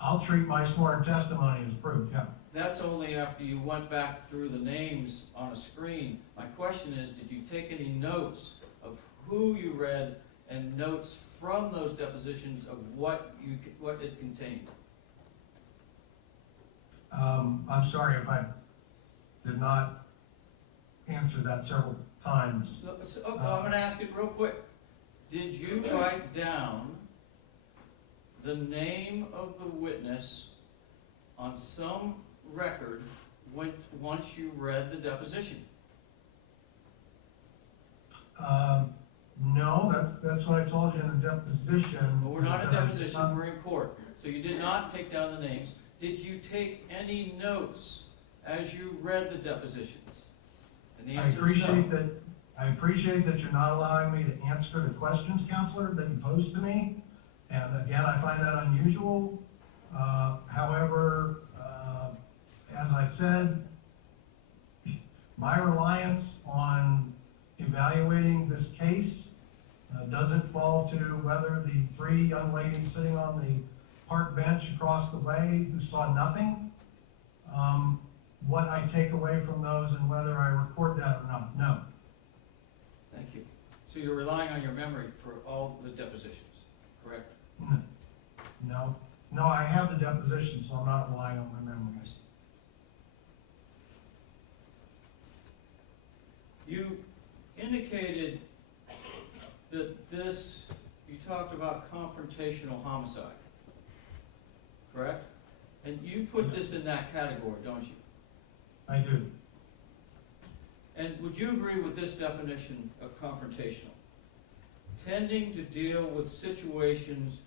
I'll treat my sworn testimony as proof, yeah. That's only after you went back through the names on a screen. My question is, did you take any notes of who you read and notes from those depositions of what it contained? I'm sorry if I did not answer that several times. I'm gonna ask it real quick. Did you write down the name of the witness on some record once you read the deposition? No, that's what I told you in the deposition. Well, we're not in is that I did deposition, not- we're in court. So you did not take down the names. Did you take any notes as you read the depositions? And the I answer is no. appreciate that you're not allowing me to answer the questions, Counselor, that you posed to me. And again, I find that unusual. However, as I said, my reliance on evaluating this case doesn't fall to whether the three young ladies sitting on the park bench across the way who saw nothing, what I take away from those and whether I record that or not, no. Thank you. So you're relying on your memory for all the depositions, correct? No, I have the deposition, so I'm not relying on my memory. You indicated that you talked about confrontational homicide, correct? And you put this in that category, don't you? I do. And would you agree with this definition of confrontational? Tending to deal with situations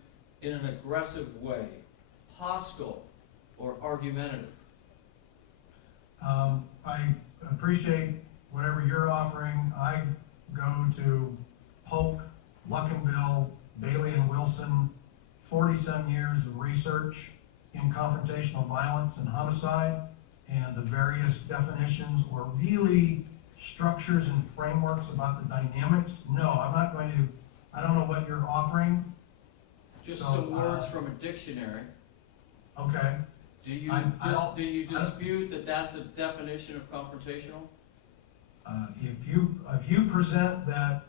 in an aggressive way, hostile or argumentative. I appreciate whatever you're offering. I go to Polk, Luckenbill, Bailey and Wilson, 40-some years of research in confrontational violence and homicide, and the various definitions or really structures and frameworks about the dynamics. No, I'm not going to, I don't know what you're offering. Just So, some words from a dictionary. Okay, Do you I dispute that that's a definition of confrontational? if you present that,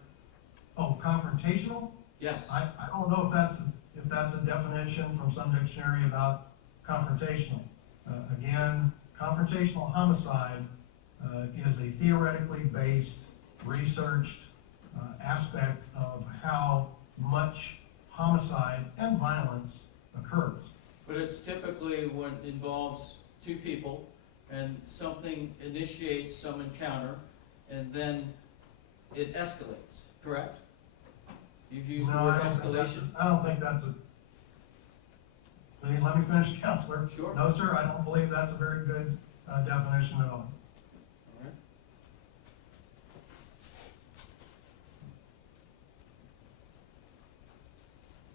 confrontational, Yes. I don't know if that's a definition from some dictionary about confrontational. Again, confrontational homicide is a theoretically based, researched aspect of how much homicide and violence occurs. But it's typically when it involves two people and something initiates some encounter and then it escalates, correct? You've used the No, word I don't think that's escalation. I don't think that's a, please let me finish, Counselor. Sure. No, sir, I don't believe that's a very good definition at all. All right.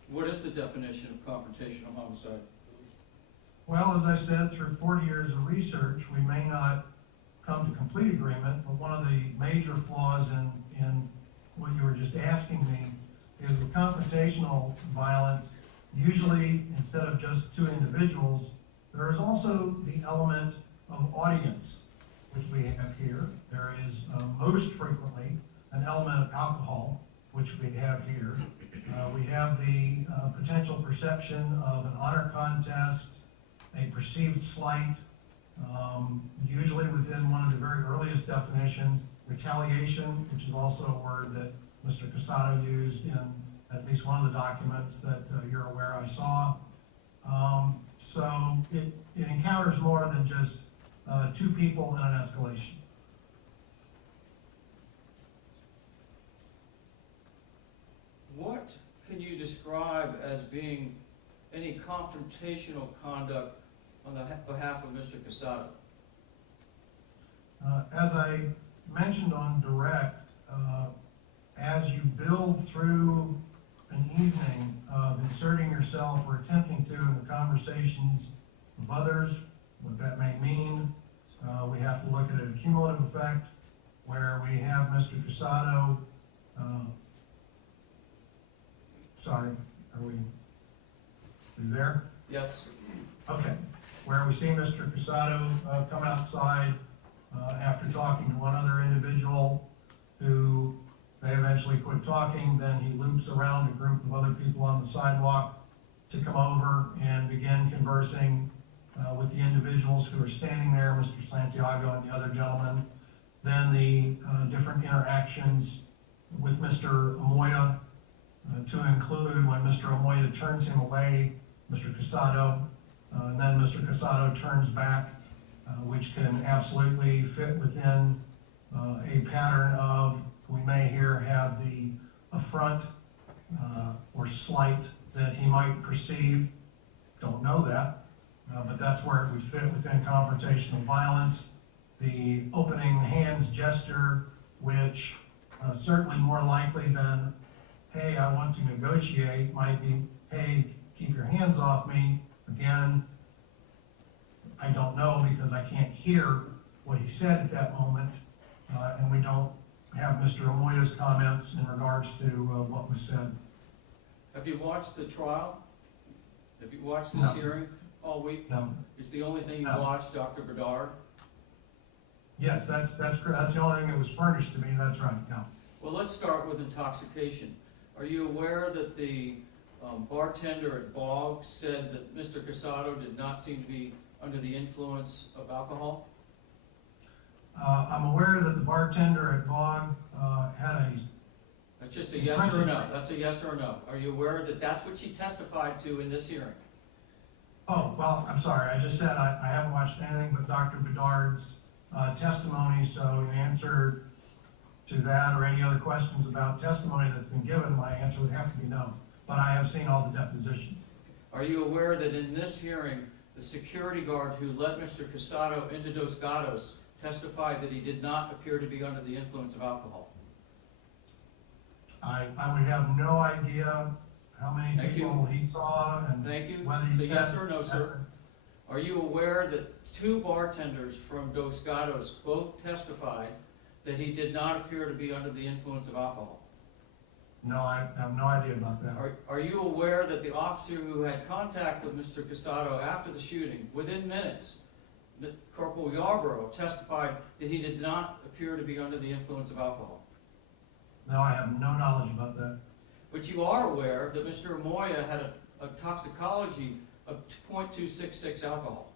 What is the definition of confrontational homicide? Well, as I said, through 40 years of research, we may not come to complete agreement, but one of the major flaws in what you were just asking me is with confrontational violence, usually instead of just two individuals, there is also the element of audience, which we have here. There is most frequently an element of alcohol, which we have here. We have the potential perception of an honor contest, a perceived slight, usually within one of the very earliest definitions, retaliation, which is also a word that Mr. Casado used in at least one of the documents that you're aware I saw. So it encounters more than just two people in an escalation. What can you describe as being any confrontational conduct on the behalf of Mr. Casado? As I mentioned on direct, as you build through an evening of inserting yourself or attempting to in the conversations of others, what that may mean, we have to look at a cumulative effect where we have Mr. Casado, sorry, are we there? Yes. Okay, where we see Mr. Casado come outside after talking to one other individual who they eventually quit talking, then he loops around a group of other people on the sidewalk to come over and begin conversing with the individuals who are standing there, Mr. Santiago and the other gentleman. Then the different interactions with Mr. Amoia, to include when Mr. Amoia turns him away, Mr. Casado, and then Mr. Casado turns back, which can absolutely fit within a pattern of, we may here have the affront or slight that he might perceive. Don't know that, but that's where it would fit within confrontational violence. The opening hands gesture, which certainly more likely than, hey, I want to negotiate, might be, hey, keep your hands off me. Again, I don't know because I can't hear what he said at that moment, and we don't have Mr. Amoya's comments in regards to what was said. Have you watched the trial? Have you watched this No. hearing all week? No. Is the only thing you No. watched Dr. Bedard? Yes, that's correct. That's the only thing that was furnished to me. That's right. Yeah. Well, let's start with intoxication. Are you aware that the bartender at Bog said that Mr. Casado did not seem to be under the influence of alcohol? I'm aware that the bartender at Bog had a. That's just a yes or no. That's a yes or no. Are you aware that that's what she testified to in this hearing? Oh, well, I'm sorry. I just said I haven't watched anything but Dr. Bedard's testimony. So in answer to that or any other questions about testimony that's been given, my answer would have to be no. But I have seen all the depositions. Are you aware that in this hearing, the security guard who let Mr. Casado into Dos Gatos testified that he did not appear to be under the influence of alcohol? I would have no idea how many Thank you. people he saw and Thank you. whether It's he a said. yes or no, sir. Are you aware that two bartenders from Dos Gatos both testified that he did not appear to be under the influence of alcohol? No, I have no idea about that. Are you aware that the officer who had contact with Mr. Casado after the shooting, within minutes, that Corporal Yarborough testified that he did not appear to be under the influence of alcohol? No, I have no knowledge about that. But you are aware that Mr. Amoia had a toxicology of 0.266 alcohol.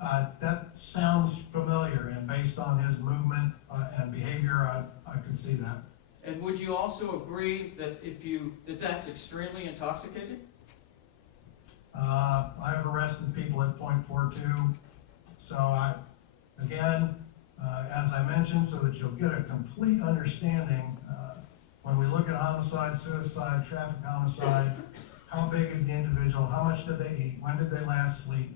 That sounds familiar, and based on his movement and behavior, I could see that. And would you also agree that that's extremely intoxicated? I've arrested people at .42, so again, as I mentioned, so that you'll get a complete understanding, when we look at homicide, suicide, traffic homicide, how big is the individual, how much did they eat, when did they last sleep?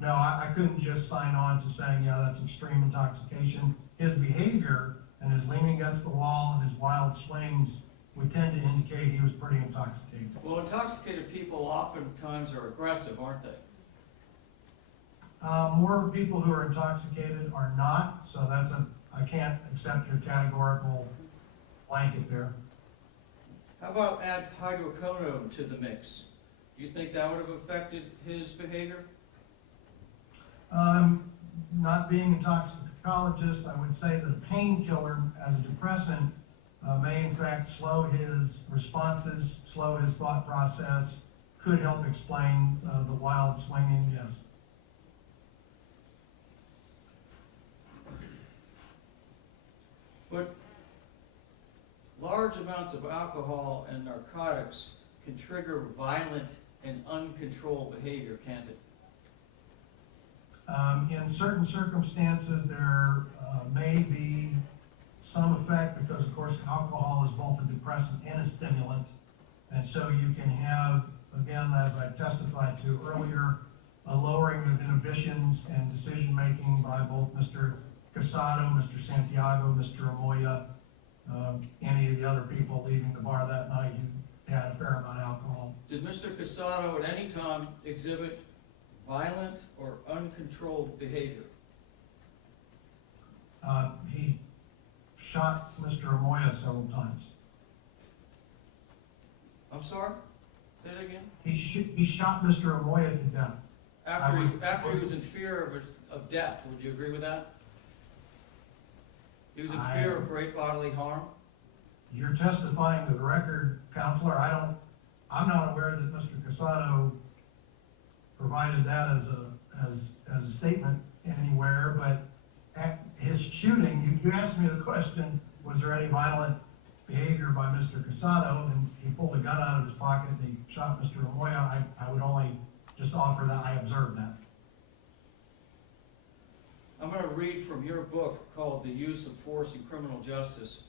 No, I couldn't just sign on to saying, yeah, that's extreme intoxication. His behavior and his leaning against the wall and his wild swings would tend to indicate he was pretty intoxicated. Well, intoxicated people oftentimes are aggressive, aren't they? More people who are intoxicated are not, so I can't accept your categorical blanket there. How about add hydrocodone to the mix? Do you think that would have affected his behavior? Not being a toxicologist, I would say that a painkiller as a depressant may in fact slow his responses, slow his thought process, could help explain the wild swinging, yes. But large amounts of alcohol and narcotics can trigger violent and uncontrolled behavior, can't it? In certain circumstances, there may be some effect because, of course, alcohol is both a depressant and a stimulant. And so you can have, again, as I testified to earlier, a lowering of inhibitions and decision-making by both Mr. Casado, Mr. Santiago, Mr. Amoia, any of the other people leaving the bar that night who had a fair amount of alcohol. Did Mr. Casado at any time exhibit violent or uncontrolled behavior? He shot Mr. Amoia several times. I'm sorry? Say it again? He shot Mr. Amoia to death. After he was in fear of death, would you agree with that? He was in fear of great bodily harm? You're testifying to the record, Counselor. I'm not aware that Mr. Casado provided that as a statement anywhere, but at his shooting, you asked me the question, was there any violent behavior by Mr. Casado? And he pulled a gun out of his pocket and he shot Mr. Amoia. I would only just offer that I observed that. I'm going to read from your book called The Use of Force in Criminal Justice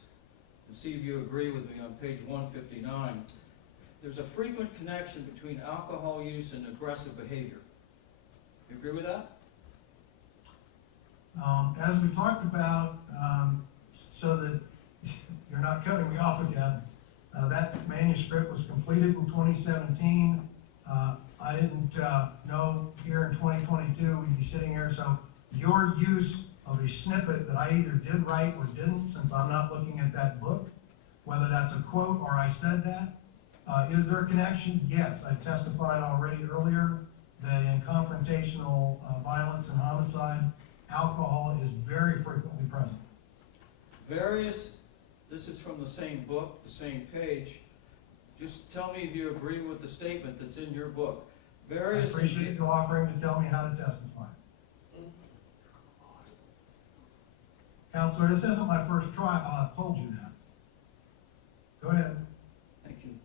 and see if you agree with me on page 159. There's a frequent connection between alcohol use and aggressive behavior. You agree with that? As we talked about, so that you're not cutting me off again, that manuscript was completed in 2017. I didn't know here in 2022 we'd be sitting here, so your use of a snippet that I either did write or didn't, since I'm not looking at that book, whether that's a quote or I said that, is there a connection? Yes, I testified already earlier that in confrontational violence and homicide, alcohol is very frequently present. This is from the same book, the same page. Just tell me if you agree with the statement that's in your book. I appreciate you offering to tell me how to testify. Counselor, this isn't my first try. I've told you that. Go ahead. Thank you.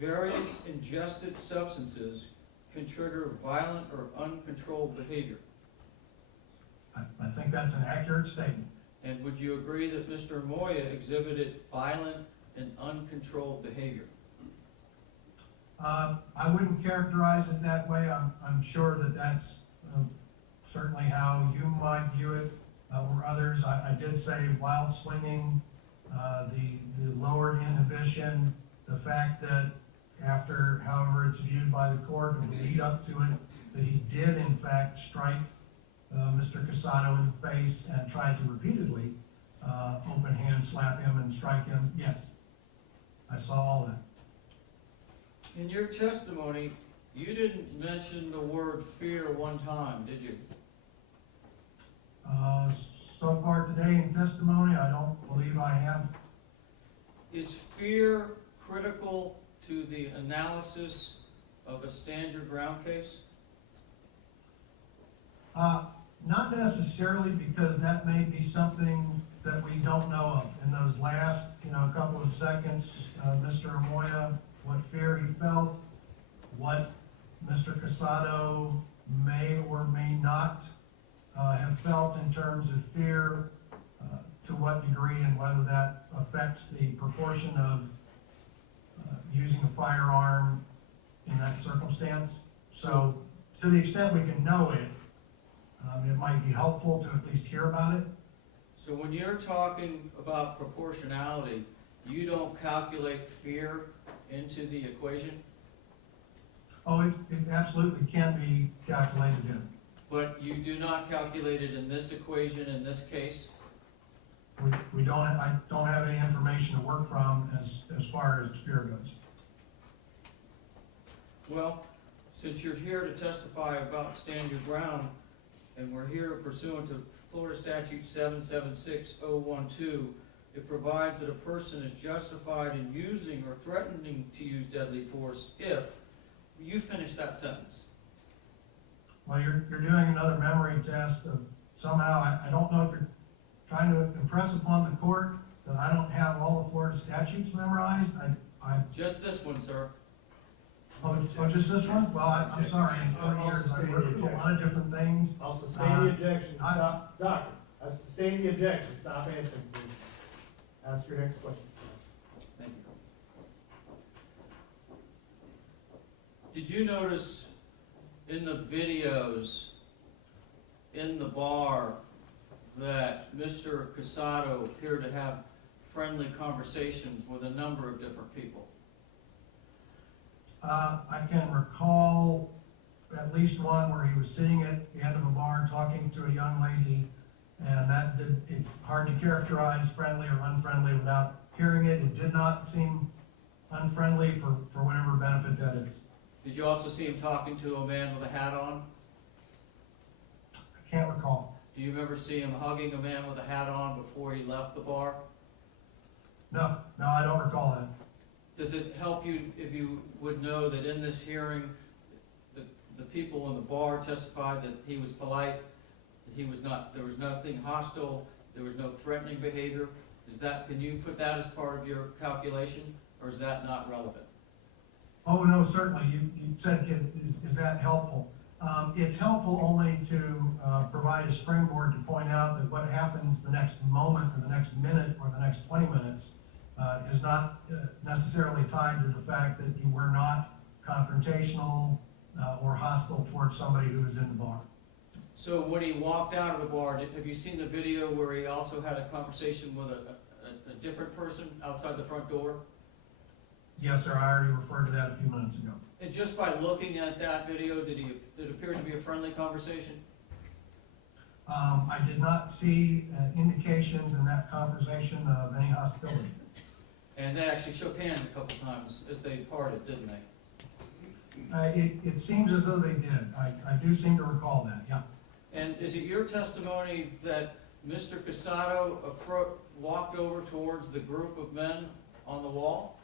Various ingested substances can trigger violent or uncontrolled behavior. I think that's an accurate statement. And would you agree that Mr. Amoia exhibited violent and uncontrolled behavior? I wouldn't characterize it that way. I'm sure that that's certainly how you might view it, or others. I did say wild swinging, the lowered inhibition, the fact that after, however it's viewed by the court, or the lead up to it, that he did in fact strike Mr. Casado in the face and tried to repeatedly open hand slap him and strike him. Yes, I saw all that. In your testimony, you didn't mention the word fear one time, did you? So far today in testimony, I don't believe I have. Is fear critical to the analysis of a stand your ground case? Not necessarily, because that may be something that we don't know of. In those last, couple of seconds, Mr. Amoia, what fear he felt, what Mr. Casado may or may not have felt in terms of fear, to what degree, and whether that affects the proportion of using a firearm in that circumstance. So, to the extent we can know it, it might be helpful to at least hear about it. So when you're talking about proportionality, you don't calculate fear into the equation? Oh, it absolutely can be calculated in. But you do not calculate it in this equation in this case? I don't have any information to work from as far as fear goes. Well, since you're here to testify about stand your ground, and we're here pursuant to Florida Statute 776012, it provides that a person is justified in using or threatening to use deadly force if you finish that sentence. Well, you're doing another memory test of somehow, I don't know if you're trying to impress upon the court that I don't have all the Florida statutes memorized. Just this one, sir. Oh, just this one? Well, I'm sorry, in 40 years, I've written a lot of different things. I'll sustain the objection. Stop, doctor, I've sustained the objection. Stop answering, please. Ask your next question. Thank you. Did you notice in the videos in the bar that Mr. Casado appeared to have friendly conversations with a number of different people? I can recall at least one where he was sitting at the end of a bar talking to a young lady, and it's hard to characterize friendly or unfriendly without hearing it. It did not seem unfriendly for whatever benefit that is. Did you also see him talking to a man with a hat on? I can't recall. Do you remember seeing him hugging a man with a hat on before he left the bar? No, I don't recall that. Does it help you if you would know that in this hearing, the people in the bar testified that he was polite, that he was not, there was nothing hostile, there was no threatening behavior? Can you put that as part of your calculation, or is that not relevant? Oh, no, certainly. You said, is that helpful? It's helpful only to provide a springboard to point out that what happens the next moment or the next minute or the next 20 minutes is not necessarily tied to the fact that you were not confrontational or hostile towards somebody who was in the bar. So when he walked out of the bar, have you seen the video where he also had a conversation with a different person outside the front door? Yes, sir, I already referred to that a few minutes ago. And just by looking at that video, did it appear to be a friendly conversation? I did not see indications in that conversation of any hostility. And they actually shook hands a couple times as they parted, didn't they? It seems as though they did. I do seem to recall that, yeah. And is it your testimony that Mr. Casado walked over towards the group of men on the wall?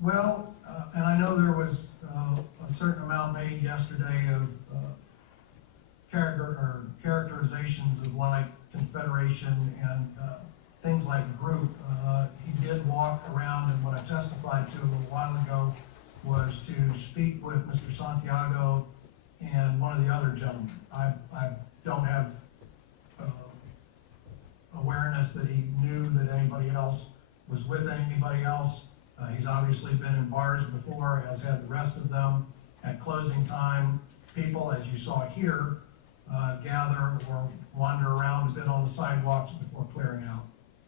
Well, and I know there was a certain amount made yesterday of characterizations of like confederation and things like group. He did walk around, and what I testified to a little while ago was to speak with Mr. Santiago and one of the other gentlemen. I don't have awareness that he knew that anybody else was with anybody else. He's obviously been in bars before, as had the rest of them. At closing time, people, as you saw here, gather or wander around a bit on the sidewalks before clearing out.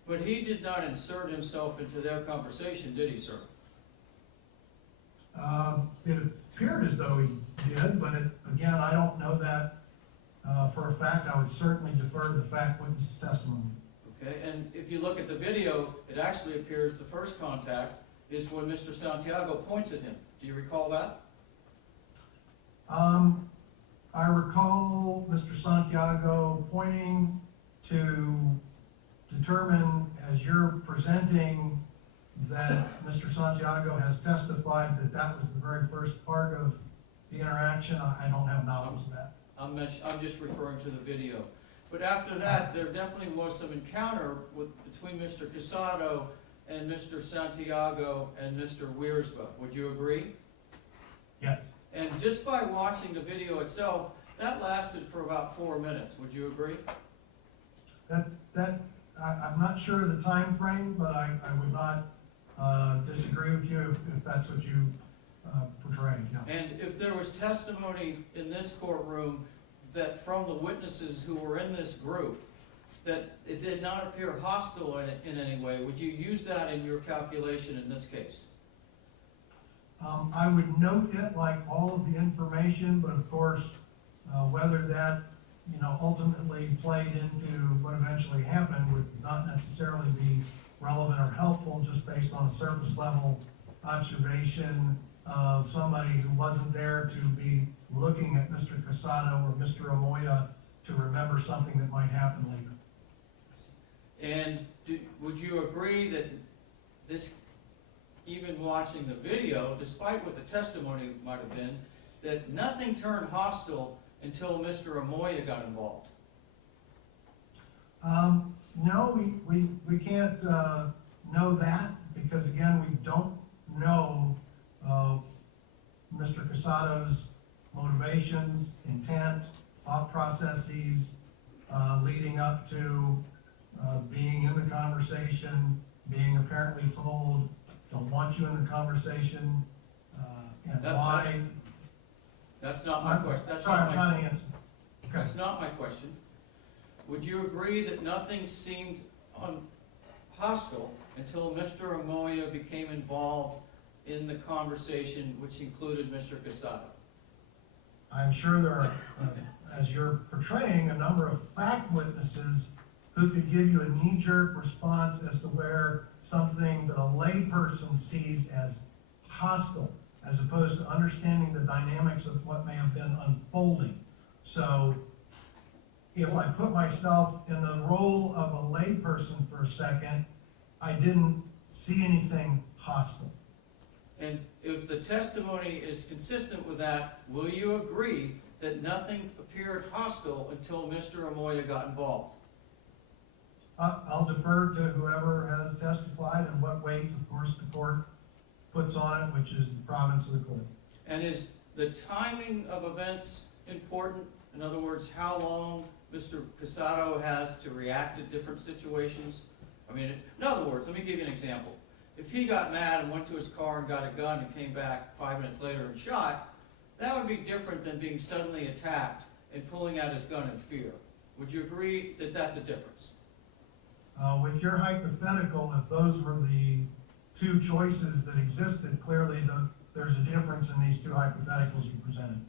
But he did not insert himself into their conversation, did he, sir? It appeared as though he did, but again, I don't know that for a fact. I would certainly defer to the fact witness testimony. Okay, and if you look at the video, it actually appears the first contact is when Mr. Santiago points at him. Do you recall that? I recall Mr. Santiago pointing to determine, as you're presenting, that Mr. Santiago has testified that that was the very first part of the interaction. I don't have knowledge of that. I'm just referring to the video. But after that, there definitely was some encounter between Mr. Casado and Mr. Santiago and Mr. Wiersbe. Would you agree? Yes. And just by watching the video itself, that lasted for about 4 minutes. Would you agree? I'm not sure of the time frame, but I would not disagree with you if that's what you portrayed. Yeah. And if there was testimony in this courtroom that from the witnesses who were in this group, that it did not appear hostile in any way, would you use that in your calculation in this case? I would note it like all of the information, but of course, whether that ultimately played into what eventually happened would not necessarily be relevant or helpful, just based on a surface level observation of somebody who wasn't there to be looking at Mr. Casado or Mr. Amoia to remember something that might happen later. And would you agree that this, even watching the video, despite what the testimony might have been, that nothing turned hostile until Mr. Amoia got involved? No, we can't know that, because again, we don't know Mr. Casado's motivations, intent, thought processes leading up to being in the conversation, being apparently told, don't want you in the conversation, and why. That's not my question. I'm trying to answer. Okay. That's not my question. Would you agree that nothing seemed hostile until Mr. Amoia became involved in the conversation, which included Mr. Casado? I'm sure there are, as you're portraying, a number of fact witnesses who could give you a knee-jerk response as to where something that a layperson sees as hostile, as opposed to understanding the dynamics of what may have been unfolding. So if I put myself in the role of a layperson for a second, I didn't see anything hostile. And if the testimony is consistent with that, will you agree that nothing appeared hostile until Mr. Amoia got involved? I'll defer to whoever has testified and what weight, of course, the court puts on it, which is the province of the court. And is the timing of events important? In other words, how long Mr. Casado has to react to different situations? I mean, in other words, let me give you an example. If he got mad and went to his car and got a gun and came back 5 minutes later and shot, that would be different than being suddenly attacked and pulling out his gun in fear. Would you agree that that's a difference? With your hypothetical, if those were the two choices that existed, clearly there's a difference in these two hypotheticals you presented.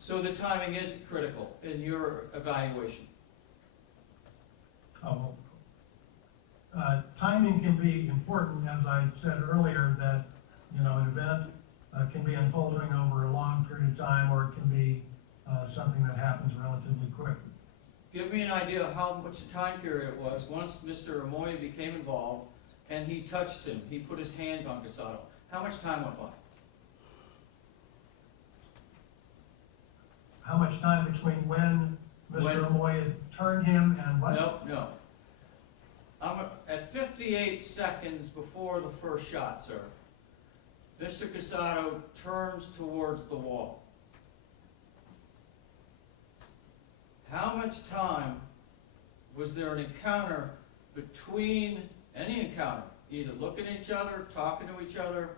So the timing is critical in your evaluation. Timing can be important, as I said earlier, that an event can be unfolding over a long period of time, or it can be something that happens relatively quickly. Give me an idea of how much time period it was once Mr. Amoia became involved and he touched him, he put his hands on Casado. How much time went by? How much time between when Mr. Amoia turned him and what? No. I'm at 58 seconds before the first shot, sir. Mr. Casado turns towards the wall. How much time was there an encounter between, any encounter, either looking at each other, talking to each other,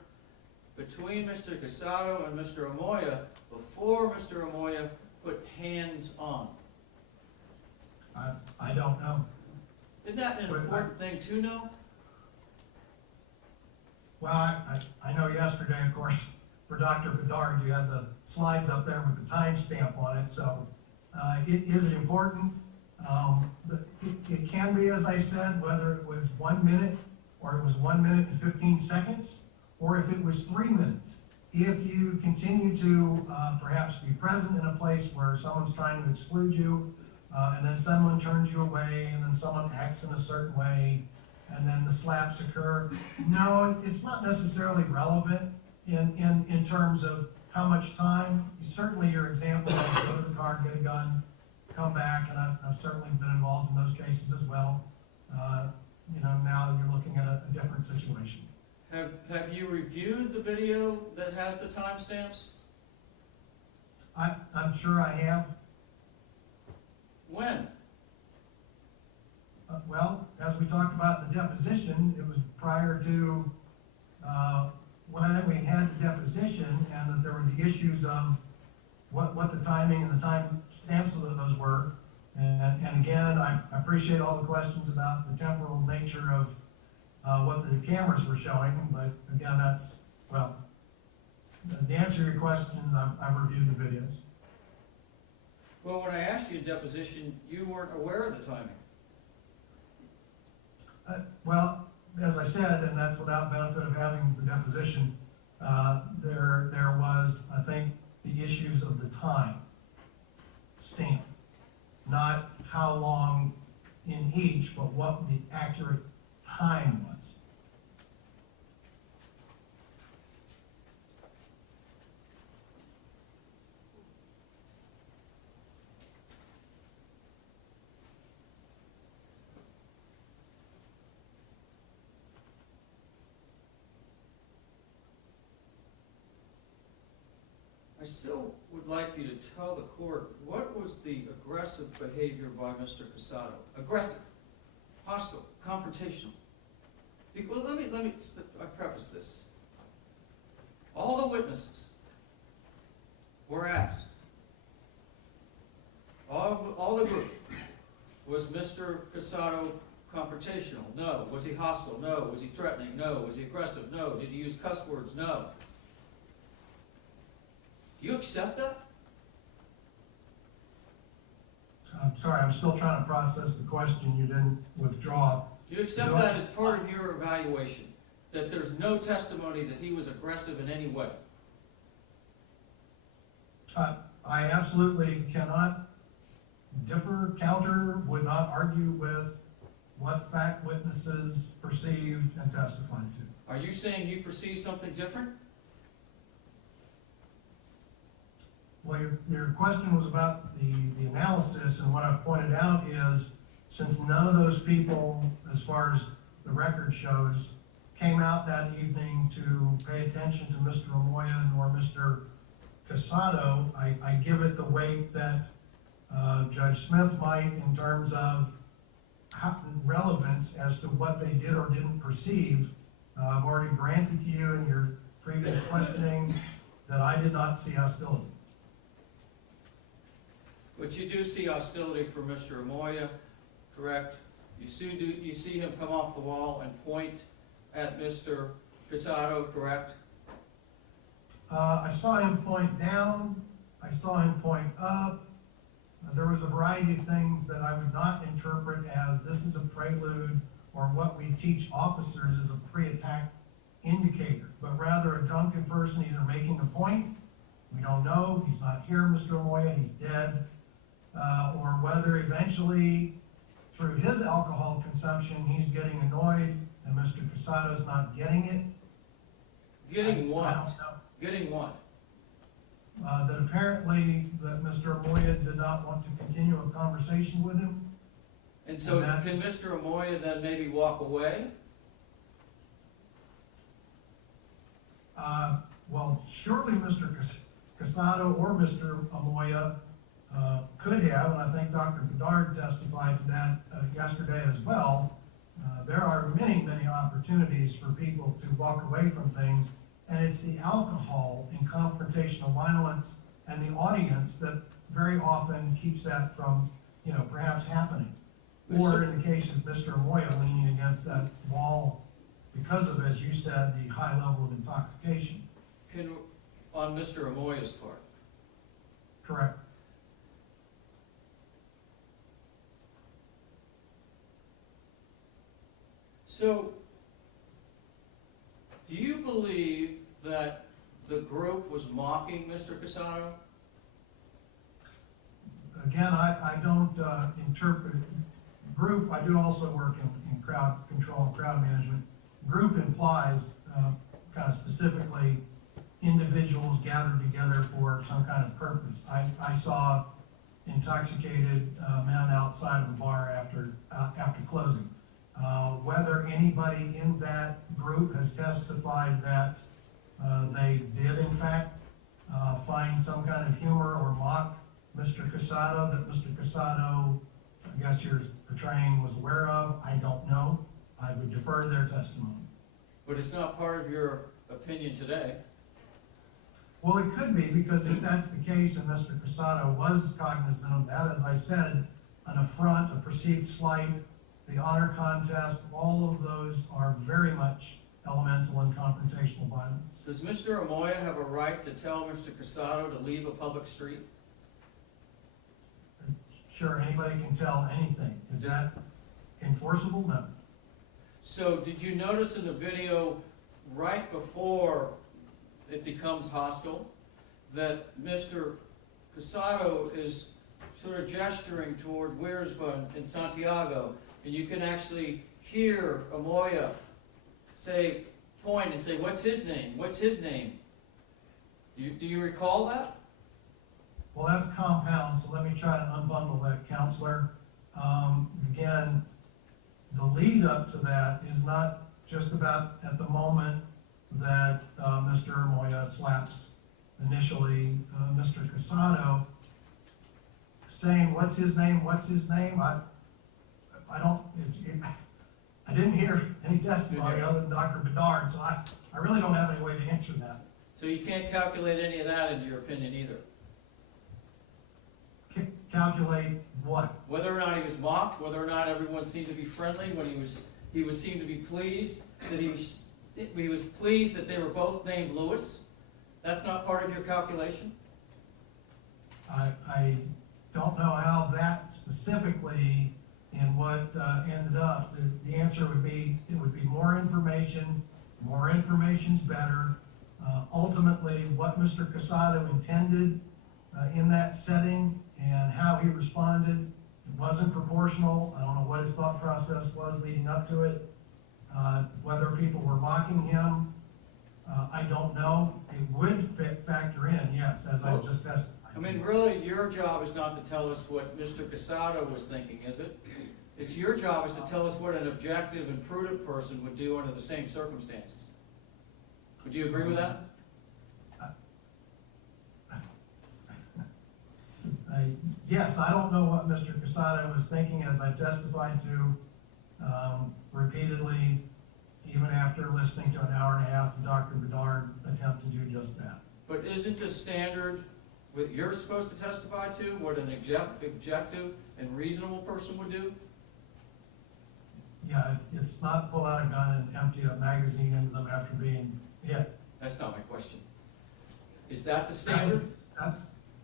between Mr. Casado and Mr. Amoia before Mr. Amoia put hands on? I don't know. Isn't that an important thing to know? Well, I know yesterday, of course, for Dr. Bedard, you had the slides up there with the timestamp on it, so is it important? It can be, as I said, whether it was 1 minute, or it was 1 minute and 15 seconds, or if it was 3 minutes. If you continue to perhaps be present in a place where someone's trying to exclude you, and then someone turns you away, and then someone acts in a certain way, and then the slaps occur. No, it's not necessarily relevant in terms of how much time. Certainly your example of go to the car, get a gun, come back, and I've certainly been involved in those cases as well. Now you're looking at a different situation. Have you reviewed the video that has the timestamps? I'm sure I have. When? Well, as we talked about in the deposition, it was prior to when we had the deposition, and that there were the issues of what the timing and the time stamps of those were. And again, I appreciate all the questions about the temporal nature of what the cameras were showing, but again, the answer to your question is I've reviewed the videos. Well, when I asked you in deposition, you weren't aware of the timing. Well, as I said, and that's without benefit of having the deposition, there was, I think, the issues of the time stamp, not how long in each, but what the accurate time was. I still would like you to tell the court, what was the aggressive behavior by Mr. Casado? Aggressive, hostile, confrontational. Well, let me preface this. All the witnesses were asked, all the group, was Mr. Casado confrontational? No. Was he hostile? No. Was he threatening? No. Was he aggressive? No. Did he use cuss words? No. Do you accept that? I'm sorry, I'm still trying to process the question. You didn't withdraw. Do you accept that as part of your evaluation? That there's no testimony that he was aggressive in any way? I absolutely cannot differ, counter, would not argue with what fact witnesses perceived and testified to. Are you saying you perceive something different? Well, your question was about the analysis, and what I've pointed out is, since none of those people, as far as the record shows, came out that evening to pay attention to Mr. Amoia nor Mr. Casado, I give it the weight that Judge Smith might in terms of relevance as to what they did or didn't perceive. I've already granted to you in your previous questioning that I did not see hostility. But you do see hostility for Mr. Amoia, correct? You see him come off the wall and point at Mr. Casado, correct? I saw him point down, I saw him point up. There was a variety of things that I would not interpret as this is a prelude or what we teach officers is a pre-attack indicator, but rather a drunken person either making a point, we don't know, he's not here, Mr. Amoia, he's dead, or whether eventually through his alcohol consumption he's getting annoyed and Mr. Casado's not getting it. Getting I what? don't know. Getting what? That apparently that Mr. Amoia did not want to continue a conversation with him. And so And that's- can Mr. Amoia then maybe walk away? Well, surely Mr. Casado or Mr. Amoia could have, and I think Dr. Bedard testified to that yesterday as well. There are many, many opportunities for people to walk away from things, and it's the alcohol and confrontational violence and the audience that very often keeps that from, perhaps happening. Or in the case of Mr. Amoia leaning against that wall because of, as you said, the high level of intoxication. On Mr. Amoia's part? Correct. So, do you believe that the group was mocking Mr. Casado? Again, I don't interpret group. I do also work in crowd control and crowd management. Group implies kind of specifically individuals gathered together for some kind of purpose. I saw intoxicated men outside of a bar after closing. Whether anybody in that group has testified that they did in fact find some kind of humor or mock Mr. Casado, that Mr. Casado, I guess you're portraying, was aware of, I don't know. I would defer to their testimony. But it's not part of your opinion today. Well, it could be, because if that's the case and Mr. Casado was cognizant of that, as I said, an affront, a perceived slight, the honor contest, all of those are very much elemental in confrontational violence. Does Mr. Amoia have a right to tell Mr. Casado to leave a public street? Sure, anybody can tell anything. Is that enforceable? No. So did you notice in the video, right before it becomes hostile, that Mr. Casado is sort of gesturing toward Weersbun in Santiago, and you can actually hear Amoia point and say, what's his name? What's his name? Do you recall that? Well, that's compound, so let me try to unbundle that, counselor. Again, the lead up to that is not just about at the moment that Mr. Amoia slaps initially Mr. Casado, saying, what's his name, what's his name? I didn't hear any testimony other than Dr. Bedard, so I really don't have any way to answer that. So you can't calculate any of that into your opinion either? Calculate what? Whether or not he was mocked, whether or not everyone seemed to be friendly, when he was seemed to be pleased, that he was pleased that they were both named Lewis. That's not part of your calculation? I don't know how that specifically in what ended up. The answer would be, it would be more information. More information's better. Ultimately, what Mr. Casado intended in that setting and how he responded, it wasn't proportional. I don't know what his thought process was leading up to it. Whether people were mocking him, I don't know. It would factor in, yes, as I just testified. I mean, really, your job is not to tell us what Mr. Casado was thinking, is it? It's your job is to tell us what an objective and prudent person would do under the same circumstances. Would you agree with that? Yes, I don't know what Mr. Casado was thinking, as I testified to repeatedly, even after listening to an hour and a half of Dr. Bedard attempt to do just that. But isn't the standard what you're supposed to testify to what an objective and reasonable person would do? Yeah, it's not pull out a gun and empty a magazine into them after being hit. That's not my question. Is that the standard?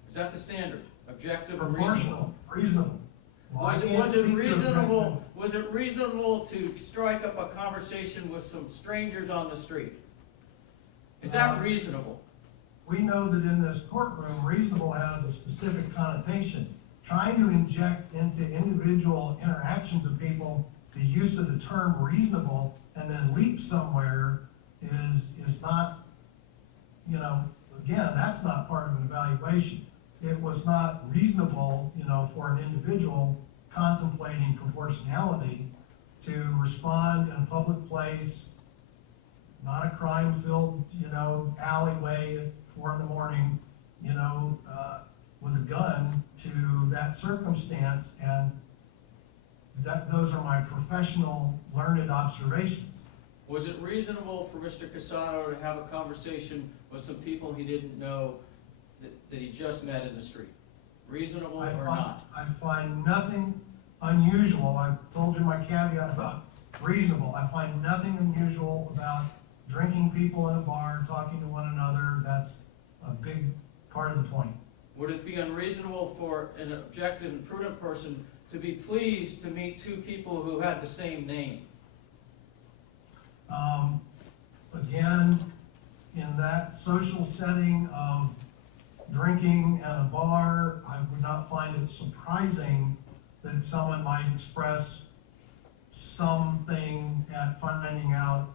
Is that the standard? Objective and reasonable? Reasonable. Well, Was I can't it speak to reasonable? Was it reasonable to strike up a conversation with some strangers on the street? Is that reasonable? We know that in this courtroom, reasonable has a specific connotation. Trying to inject into individual interactions of people the use of the term reasonable and then leap somewhere is not, you know, again, that's not part of an evaluation. It was not reasonable, you know, for an individual contemplating proportionality to respond in a public place, not a crime-filled, you know, alleyway at 4 a.m, you know, with a gun to that circumstance, and those are my professional, learned observations. Was it reasonable for Mr. Casado to have a conversation with some people he didn't know that he just met in the street? Reasonable or not? I find nothing unusual. I told you my caveat about reasonable. I find nothing unusual about drinking people in a bar, talking to one another. That's a big part of the point. Would it be unreasonable for an objective and prudent person to be pleased to meet two people who had the same name? Again, in that social setting of drinking at a bar, I would not find it surprising that someone might express something at finding out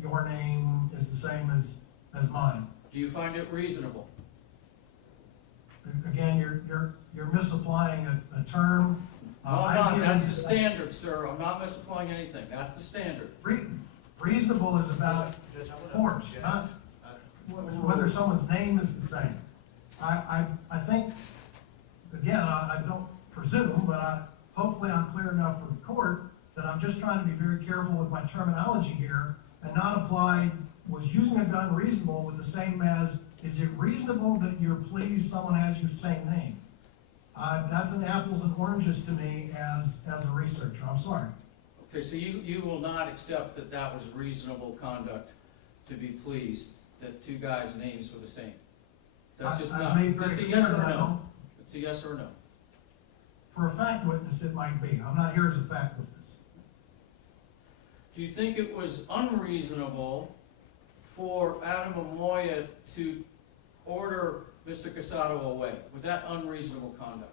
your name is the same as mine. Do you find it reasonable? Again, you're misapplying a term. No, I'm not. That's the standard, sir. I'm not misapplying anything. That's the standard. Reasonable is about force, not whether someone's name is the same. I think, again, I don't presume, but hopefully I'm clear enough for the court that I'm just trying to be very careful with my terminology here and not apply, was using a gun reasonable with the same as, is it reasonable that you're pleased someone has your same name? That's an apples and oranges to me as a researcher. I'm sorry. Okay, so you will not accept that that was reasonable conduct to be pleased that two guys' names were the same? That's just not, it's a yes or no. It's a yes or no. For a fact witness, it might be. I'm not here as a fact witness. Do you think it was unreasonable for Adam Amoia to order Mr. Casado away? Was that unreasonable conduct?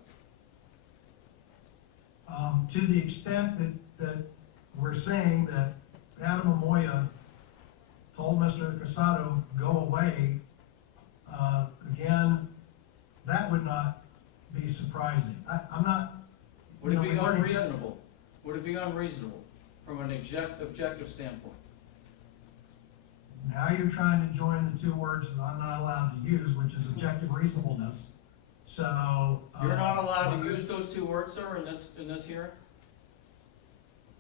To the extent that we're saying that Adam Amoia told Mr. Casado, go away, again, that would not be surprising. I'm not... Would it be unreasonable? Would it be unreasonable from an objective standpoint? Now you're trying to join the two words that I'm not allowed to use, which is objective reasonableness. So... You're not allowed to use those two words, sir, in this hearing?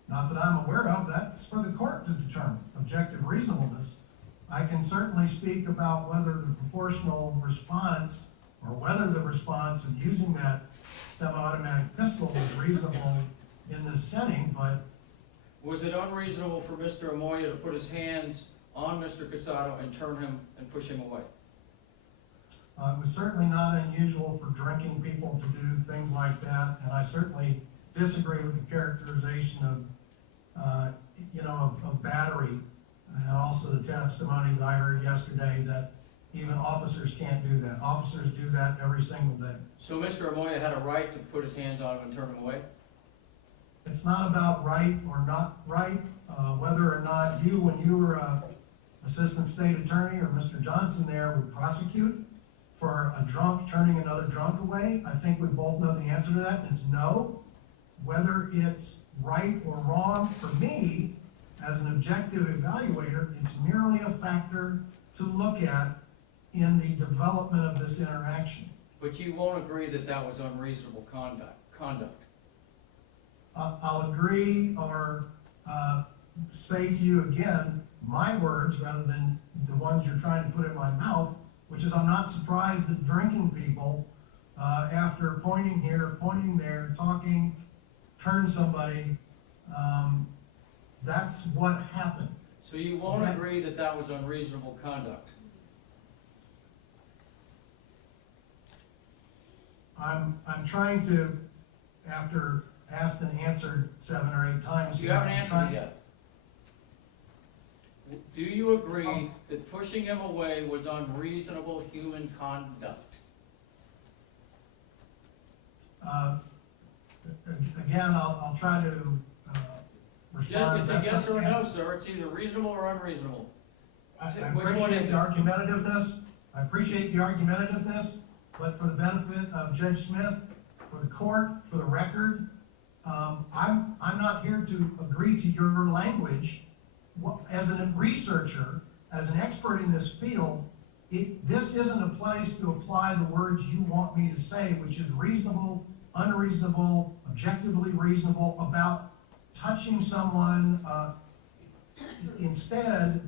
Not that I'm aware of. That's for the court to determine, objective reasonableness. I can certainly speak about whether the proportional response or whether the response of using that semi-automatic pistol was reasonable in this setting, but... Was it unreasonable for Mr. Amoia to put his hands on Mr. Casado and turn him and push him away? It was certainly not unusual for drinking people to do things like that, and I certainly disagree with the characterization of, of battery, and also the testimony that I heard yesterday that even officers can't do that. Officers do that every single day. So Mr. Amoia had a right to put his hands on him and turn him away? It's not about right or not right, whether or not you, when you were assistant state attorney, or Mr. Johnson there, would prosecute for a drunk turning another drunk away. I think we both know the answer to that, and it's no. Whether it's right or wrong, for me, as an objective evaluator, it's merely a factor to look at in the development of this interaction. But you won't agree that that was unreasonable conduct? I'll agree or say to you again, my words rather than the ones you're trying to put in my mouth, which is I'm not surprised that drinking people, after pointing here, pointing there, talking, turn somebody, that's what happened. So you won't agree that that was unreasonable conduct? I'm trying to, after asked and answered 7 or 8 times. You haven't answered it yet. Do you agree that pushing him away was unreasonable human conduct? Again, I'll try to respond. It's a yes or a no, sir. It's either reasonable or unreasonable. I Which one appreciate is the it? argumentativeness. I appreciate the argumentativeness, but for the benefit of Judge Smith, for the court, for the record, I'm not here to agree to your language. As a researcher, as an expert in this field, this isn't a place to apply the words you want me to say, which is reasonable, unreasonable, objectively reasonable about touching someone. Instead,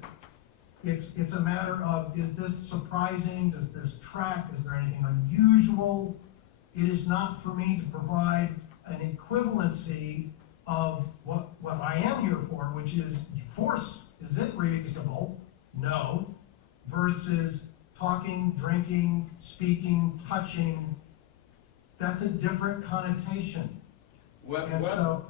it's a matter of, is this surprising? Does this track? Is there anything unusual? It is not for me to provide an equivalency of what I am here for, which is force. Is it reasonable? No. Versus talking, drinking, speaking, touching. That's a different connotation. And so,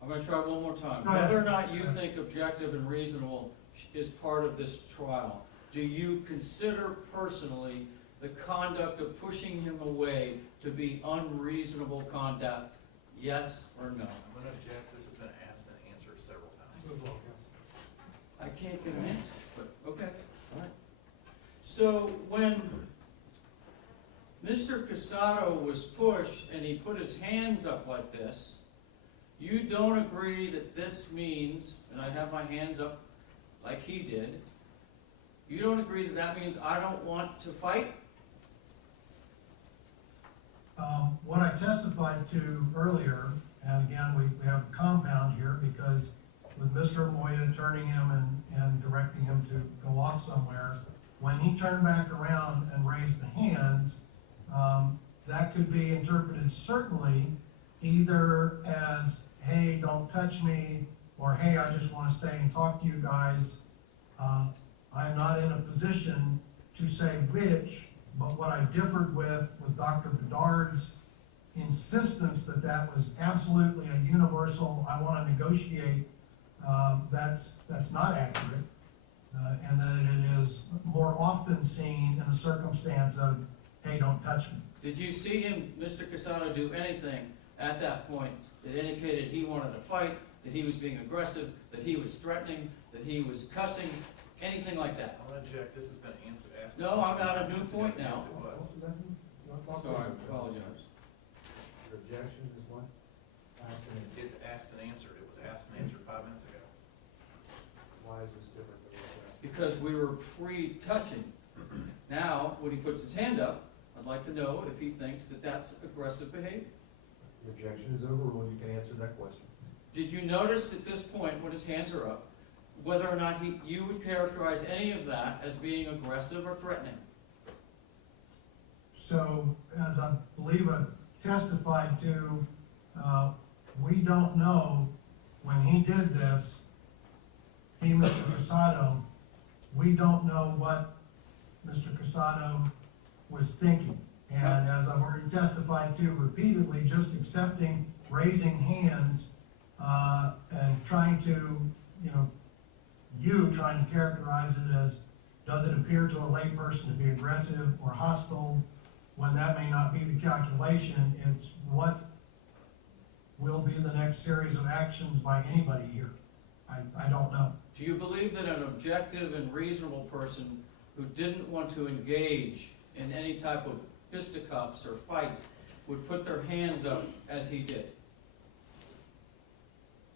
I'm going to try one more time. Go ahead. Whether or not you think objective and reasonable is part of this trial, do you consider personally the conduct of pushing him away to be unreasonable conduct? Yes or no? I'm going to object. This has been asked and answered several times. I can't get an answer, but okay, all right. So when Mr. Casado was pushed and he put his hands up like this, you don't agree that this means, and I have my hands up like he did, you don't agree that that means I don't want to fight? what I testified to earlier, and again, we have a compound here because with Mr. Amoia turning him and directing him to go off somewhere, when he turned back around and raised the hands, that could be interpreted certainly either as, hey, don't touch me, or hey, I just want to stay and talk to you guys. I'm not in a position to say which, but what I differed with Dr. Bedard's insistence that that was absolutely a universal, I want to negotiate, that's not accurate. And that it is more often seen in the circumstance of, hey, don't touch me. Did you see him, Mr. Casado, do anything at that point that indicated he wanted to fight, that he was being aggressive, that he was threatening, that he was cussing, anything like that? I'm going to object. This has been asked. No, I'm at a new point now. Yes, it was. Sorry, I apologize. Your objection is what? Asking, It's asked and answered. It was asked and answered 5 minutes ago. why is this different than what you're asking? Because we were pre-touching. Now, when he puts his hand up, I'd like to know if he thinks that that's aggressive behavior. The objection is overruled, you can answer that question. Did you notice at this point, when his hands are up, whether or not you would characterize any of that as being aggressive or threatening? So, as I believe I testified to, we don't know when he did this, he, Mr. Casado, we don't know what Mr. Casado was thinking. And as I've already testified to repeatedly, just accepting, raising hands, and trying to, trying to characterize it as, does it appear to a layperson to be aggressive or hostile, when that may not be the calculation, it's what will be the next series of actions by anybody here. I don't know. Do you believe that an objective and reasonable person who didn't want to engage in any type of fisticuffs or fight would put their hands up as he did?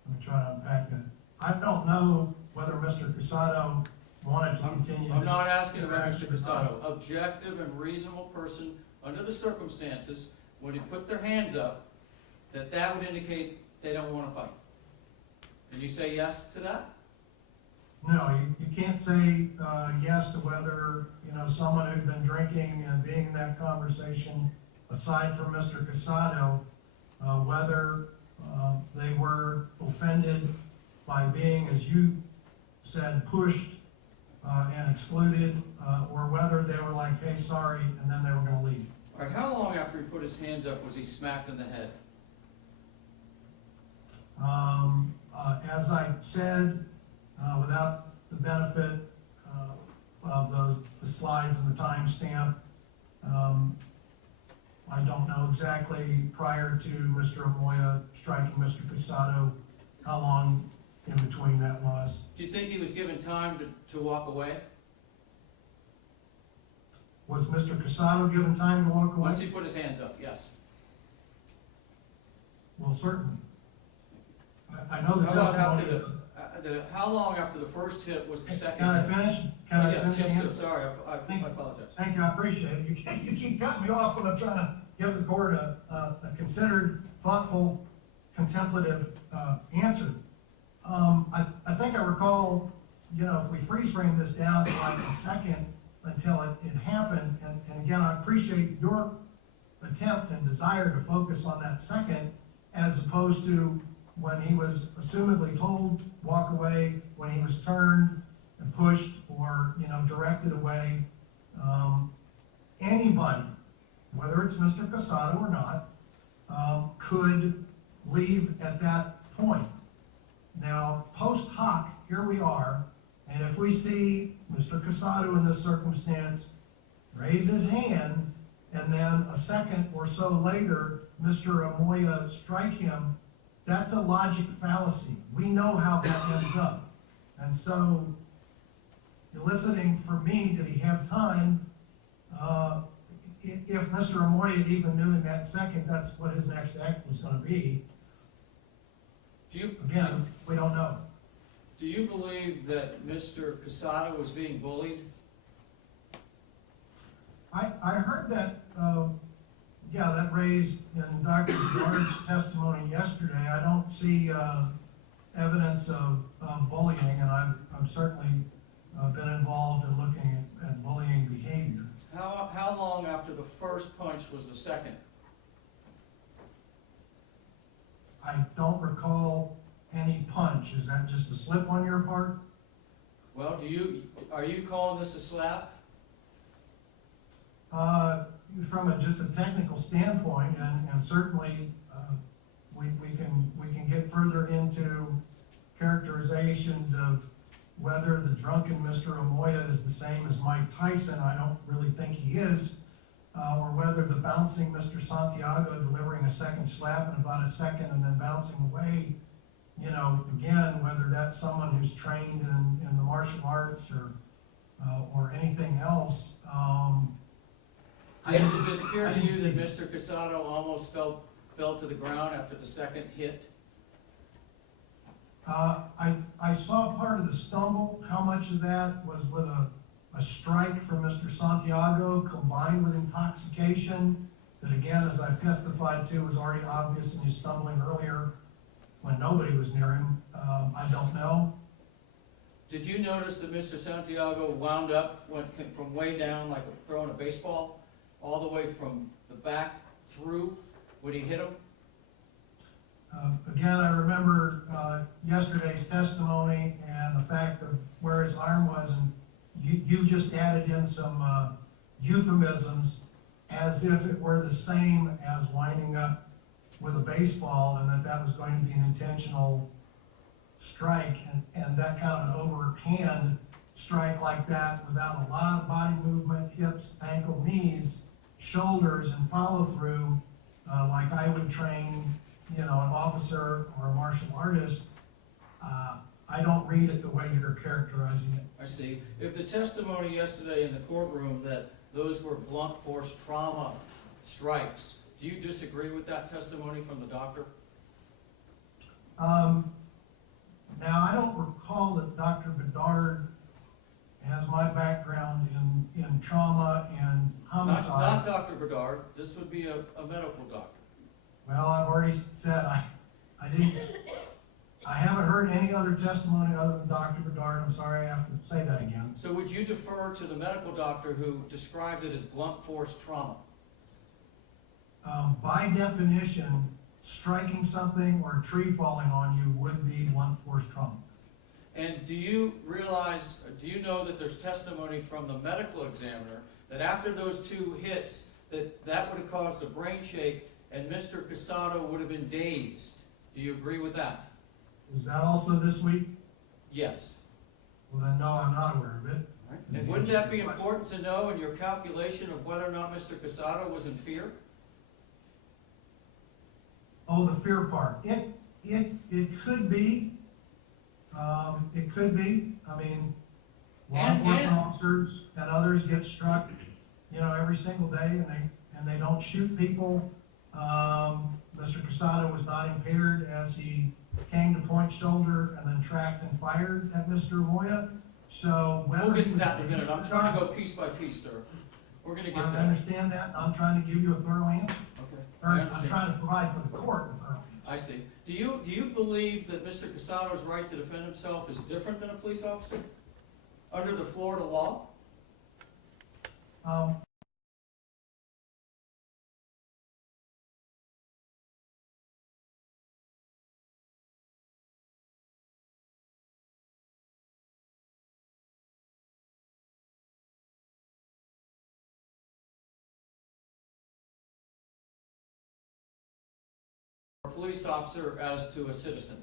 Let me try to unpack that. I don't know whether Mr. Casado wanted to continue this. I'm not asking about Mr. interaction or not. Casado. Objective and reasonable person, under the circumstances, when he put their hands up, that would indicate they don't want to fight. And you say yes to that? No, you can't say yes to whether, someone who'd been drinking and being in that conversation, aside from Mr. Casado, whether they were offended by being, as you said, pushed and excluded, or whether they were like, hey, sorry, and then they were gonna leave. All right, how long after he put his hands up was he smacked in the head? As I said, without the benefit of the slides and the timestamp, I don't know exactly prior to Mr. Amoia striking Mr. Casado, how long in between that was. Do you think he was given time to walk away? Was Mr. Casado given time to walk away? Once he put his hands up, yes. Well, certainly. I know the How about after testimony. how long after the first hit was the second Can I hit? finish? Can I Yes, finish? yes, answer? sir, sorry, I apologize. Thank you, I appreciate it. You keep cutting me off when I'm trying to give the board a considered, thoughtful, contemplative answer. I think I recall, if we freeze frame this down to like a second until it happened, and again, I appreciate your attempt and desire to focus on that second, as opposed to when he was assumedly told, walk away, when he was turned and pushed or, directed away. Anybody, whether it's Mr. Casado or not, could leave at that point. Now, post hoc, here we are, and if we see Mr. Casado in this circumstance raise his hand, and then a second or so later, Mr. Amoia strike him, that's a logic fallacy. We know how that ends up. And so, eliciting for me, did he have time? If Mr. Amoia even knew in that second that's what his next act was going to be, again, we don't know. Do you believe that Mr. Casado was being bullied? I heard that, that raised in Dr. Bernard's testimony yesterday. I don't see evidence of bullying, and I've certainly been involved in looking at bullying behavior. How long after the first punch was the second? I don't recall any punch. Is that just a slip on your part? Well, are you calling this a slap? From just a technical standpoint, and certainly we can get further into characterizations of whether the drunken Mr. Amoia is the same as Mike Tyson. I don't really think he is, or whether the bouncing Mr. Santiago delivering a second slap in about a second and then bouncing away, again, whether that's someone who's trained in the martial arts or anything else. Did it appear to you that Mr. Casado almost fell to the ground after the second hit? I saw part of the stumble. How much of that was with a strike from Mr. Santiago combined with intoxication that, again, as I've testified to, was already obvious in his stumbling earlier when nobody was near him. I don't know. Did you notice that Mr. Santiago wound up, went from way down like throwing a baseball, all the way from the back through when he hit him? Again, I remember yesterday's testimony and the fact of where his arm was, and you just added in some euphemisms as if it were the same as winding up with a baseball and that was going to be an intentional strike, and that kind of an overhand strike like that without a lot of body movement, hips, ankle, knees, shoulders, and follow through, like I would train, an officer or a martial artist. I don't read it the way you're characterizing it. I see. If the testimony yesterday in the courtroom that those were blunt force trauma strikes, do you disagree with that testimony from the doctor? Now, I don't recall that Dr. Bedard has my background in trauma and homicide. Not Dr. Bedard. This would be a medical doctor. Well, I've already said I haven't heard any other testimony other than Dr. Bedard. I'm sorry, I have to say that again. So would you defer to the medical doctor who described it as blunt force trauma? By definition, striking something or a tree falling on you would be blunt force trauma. And do you know that there's testimony from the medical examiner that after those two hits, that would have caused a brain shake and Mr. Casado would have been dazed? Do you agree with that? Is that also this week? Yes. Well, then, no, I'm not aware of it. And wouldn't that be important to know in your calculation of whether or not Mr. Casado was in fear? Oh, the fear part. It could be. It could be. I mean, law enforcement officers and others get struck, every single day, and they don't shoot people. Mr. Casado was not impaired as he came to point shoulder and then tracked and fired at Mr. Amoia. So We'll get to that in a minute. I'm trying to go piece by piece, sir. We're going to get to that. I understand that. I'm trying to give you a thorough answer. Okay. Or I'm trying to provide for the court a thorough answer. I see. Do you believe that Mr. Casado's right to defend himself is different than a police officer under the Florida law? A police officer as to a citizen.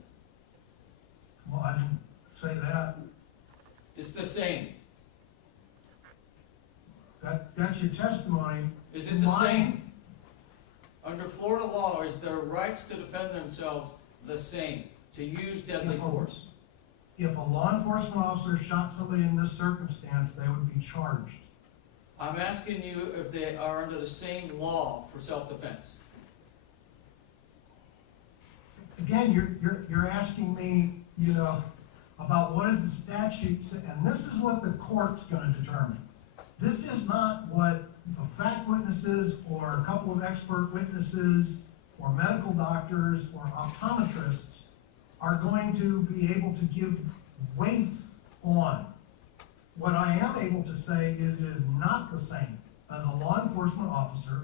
Well, I didn't say that. It's the same. That's your testimony. Is it the same? Under Florida law, is their rights to defend themselves the same, to use deadly force? If a law enforcement officer shot somebody in this circumstance, they would be charged. I'm asking you if they are under the same law for self-defense. Again, you're asking me, about what does the statute say, and this is what the court's going to determine. This is not what the fact witnesses or a couple of expert witnesses or medical doctors or optometrists are going to be able to give weight on. What I am able to say is it is not the same as a law enforcement officer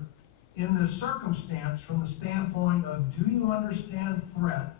in this circumstance from the standpoint of, do you understand threat?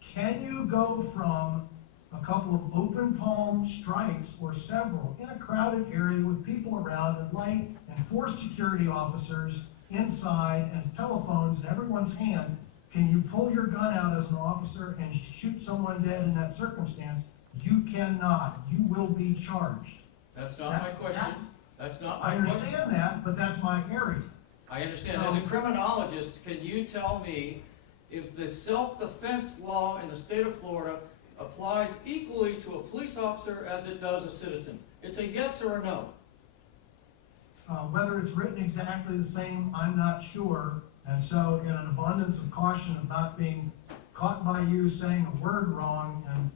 Can you go from a couple of open palm strikes or several in a crowded area with people around at light and 4 security officers inside and telephones in everyone's hand? Can you pull your gun out as an officer and shoot someone dead in that circumstance? You cannot. You will be charged. That's not my question. That's not my I question. understand that, but that's my area. I understand. As a criminologist, can you tell me if the self-defense law in the state of Florida applies equally to a police officer as it does a citizen? It's a yes or a no. Whether it's written exactly the same, I'm not sure. And so in an abundance of caution of not being caught by you saying a word wrong and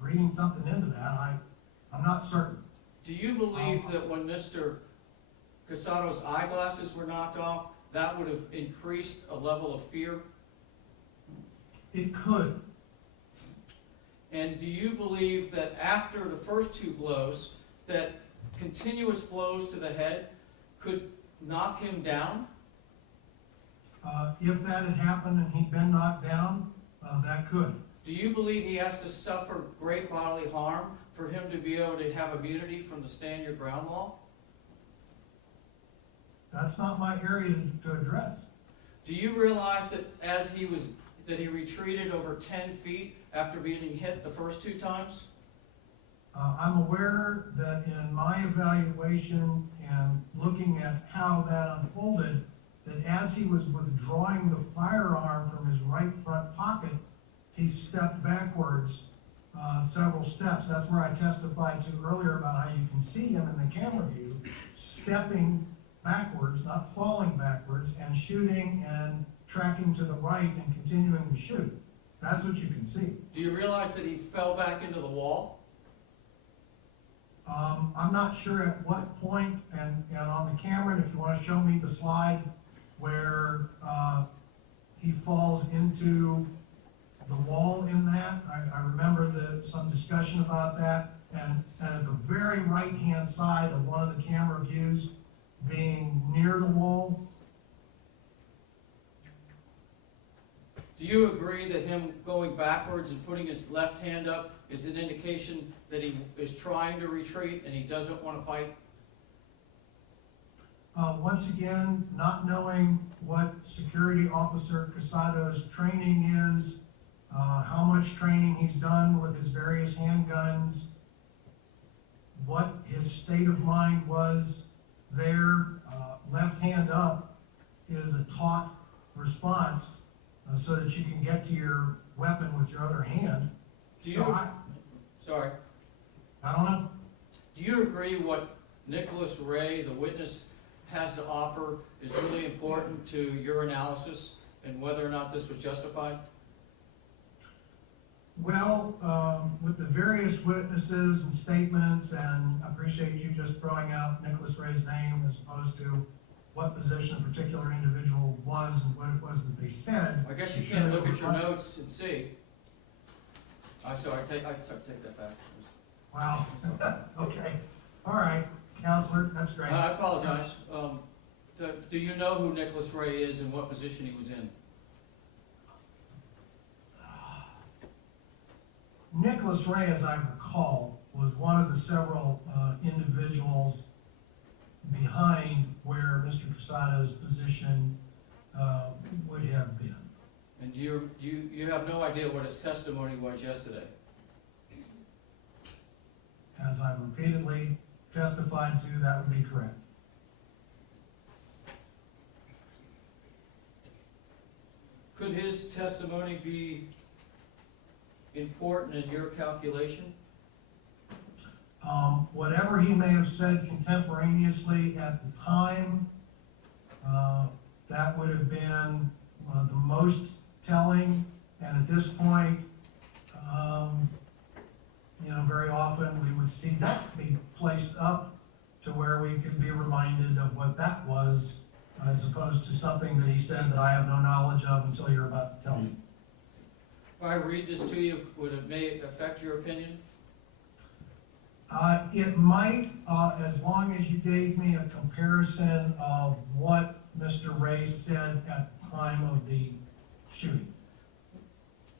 reading something into that, I'm not certain. Do you believe that when Mr. Casado's eyeglasses were knocked off, that would have increased a level of fear? It could. And do you believe that after the first 2 blows, that continuous blows to the head could knock him down? If that had happened and he'd been knocked down, that could. Do you believe he has to suffer great bodily harm for him to be able to have immunity from the stand your ground law? That's not my area to address. Do you realize that that he retreated over 10 feet after being hit the first 2 times? I'm aware that in my evaluation and looking at how that unfolded, that as he was withdrawing the firearm from his right front pocket, he stepped backwards several steps. That's where I testified to earlier about how you can see him in the camera view stepping backwards, not falling backwards, and shooting and tracking to the right and continuing to shoot. That's what you can see. Do you realize that he fell back into the wall? I'm not sure at what point, and on the camera, and if you want to show me the slide where he falls into the wall in that, I remember some discussion about that, and at the very right-hand side of one of the camera views, being near the wall. Do you agree that him going backwards and putting his left hand up is an indication that he is trying to retreat and he doesn't want to fight? Once again, not knowing what Security Officer Casado's training is, how much training he's done with his various handguns, what his state of mind was there. Left hand up is a taught response so that you can get to your weapon with your other hand. Do you, So sorry. I don't know. Do you agree what Nicholas Ray, the witness, has to offer is really important to your analysis and whether or not this was justified? Well, with the various witnesses and statements, and I appreciate you just throwing out Nicholas Ray's name as opposed to what position a particular individual was and what it was that they said. I guess you can't look at your notes and see. I'm sorry, take that back. Wow. Okay. All right, Counselor, that's great. I apologize. Do you know who Nicholas Ray is and what position he was in? Nicholas Ray, as I recall, was one of the several individuals behind where Mr. Casado's position would have been. And you have no idea what his testimony was yesterday? As I repeatedly testified to, that would be correct. Could his testimony be important in your calculation? Whatever he may have said contemporaneously at the time, that would have been the most telling. And at this point, very often we would see that be placed up to where we could be reminded of what that was, as opposed to something that he said that I have no knowledge of until you're about to tell me. If I read this to you, would it may affect your opinion? It might, as long as you gave me a comparison of what Mr. Ray said at the time of the shooting.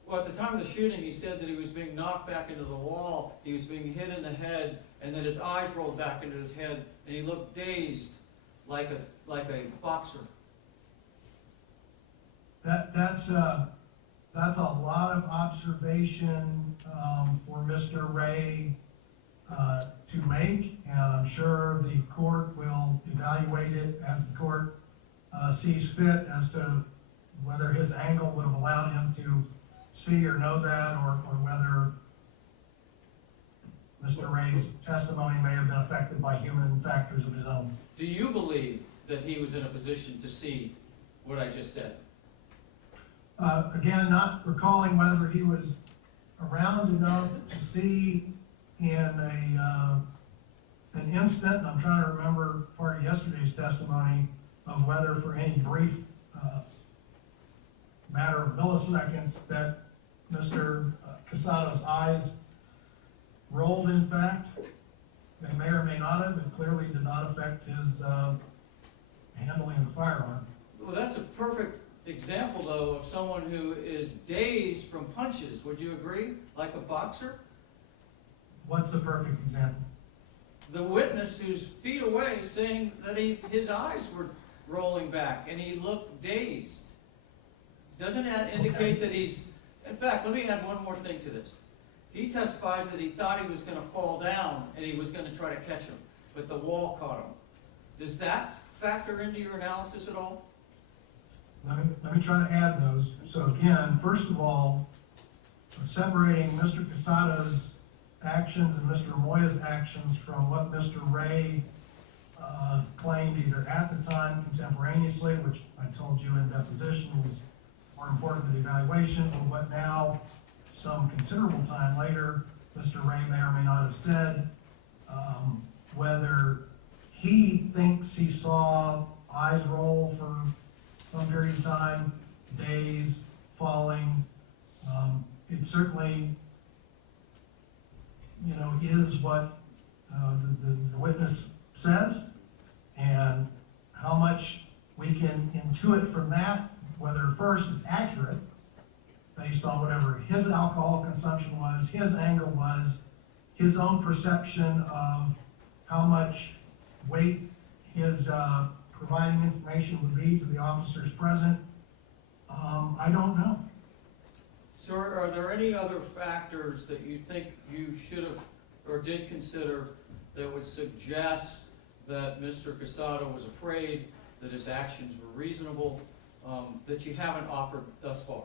Well, at the time of the shooting, he said that he was being knocked back into the wall, he was being hit in the head, and then his eyes rolled back into his head, and he looked dazed, like a boxer. That's a lot of observation for Mr. Ray to make, and I'm sure the court will evaluate it as the court sees fit as to whether his angle would have allowed him to see or know that, or whether Mr. Ray's testimony may have been affected by human factors of his own. Do you believe that he was in a position to see what I just said? Again, not recalling whether he was around enough to see in an instant, and I'm trying to remember part of yesterday's testimony of whether for any brief matter of milliseconds that Mr. Casado's eyes rolled in fact. They may or may not have, but clearly did not affect his handling of the firearm. Well, that's a perfect example, though, of someone who is dazed from punches. Would you agree? Like a boxer? What's the perfect example? The witness who's feet away saying that his eyes rolling back, and he looked dazed. Doesn't that indicate that he's, in fact, let me add one more thing to this. He testifies that he thought he was gonna fall down and he was gonna try to catch him, but the wall caught him. Does that factor into your analysis at all? Let me try to add those. So again, first of all, separating Mr. Casado's actions and Mr. Amoia's actions from what Mr. Ray claimed either at the time contemporaneously, which I told you in deposition was more important than the evaluation, or what now, some considerable time later, Mr. Ray may or may not have said, whether he thinks he saw eyes roll for some period of time, days, falling. It certainly, is what the witness says, and how much we can intuit from that, whether first it's accurate, based on whatever his alcohol consumption was, his anger was, his own perception of how much weight his providing information would be to the officers present. I don't know. Sir, are there any other factors that you think you should have or did consider that would suggest that Mr. Casado was afraid that his actions were reasonable, that you haven't offered thus far?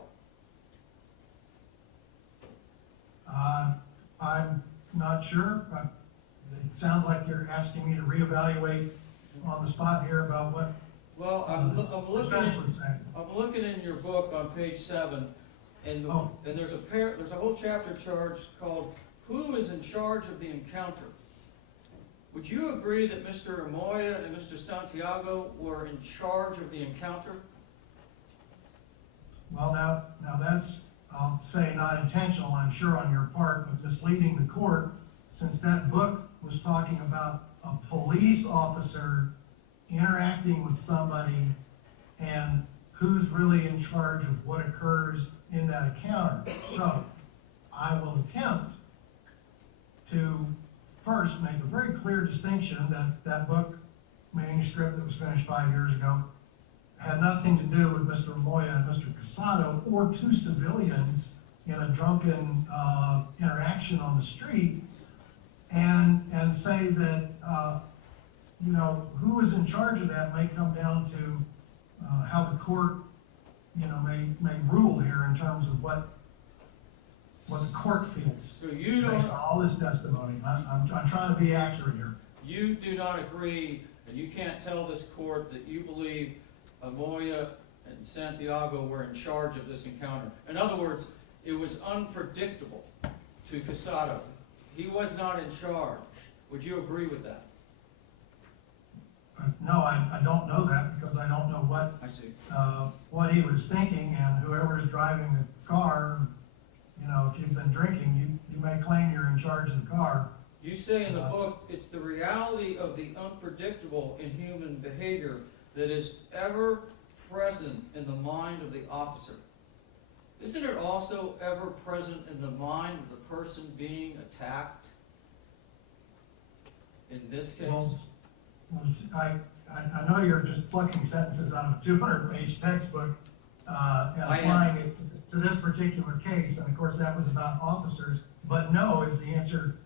I'm not sure. It sounds like you're asking me to reevaluate on the spot here about what Well, the defense would say. I'm looking in your book on page 7, and there's a whole chapter charge called "Who is in charge of the encounter?" Would you agree that Mr. Amoia and Mr. Santiago were in charge of the encounter? Well, now that's, I'll say, not intentional, I'm sure, on your part, but misleading the court, since that book was talking about a police officer interacting with somebody and who's really in charge of what occurs in that encounter. So, I will attempt to first make a very clear distinction that that book, manuscript that was finished 5 years ago, had nothing to do with Mr. Amoia and Mr. Casado or two civilians in a drunken interaction on the street, and say that who is in charge of that may come down to how the court may rule here in terms of what the court feels. So you Based don't, on all this testimony. I'm trying to be accurate here. you do not agree, and you can't tell this court that you believe Amoia and Santiago were in charge of this encounter. In other words, it was unpredictable to Casado. He was not in charge. Would you agree with that? No, I don't know that, because I don't know I see. what he was thinking, and whoever's driving the car, if you've been drinking, you may claim you're in charge of the car. You say in the book, it's the reality of the unpredictable in human behavior that is ever present in the mind of the officer. Isn't it also ever present in the mind of the person being attacked? In this case? Well, I know you're just plucking sentences out of a 200-page textbook and applying it to this particular case, and of course that was about officers, but no is the answer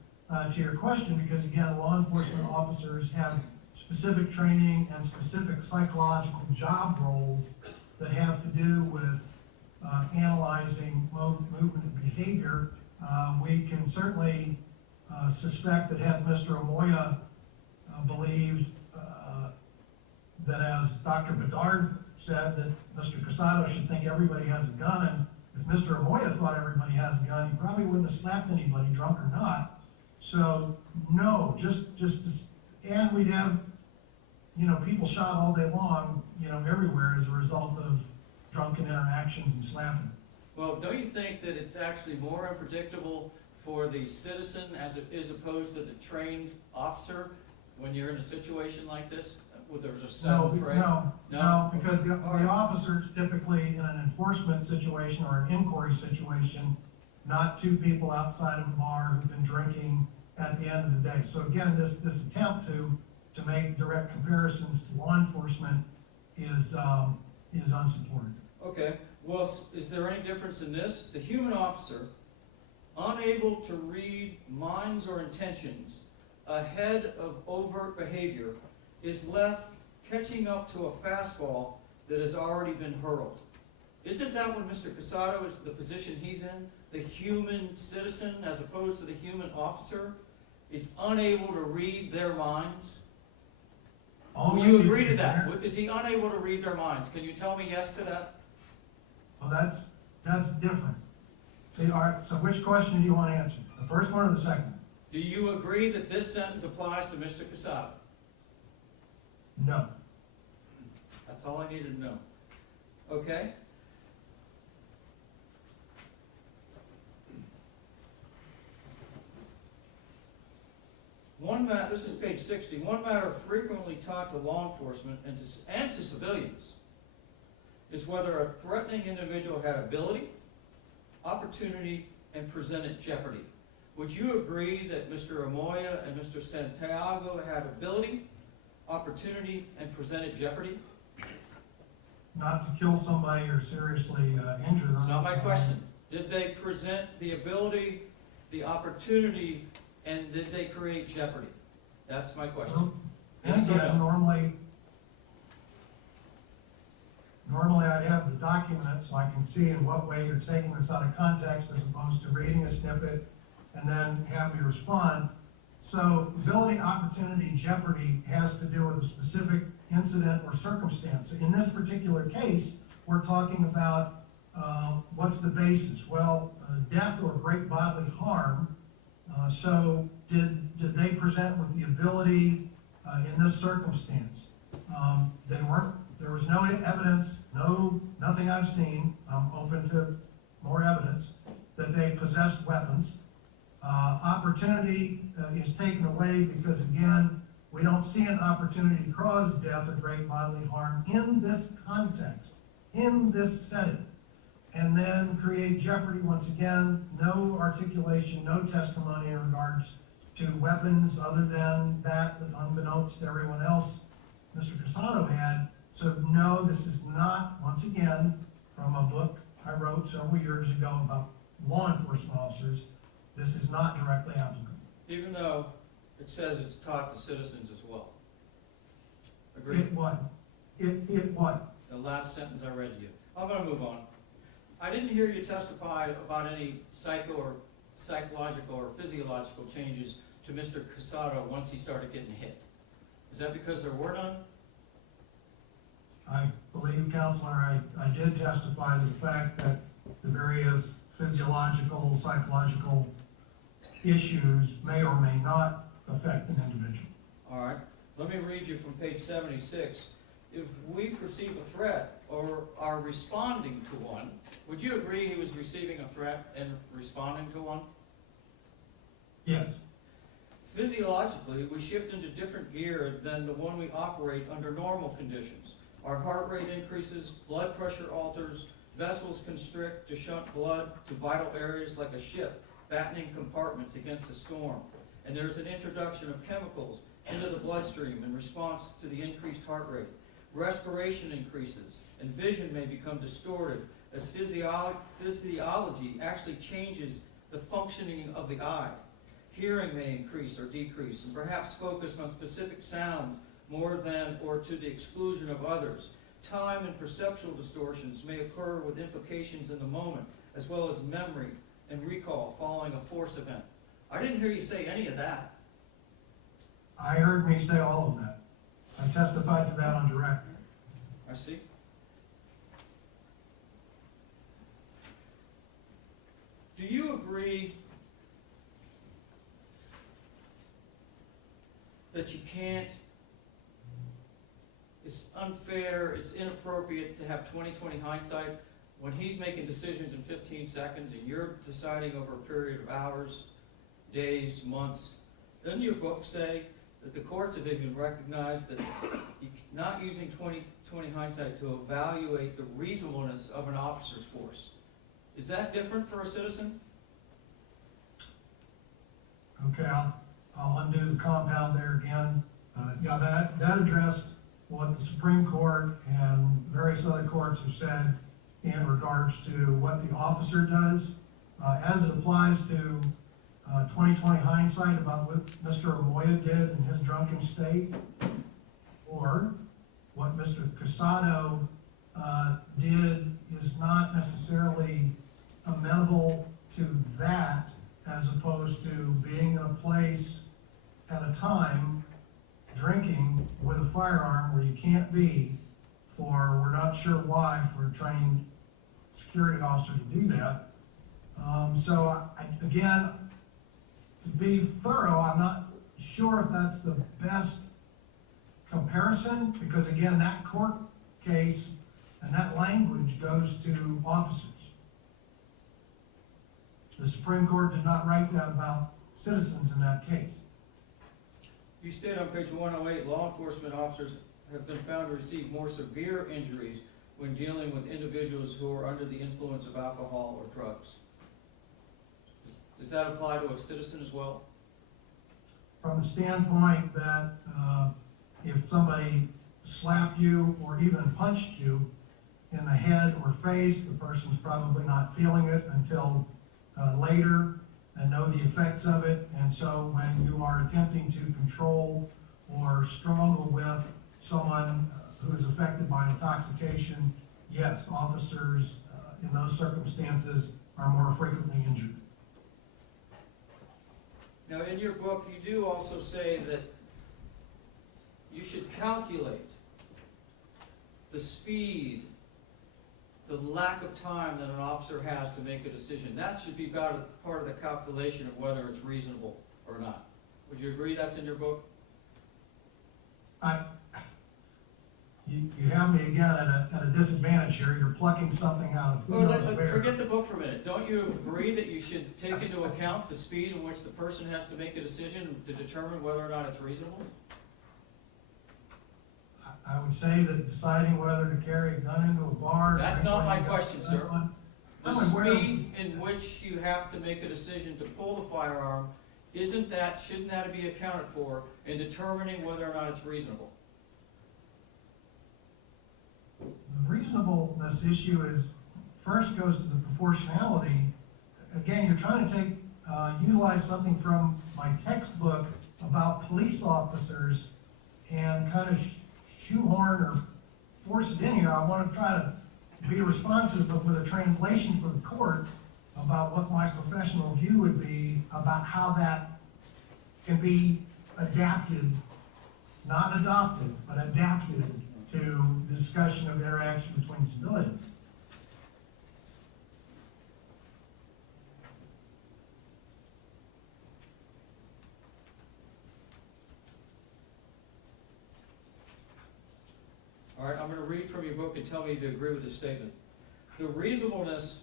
to your question, because again, law enforcement officers have specific training and specific psychological job roles that have to do with analyzing movement and behavior. We can certainly suspect that had Mr. Amoia believed that, as Dr. Bedard said, that Mr. Casado should think everybody has a gun, and if Mr. Amoia thought everybody has a gun, he probably wouldn't have slapped anybody, drunk or not. So, no, and we'd have, people shot all day long, everywhere as a result of drunken interactions and slapping. Well, don't you think that it's actually more unpredictable for the citizen as opposed to the trained officer when you're in a situation like this, where there's a sudden fray? No, because the officer's typically in an enforcement situation or an inquiry situation, not two people outside of a bar who've been drinking at the end of the day. So again, this attempt to make direct comparisons to law enforcement is unsupported. Okay, well, is there any difference in this? The human officer, unable to read minds or intentions ahead of overt behavior, is left catching up to a fastball that has already been hurled. Isn't that what Mr. Casado is, the position he's in? The human citizen as opposed to the human officer? It's unable to read their minds? Will you agree to that? Is he unable to read their minds? Can you tell me yes to that? Well, that's different. See, all right, so which question do you want answered? The first one or the second one? Do you agree that this sentence applies to Mr. Casado? No. That's all I needed to know. Okay? This is page 60. One matter frequently taught to law enforcement and to civilians is whether a threatening individual had ability, opportunity, and presented jeopardy. Would you agree that Mr. Amoia and Mr. Santiago had ability, opportunity, and presented jeopardy? Not to kill somebody or seriously injure them. That's not my question. Did they present the ability, the opportunity, and did they create jeopardy? That's my question. And Yes or again, no? normally I'd have the document so I can see in what way you're taking this out of context as opposed to reading a snippet and then have me respond. So ability, opportunity, jeopardy has to do with a specific incident or circumstance. In this particular case, we're talking about what's the basis? Well, death or great bodily harm. So did they present with the ability in this circumstance? They weren't. There was no evidence, nothing I've seen. I'm open to more evidence that they possessed weapons. Opportunity is taken away because, again, we don't see an opportunity to cause death or great bodily harm in this context, in this setting. And then create jeopardy, once again, no articulation, no testimony in regards to weapons other than that unbeknownst to everyone else Mr. Casado had. So no, this is not, once again, from a book I wrote several years ago about law enforcement officers. This is not directly applicable. Even though it says it's taught to citizens as well. Agreed? It what? It what? The last sentence I read to you. I'm going to move on. I didn't hear you testify about any psychological or physiological changes to Mr. Casado once he started getting hit. Is that because there were none? I believe, Counselor, I did testify to the fact that the various physiological, psychological issues may or may not affect an individual. All right. Let me read you from page 76. If we perceive a threat or are responding to one, would you agree he was receiving a threat and responding to one? Yes. Physiologically, we shift into different gear than the one we operate under normal conditions. Our heart rate increases, blood pressure alters, vessels constrict to shunt blood to vital areas like a ship, battening compartments against a storm. And there's an introduction of chemicals into the bloodstream in response to the increased heart rate. Respiration increases, and vision may become distorted as physiology actually changes the functioning of the eye. Hearing may increase or decrease, and perhaps focus on specific sounds more than or to the exclusion of others. Time and perceptual distortions may occur with implications in the moment, as well as memory and recall following a force event. I didn't hear you say any of that. I heard me say all of that. I testified to that on direct. I see. Do you agree that you can't, it's unfair, it's inappropriate to have 20/20 hindsight when he's making decisions in 15 seconds and you're deciding over a period of hours, days, months? Doesn't your book say that the courts have even recognized that not using 20/20 hindsight to evaluate the reasonableness of an officer's force? Is that different for a citizen? Okay, I'll undo the compound there again. Yeah, that addressed what the Supreme Court and various other courts have said in regards to what the officer does, as it applies to 20/20 hindsight about what Mr. Amoia did in his drunken state, or what Mr. Casado did is not necessarily amenable to that, as opposed to being in a place at a time drinking with a firearm where you can't be for, we're not sure why, for a trained security officer to do that. Again, to be thorough, I'm not sure if that's the best comparison, because again, that court case and that language goes to officers. The Supreme Court did not write that about citizens in that case. You state on page 108, law enforcement officers have been found to receive more severe injuries when dealing with individuals who are under the influence of alcohol or drugs. Does that apply to a citizen as well? From the standpoint that if somebody slapped you or even punched you in the head or face, the person's probably not feeling it until later and know the effects of it. And so when you are attempting to control or struggle with someone who is affected by intoxication, yes, officers in those circumstances are more frequently injured. Now, in your book, you do also say that you should calculate the speed, the lack of time that an officer has to make a decision. That should be part of the calculation of whether it's reasonable or not. Would you agree that's in your book? You have me again at a disadvantage here. You're plucking something out of who knows where. Forget the book for a minute. Don't you agree that you should take into account the speed in which the person has to make a decision to determine whether or not it's reasonable? I would say that deciding whether to carry a gun into a bar. That's not my question, sir. The speed in which you have to make a decision to pull the firearm, shouldn't that be accounted for in determining whether or not it's reasonable? The reasonableness issue first goes to the proportionality. Again, you're trying to utilize something from my textbook about police officers and kind of shoehorn or force it in here. I want to try to be responsive, but with a translation for the court about what my professional view would be about how that can be adapted, not adopted, but adapted to the discussion of interaction between civilians. All right, I'm going to read from your book and tell me if you agree with this statement. The reasonableness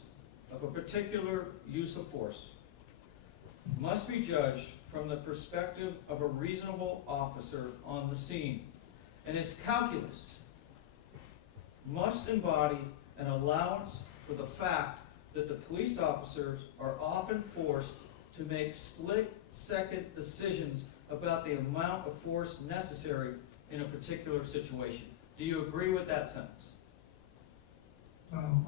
of a particular use of force must be judged from the perspective of a reasonable officer on the scene, and its calculus must embody an allowance for the fact that the police officers are often forced to make split-second decisions about the amount of force necessary in a particular situation. Do you agree with that sentence?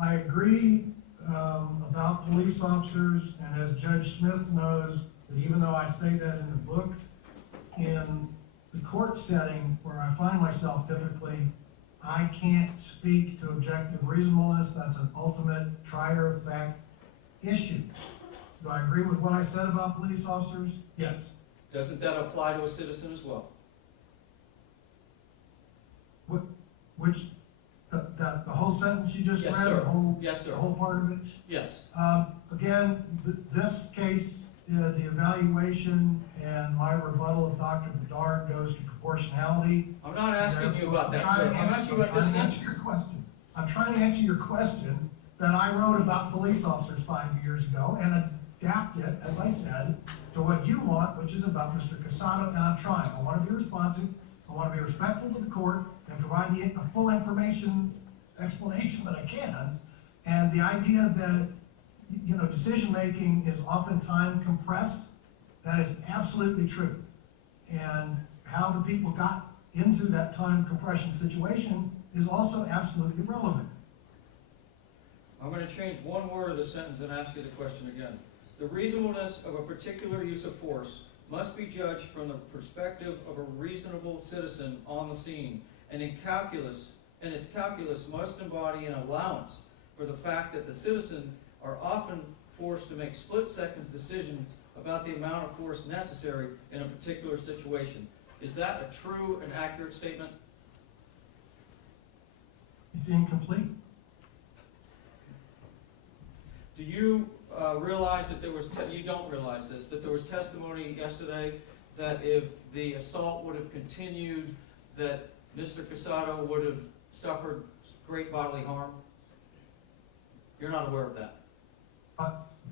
I agree about police officers, and as Judge Smith knows, that even though I say that in the book, in the court setting where I find myself typically, I can't speak to objective reasonableness. That's an ultimate trier of fact issue. Do I agree with what I said about police officers? Yes. Doesn't that apply to a citizen as well? The whole sentence you just Yes, read? sir. The whole, Yes, sir. The whole part of it? Yes. Again, this case, the evaluation and my rebuttal of Dr. Bedard goes to proportionality. I'm not asking you about that, sir. I'm asking you about this sentence. I'm trying to answer your question that I wrote about police officers 5 years ago and adapt it, as I said, to what you want, which is about Mr. Casado, and I'm trying. I want to be responsive. I want to be respectful to the court and provide the full information explanation that I can. And the idea that, decision-making is often time compressed, that is absolutely true. And how the people got into that time compression situation is also absolutely irrelevant. I'm gonna change one word of the sentence and ask you the question again. The reasonableness of a particular use of force must be judged from the perspective of a reasonable citizen on the scene, and its calculus must embody an allowance for the fact that the citizen are often forced to make split-second decisions about the amount of force necessary in a particular situation. Is that a true and accurate statement? It's incomplete. Do you realize that there was, you don't realize this, that there was testimony yesterday that if the assault would have continued, that Mr. Casado would have suffered great bodily harm? You're not aware of that?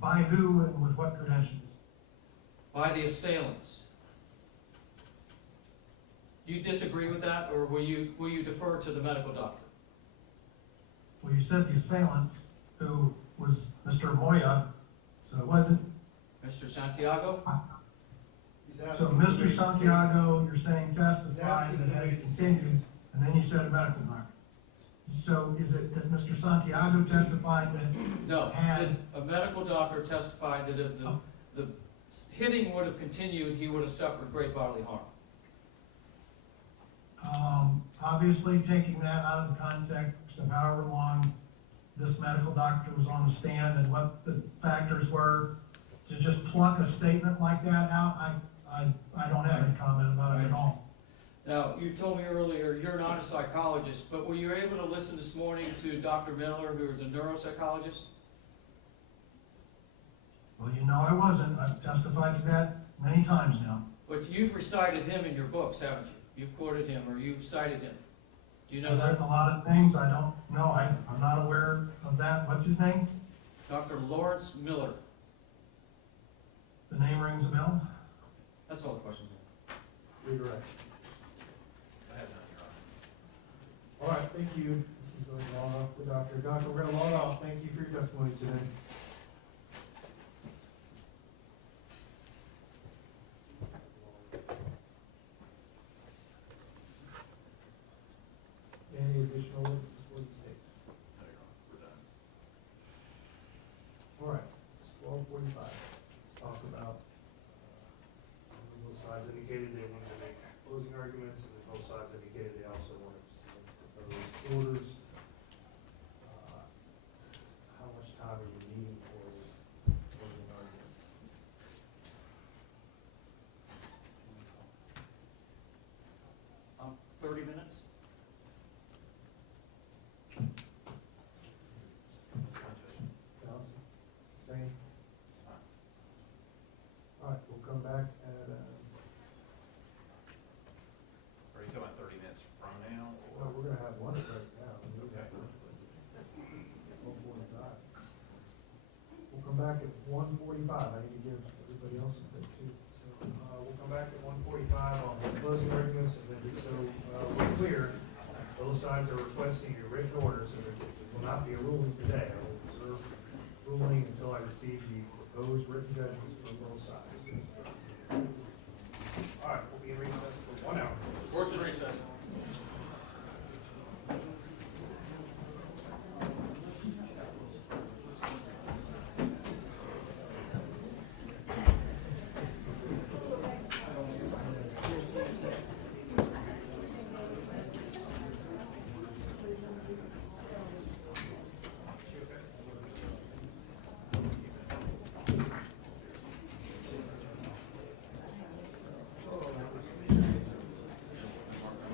By who and with what credentials? By the assailants. Do you disagree with that, or will you defer to the medical doctor? Well, you said the assailants, who was Mr. Amoia, so it wasn't. Mr. Santiago? He's So asking- Mr. Santiago, you're saying testified asking that had you- it continued, and then you said a medical doctor. So is it that Mr. Santiago testified that? No, Had- a medical doctor testified that if the hitting would have continued, he would have suffered great bodily harm. Obviously, taking that out of the context of however long this medical doctor was on the stand and what the factors were, to just pluck a statement like that out, I don't have any comment about it at all. Now, you told me earlier, you're not a psychologist, but were you able to listen this morning to Dr. Miller, who is a neuropsychologist? Well, you know I wasn't. I've testified to that many times now. But you've recited him in your books, haven't you? You've quoted him, or you've cited him. Do you know I've that? written a lot of things. I don't know. I'm not aware of that. What's his name? Dr. Lawrence Miller. The name rings a bell. That's all the questions. Redirect. I have none, Your Honor. All right, thank you. This is going to log off the doctor. Doctor, we're going to log off. Thank you for your testimony today. Any additional witnesses for the state? No, Your Honor, we're done. All right, it's 12:45. Let's talk about, both sides indicated they wanted to make closing arguments, and then both sides indicated they also wanted to see proposed orders. How much time are you needing for this closing arguments? 30 minutes? Johnson, same? It's fine. All right, we'll come back at, Are you talking about 30 minutes from now, well, or? we're gonna have lunch break now. Okay. 1:45. We'll come back at 1:45. I need to give everybody else a bit too. So, we'll come back at 1:45 on the closing arguments, and then just so we're clear, both sides are requesting a written order, so there will not be a ruling today. I will reserve ruling until I receive the proposed written judgments from both sides. All right, we'll be in recess for 1 hour. Court's in recess.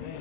Man,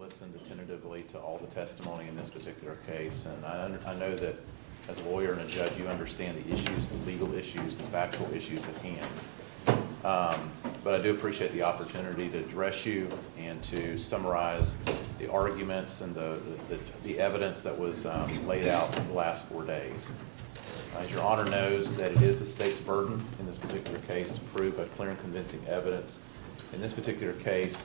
Listened attentively to all the testimony in this particular case, and I know that as a lawyer and a judge, you understand the issues, the legal issues, the factual issues at hand. But I do appreciate the opportunity to address you and to summarize the arguments and the evidence that was laid out in the last 4 days. As Your Honor knows, that it is the state's burden in this particular case to prove by clear and convincing evidence in this particular case,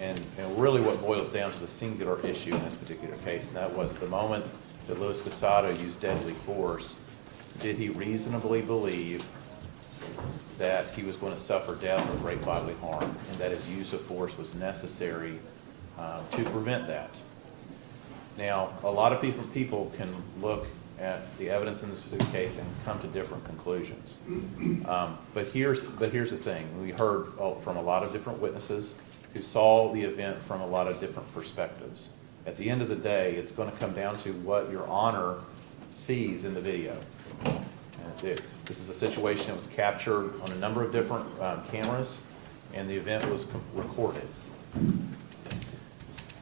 and really what boils down to the singular issue in this particular case, and that was at the moment that Louis Casado used deadly force, did he reasonably believe that he was going to suffer death or great bodily harm, and that his use of force was necessary to prevent that. Now, a lot of people can look at the evidence in this particular case and come to different conclusions. But here's the thing. We heard from a lot of different witnesses who saw the event from a lot of different perspectives. At the end of the day, it's going to come down to what Your Honor sees in the video. This is a situation that was captured on a number of different cameras, and the event was recorded.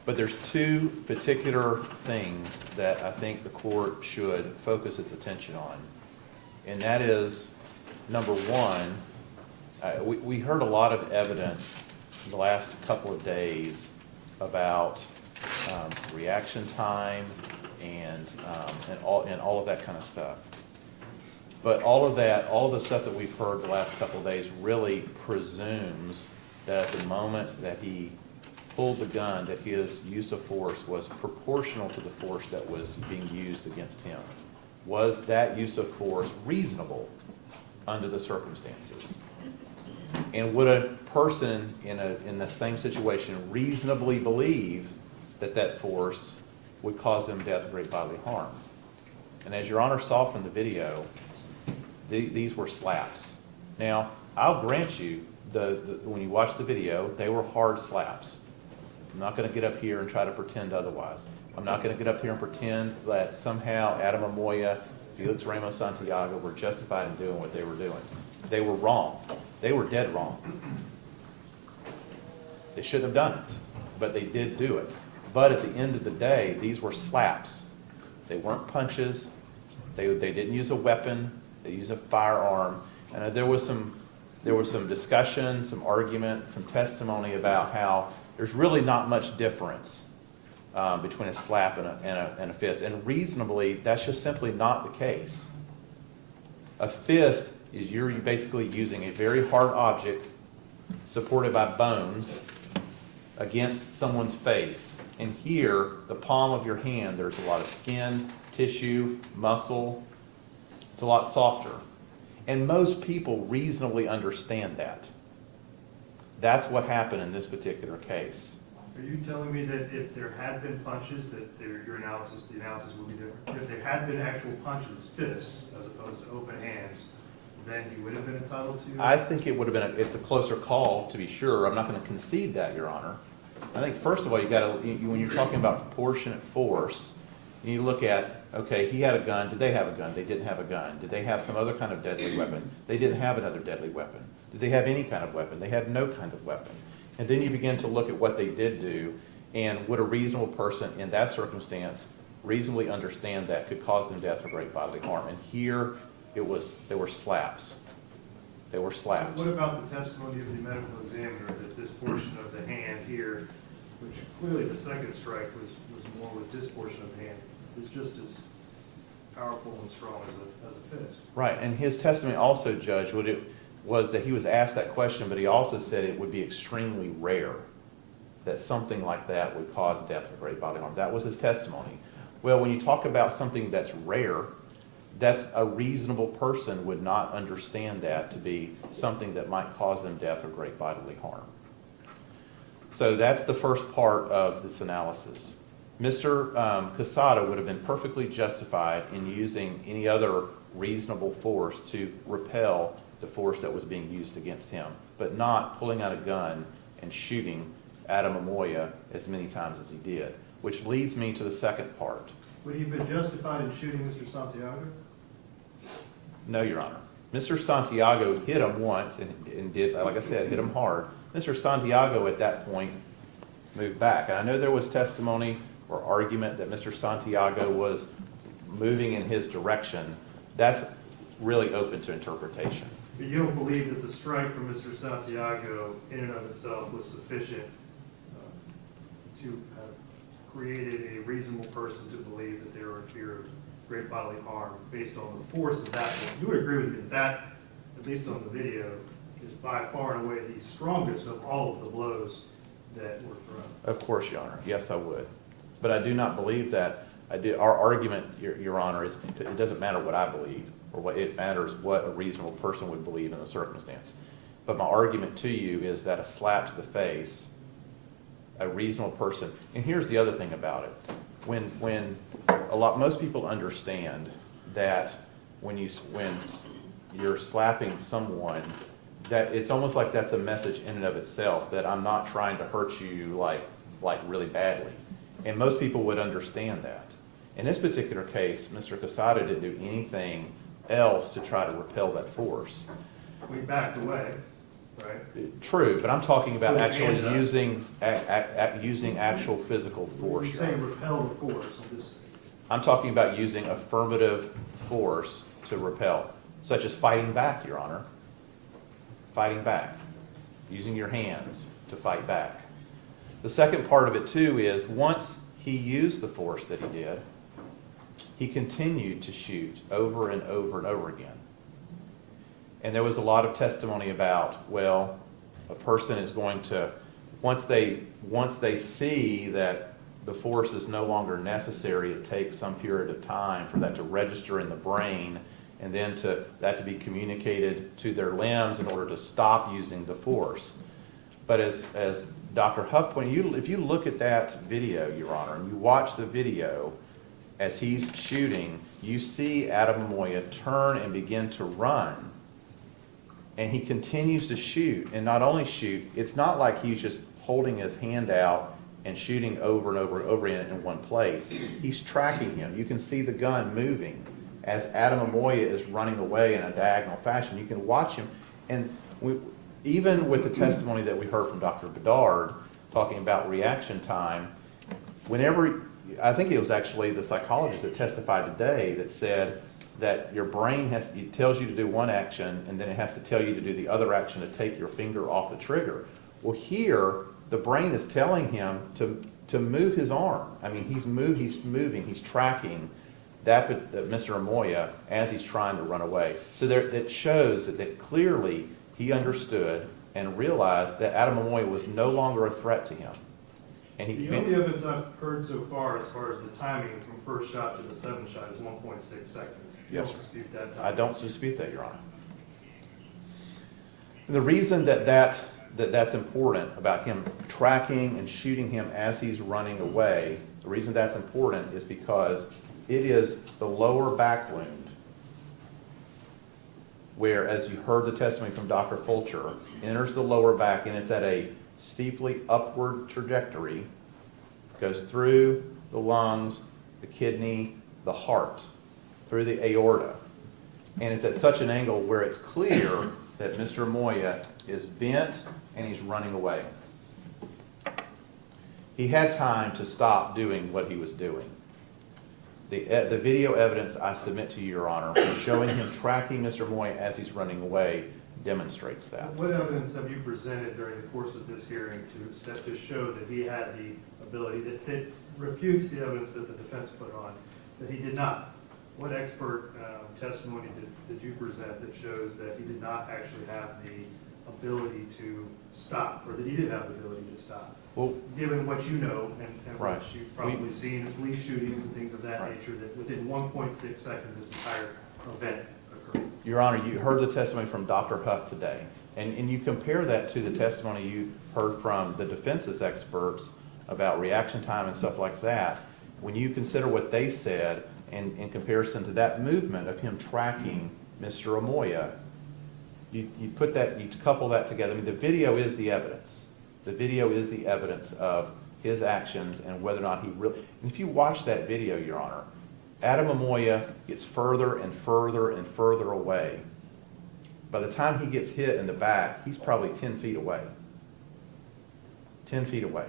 But there's two particular things that I think the court should focus its attention on. And that is, number one, we heard a lot of evidence in the last couple of days about reaction time and all of that kind of stuff. But all of the stuff that we've heard the last couple of days really presumes that at the moment that he pulled the gun, that his use of force was proportional to the force that was being used against him. Was that use of force reasonable under the circumstances? And would a person in the same situation reasonably believe that that force would cause them death or great bodily harm? And as Your Honor saw from the video, these were slaps. Now, I'll grant you, when you watch the video, they were hard slaps. I'm not going to get up here and try to pretend otherwise. I'm not going to get up here and pretend that somehow Adam Amoia, Felix Ramos Santiago were justified in doing what they were doing. They were wrong. They were dead wrong. They shouldn't have done it, but they did do it. But at the end of the day, these were slaps. They weren't punches. They didn't use a weapon. They used a firearm. And there was some discussion, some argument, some testimony about how there's really not much difference between a slap and a fist. And reasonably, that's just simply not the case. A fist is you're basically using a very hard object supported by bones against someone's face. And here, the palm of your hand, there's a lot of skin, tissue, muscle. It's a lot softer. And most people reasonably understand that. That's what happened in this particular case. Are you telling me that if there had been punches, that the analysis would be different? If there had been actual punches, fists, as opposed to open hands, then he would have been entitled to? I think it would have been it's a closer call, to be sure. I'm not going to concede that, Your Honor. I think, first of all, when you're talking about proportionate force, you look at, okay, he had a gun. Did they have a gun? They didn't have a gun. Did they have some other kind of deadly weapon? They didn't have another deadly weapon. Did they have any kind of weapon? They had no kind of weapon. And then you begin to look at what they did do, and would a reasonable person in that circumstance reasonably understand that could cause them death or great bodily harm? And here, they were slaps. They were slaps. What about the testimony of the medical examiner that this portion of the hand here, which clearly the second strike was more with this portion of the hand, was just as powerful and strong as a fist? Right, and his testimony also, Judge, was that he was asked that question, but he also said it would be extremely rare that something like that would cause death or great bodily harm. That was his testimony. Well, when you talk about something that's rare, that's a reasonable person would not understand that to be something that might cause them death or great bodily harm. So that's the first part of this analysis. Mr. Casado would have been perfectly justified in using any other reasonable force to repel the force that was being used against him, but not pulling out a gun and shooting Adam Amoia as many times as he did, which leads me to the second part. Would he have been justified in shooting Mr. Santiago? No, Your Honor. Mr. Santiago hit him once and did, like I said, hit him hard. Mr. Santiago at that point move back. And I know there was testimony or argument that Mr. Santiago was moving in his direction. That's really open to interpretation. But you don't believe that the strike from Mr. Santiago in and of itself was sufficient to have created a reasonable person to believe that they were in fear of great bodily harm based on the force of that? You would agree with me that, at least on the video, is by far and away the strongest of all of the blows that were thrown. Of course, Your Honor. Yes, I would. But I do not believe that. Our argument, Your Honor, is it doesn't matter what I believe, or what it matters what a reasonable person would believe in the circumstance. But my argument to you is that a slap to the face, a reasonable person, and here's the other thing about it. When most people understand that when you're slapping someone, that it's almost like that's a message in and of itself, that I'm not trying to hurt you like really badly. And most people would understand that. In this particular case, Mr. Casado didn't do anything else to try to repel that force. We backed away, right? True, but I'm talking about Put his actually hand up. using actual physical force. When you say repel the force, I'm talking about using affirmative force to repel, such as fighting back, Your Honor. Fighting back, using your hands to fight back. The second part of it too is once he used the force that he did, he continued to shoot over and over and over again. And there was a lot of testimony about, well, a person is going to, once they see that the force is no longer necessary, it takes some period of time for that to register in the brain, and then that to be communicated to their limbs in order to stop using the force. But as Dr. Huff pointed, if you look at that video, Your Honor, and you watch the video as he's shooting, you see Adam Amoia turn and begin to run. And he continues to shoot, and not only shoot, it's not like he's just holding his hand out and shooting over and over and over in one place. He's tracking him. You can see the gun moving as Adam Amoia is running away in a diagonal fashion. You can watch him, and even with the testimony that we heard from Dr. Bedard talking about reaction time, whenever, I think it was actually the psychologist that testified today that said that your brain it tells you to do one action, and then it has to tell you to do the other action to take your finger off the trigger. Well, here, the brain is telling him to move his arm. I mean, he's moving, he's tracking that Mr. Amoia as he's trying to run away. So it shows that clearly he understood and realized that Adam Amoia was no longer a threat to him. And the only evidence I've heard so far as the timing from first shot to the seventh shot is 1.6 seconds. Yes, Don't dispute that time. I don't dispute that, Your Honor. And the reason that's important about him tracking and shooting him as he's running away, the reason that's important is because it is the lower back wound where, as you heard the testimony from Dr. Fulcher, enters the lower back, and it's at a steeply upward trajectory, goes through the lungs, the kidney, the heart, through the aorta. And it's at such an angle where it's clear that Mr. Amoia is bent and he's running away. He had time to stop doing what he was doing. The video evidence I submit to you, Your Honor, showing him tracking Mr. Amoia as he's running away demonstrates that. What evidence have you presented during the course of this hearing to show that he had the ability, that refutes the evidence that the defense put on, that he did not? What expert testimony did you present that shows that he did not actually have the ability to stop, or that he did have the ability to stop? Well, given what you know and right. what you've probably seen in police shootings and things of that Right. nature, that within 1.6 seconds this entire event occurred. Your Honor, you heard the testimony from Dr. Huff today, and you compare that to the testimony you heard from the defense's experts about reaction time and stuff like that. When you consider what they said in comparison to that movement of him tracking Mr. Amoia, you couple that together. I mean, the video is the evidence. The video is the evidence of his actions and whether or not he really, and if you watch that video, Your Honor, Adam Amoia gets further and further and further away. By the time he gets hit in the back, he's probably 10 feet away. 10 feet away.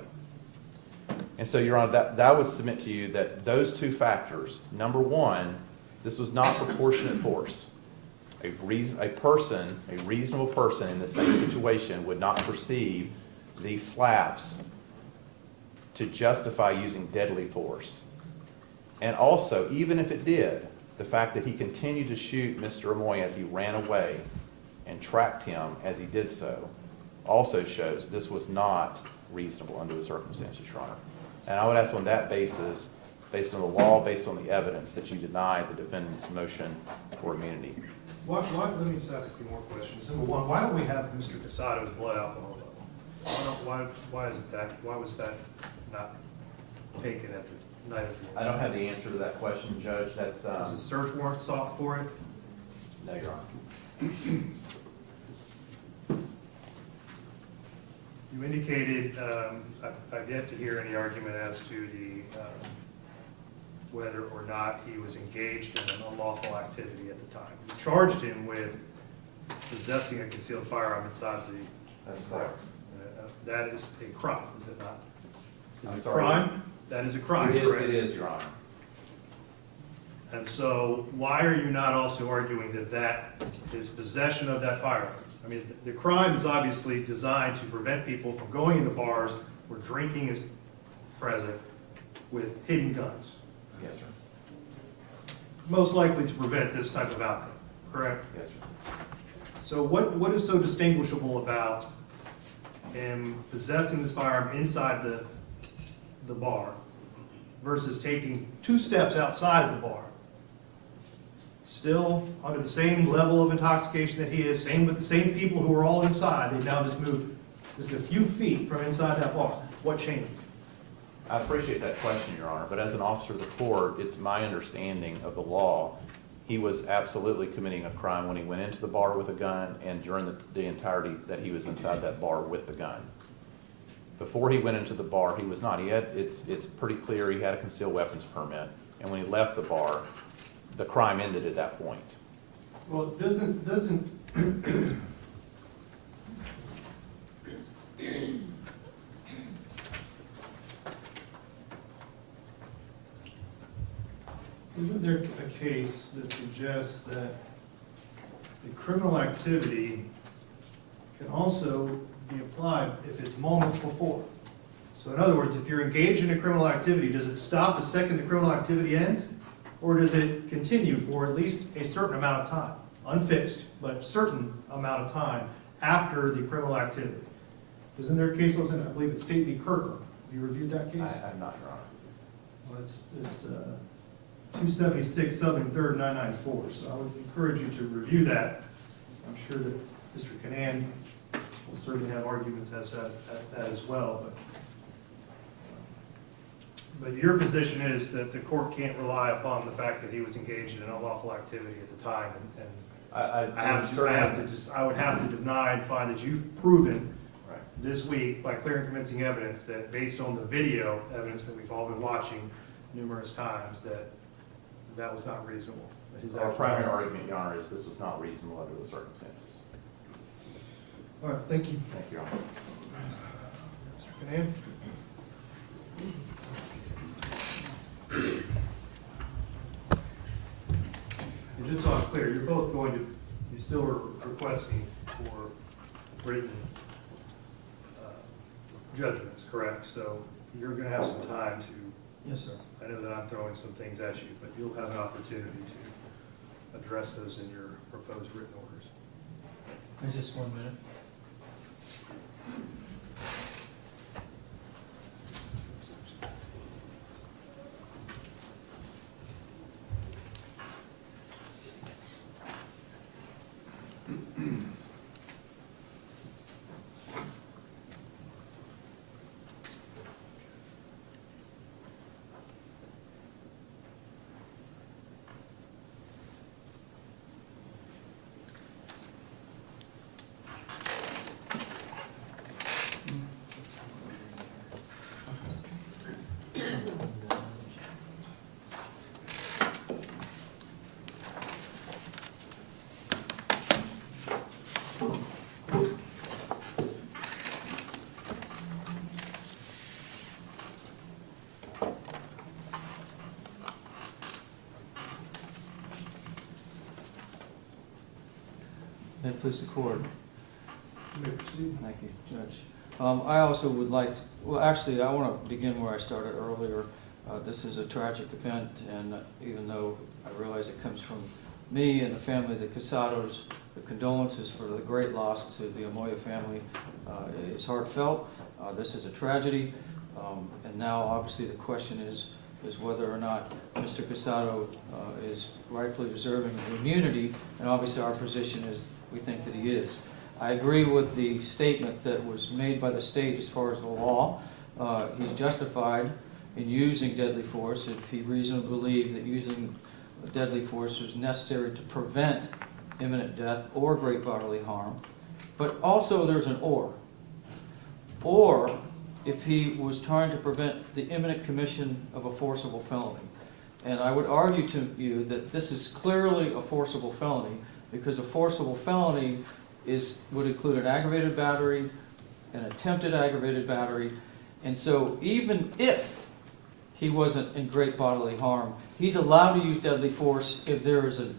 And so, Your Honor, that would submit to you that those two factors, number one, this was not proportionate force. A reasonable person in the same situation would not perceive these slaps to justify using deadly force. And also, even if it did, the fact that he continued to shoot Mr. Amoia as he ran away and tracked him as he did so also shows this was not reasonable under the circumstances, Your Honor. And I would ask on that basis, based on the law, based on the evidence, that you deny the defendant's motion for immunity. Let me just ask a few more questions. Number one, why don't we have Mr. Casado's blood alcohol level? Why was that not taken at the night of the I don't have the answer to that question, Judge. That's, Was a search warrant sought for it? no, Your Honor. You indicated, I've yet to hear any argument as to the, whether or not he was engaged in an unlawful activity at the time. You charged him with possessing a concealed firearm inside the. That's correct. That is a crime, is it not? I'm Is it a sorry. crime? That is a crime, correct? It is, Your Honor. And so why are you not also arguing that is possession of that firearm? I mean, the crime is obviously designed to prevent people from going into bars where drinking is present with hidden guns. Yes, sir. Most likely to prevent this type of outcome, correct? Yes, sir. So what is so distinguishable about him possessing this firearm inside the bar versus taking 2 steps outside of the bar? Still under the same level of intoxication that he is, same with the same people who are all inside. They've now just moved just a few feet from inside that bar. What changed? I appreciate that question, Your Honor, but as an officer of the court, it's my understanding of the law, he was absolutely committing a crime when he went into the bar with a gun and during the entirety that he was inside that bar with the gun. Before he went into the bar, he was not. It's pretty clear he had a concealed weapons permit, and when he left the bar, the crime ended at that point. Well, doesn't isn't there a case that suggests that the criminal activity can also be applied if it's moments before? So in other words, if you're engaged in a criminal activity, does it stop the second the criminal activity ends? Or does it continue for at least a certain amount of time? Unfixed, but certain amount of time after the criminal activity. Isn't there a case, I believe it's State v. Kirkland. Have you reviewed that case? I'm not, Your Honor. Well, it's 276 Southern 3rd 994. So I would encourage you to review that. I'm sure that Mr. Canan will certainly have arguments as that as well. But your position is that the court can't rely upon the fact that he was engaged in unlawful activity at the time, and I would have to deny and find that you've proven Right. this week by clear and convincing evidence that based on the video evidence that we've all been watching numerous times, that was not reasonable. That his Our actions- primary argument, Your Honor, is this was not reasonable under the circumstances. All right, thank you. Thank you, Your Honor. Mr. Canan? And just so I'm clear, you're both you still are requesting for written judgments, correct? So you're going to have some time to. Yes, sir. I know that I'm throwing some things at you, but you'll have an opportunity to address those in your proposed written orders. Just 1 minute. please the court. You may proceed. Thank you, Judge. I also would like, well, actually, I want to begin where I started earlier. This is a tragic event, and even though I realize it comes from me and the family, the Casados, the condolences for the great loss to the Amoia family is heartfelt. This is a tragedy, and now obviously the question is whether or not Mr. Casado is rightfully deserving of immunity, and obviously our position is we think that he is. I agree with the statement that was made by the state as far as the law. He's justified in using deadly force if he reasonably believed that using deadly force was necessary to prevent imminent death or great bodily harm. But also there's an or. Or if he was trying to prevent the imminent commission of a forcible felony. And I would argue to you that this is clearly a forcible felony, because a forcible felony would include an aggravated battery, an attempted aggravated battery, and so even if he wasn't in great bodily harm, he's allowed to use deadly force if there is a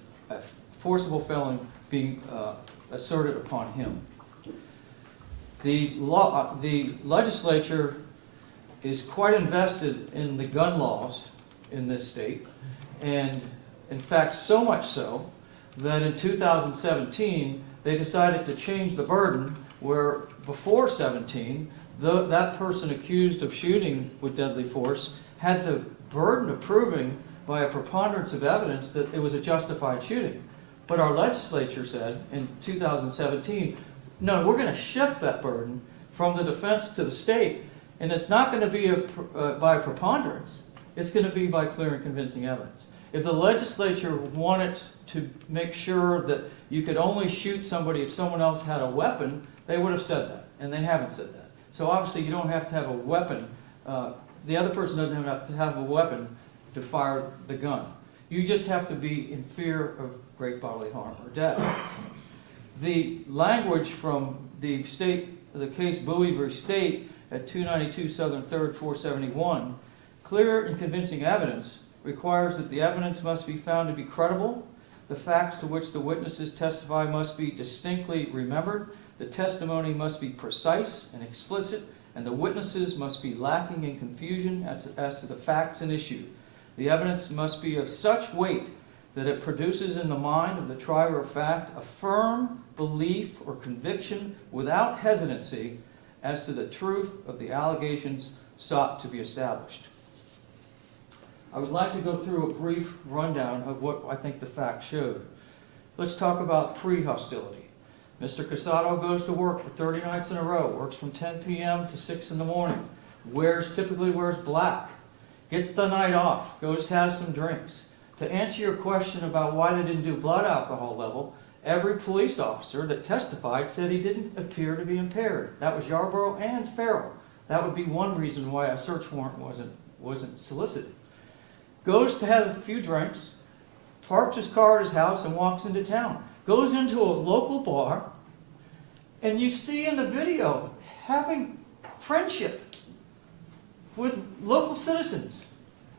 forcible felony being asserted upon him. The legislature is quite invested in the gun laws in this state, and in fact so much so that in 2017 they decided to change the burden, where before 17 that person accused of shooting with deadly force had the burden of proving by a preponderance of evidence that it was a justified shooting. But our legislature said in 2017, no, we're going to shift that burden from the defense to the state, and it's not going to be by preponderance. It's going to be by clear and convincing evidence. If the legislature wanted to make sure that you could only shoot somebody if someone else had a weapon, they would have said that, and they haven't said that. So obviously you don't have to have a weapon. The other person doesn't have to have a weapon to fire the gun. You just have to be in fear of great bodily harm or death. The language from the case Bowie v. State at 292 Southern 3rd 471, clear and convincing evidence requires that the evidence must be found to be credible, the facts to which the witnesses testify must be distinctly remembered, the testimony must be precise and explicit, and the witnesses must be lacking in confusion as to the facts in issue. The evidence must be of such weight that it produces in the mind of the trier of fact a firm belief or conviction without hesitancy as to the truth of the allegations sought to be established. I would like to go through a brief rundown of what I think the facts showed. Let's talk about pre-hostility. Mr. Casado goes to work for 30 nights in a row, works from 10 p.m. to 6 in the morning, typically wears black, gets the night off, has some drinks. To answer your question about why they didn't do blood alcohol level, every police officer that testified said he didn't appear to be impaired. That was Yarborough and Farrell. That would be one reason why a search warrant wasn't solicited. Goes to have a few drinks, parks his car at his house and walks into town. Goes into a local bar, and you see in the video having friendship with local citizens.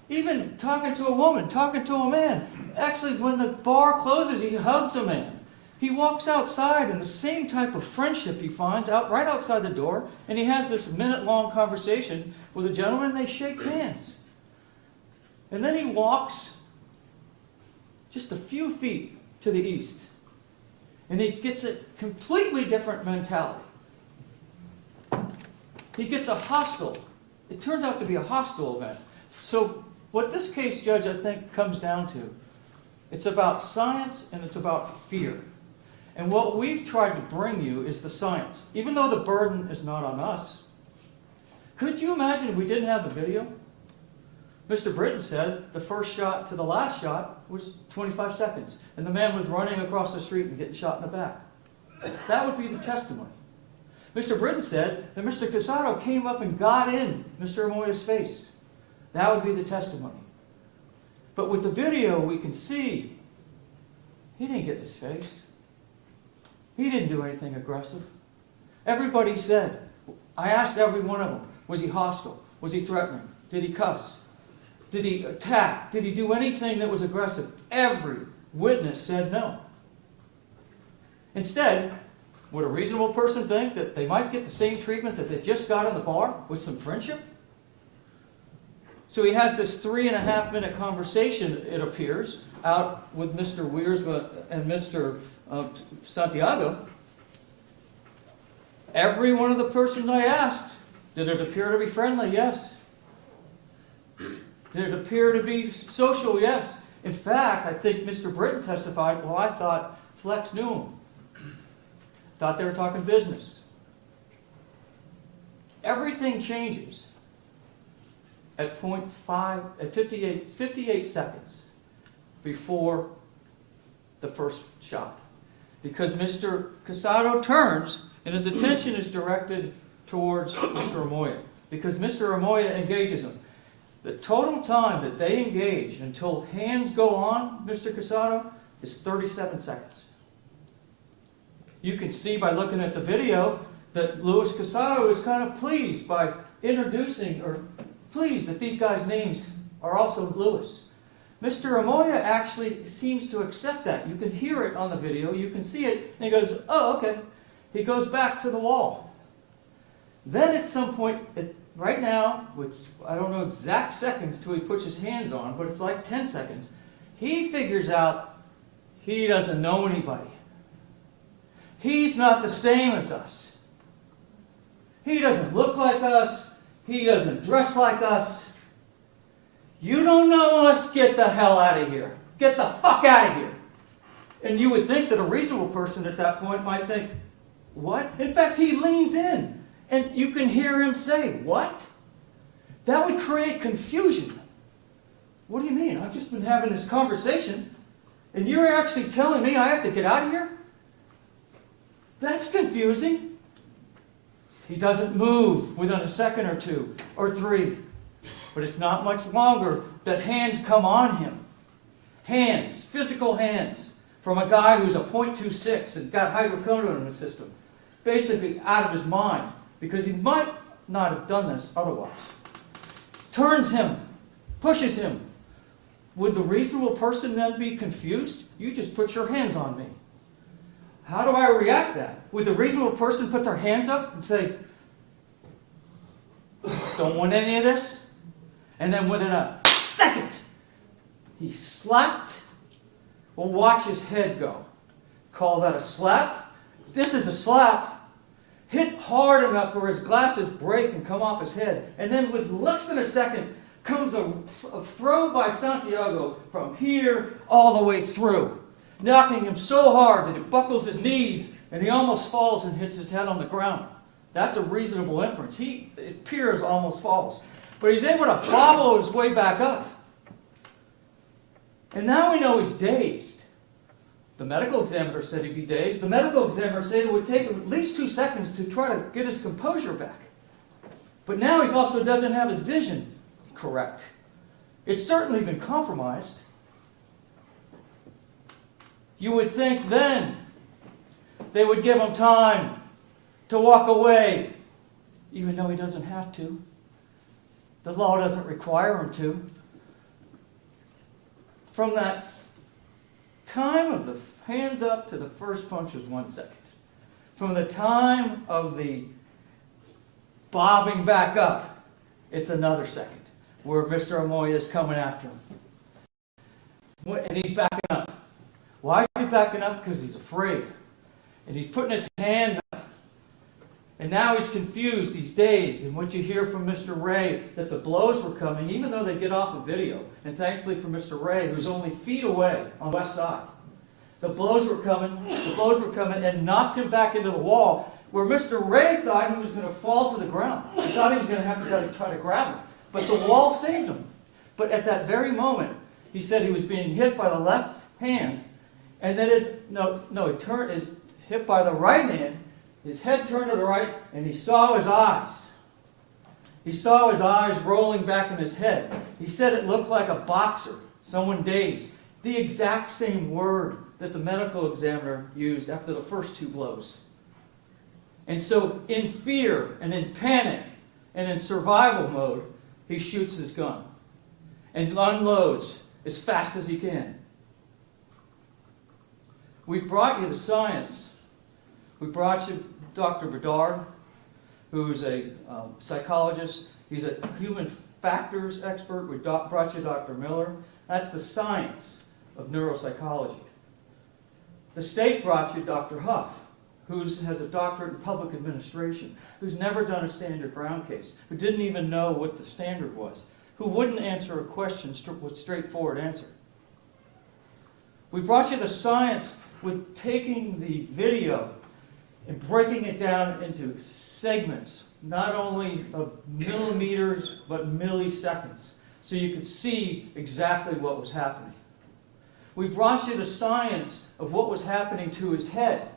Even talking to a woman, talking to a man. Actually, when the bar closes, he hugs a man. He walks outside, and the same type of friendship he finds right outside the door, and he has this minute-long conversation with a gentleman, and they shake hands. And then he walks just a few feet to the east, and he gets a completely different mentality. He gets it turns out to be a hostile event. So what this case, Judge, I think comes down to, it's about science and it's about fear. And what we've tried to bring you is the science, even though the burden is not on us. Could you imagine if we didn't have the video? Mr. Britton said the first shot to the last shot was 25 seconds, and the man was running across the street and getting shot in the back. That would be the testimony. Mr. Britton said that Mr. Casado came up and got in Mr. Amoia's face. That would be the testimony. But with the video, we can see he didn't get in his face. He didn't do anything aggressive. Everybody said, I asked every one of them, was he hostile? Was he threatening? Did he cuss? Did he attack? Did he do anything that was aggressive? Every witness said no. Instead, would a reasonable person think that they might get the same treatment that they just got in the bar with some friendship? So he has this 3.5-minute conversation, it appears, out with Mr. Wiersma and Mr. Santiago. Every one of the persons I asked, did it appear to be friendly? Yes. Did it appear to be social? Yes. In fact, I think Mr. Britton testified, well, I thought Flex knew him. Thought they were talking business. Everything changes at 58 seconds before the first shot. Because Mr. Casado turns and his attention is directed towards Mr. Amoia. Because Mr. Amoia engages him. The total time that they engage until hands go on Mr. Casado is 37 seconds. You can see by looking at the video that Luis Casado is kind of pleased by introducing, or pleased that these guys' names are also Luis. Mr. Amoia actually seems to accept that. You can hear it on the video, you can see it, and he goes, oh, okay. He goes back to the wall. Then at some point, right now, which I don't know exact seconds till he puts his hands on, but it's like 10 seconds, he figures out he doesn't know anybody. He's not the same as us. He doesn't look like us. He doesn't dress like us. You don't know us, get the hell out of here. Get the fuck out of here. And you would think that a reasonable person at that point might think, what? In fact, he leans in. And you can hear him say, what? That would create confusion. What do you mean? I've just been having this conversation, and you're actually telling me I have to get out of here? That's confusing. He doesn't move within a second or two or three. But it's not much longer that hands come on him. Hands, physical hands, from a guy who's a .26 and got hydrocodone in the system. Basically out of his mind, because he might not have done this otherwise. Turns him, pushes him. Would the reasonable person then be confused? You just put your hands on me. How do I react to that? Would the reasonable person put their hands up and say, don't want any of this? And then within a second, he slapped. Well, watch his head go. Call that a slap? This is a slap. Hit hard enough where his glasses break and come off his head. And then with less than a second, comes a throw by Santiago from here all the way through, knocking him so hard that it buckles his knees and he almost falls and hits his head on the ground. That's a reasonable inference. It appears almost falls. But he's able to bobble his way back up. And now we know he's dazed. The medical examiner said he'd be dazed. The medical examiner said it would take him at least 2 seconds to try to get his composure back. But now he also doesn't have his vision correct. It's certainly been compromised. You would think then they would give him time to walk away, even though he doesn't have to. The law doesn't require him to. From that time of the hands up to the first punch is 1 second. From the time of the bobbing back up, it's another second, where Mr. Amoia is coming after him. And he's backing up. Why is he backing up? Because he's afraid. And he's putting his hand up. And now he's confused, he's dazed. And what you hear from Mr. Ray, that the blows were coming, even though they get off of video. And thankfully for Mr. Ray, who's only feet away on the west side. The blows were coming and knocked him back into the wall, where Mr. Ray thought he was going to fall to the ground. He thought he was going to have to try to grab him. But the wall saved him. But at that very moment, he said he was being hit by the left hand, and that his hit by the right hand. His head turned to the right, and he saw his eyes. He saw his eyes rolling back in his head. He said it looked like a boxer, someone dazed. The exact same word that the medical examiner used after the first 2 blows. And so in fear and in panic and in survival mode, he shoots his gun and unloads as fast as he can. We brought you the science We brought you Dr. Bedard, who's a psychologist. He's a human factors expert. We brought you Dr. Miller. That's the science of neuropsychology. The state brought you Dr. Huff, who has a doctorate in public administration, who's never done a standard ground case, who didn't even know what the standard was, who wouldn't answer a question with a straightforward answer. We brought you the science with taking the video and breaking it down into segments, not only of millimeters, but milliseconds, so you could see exactly what was happening. We brought you the science of what was happening to his head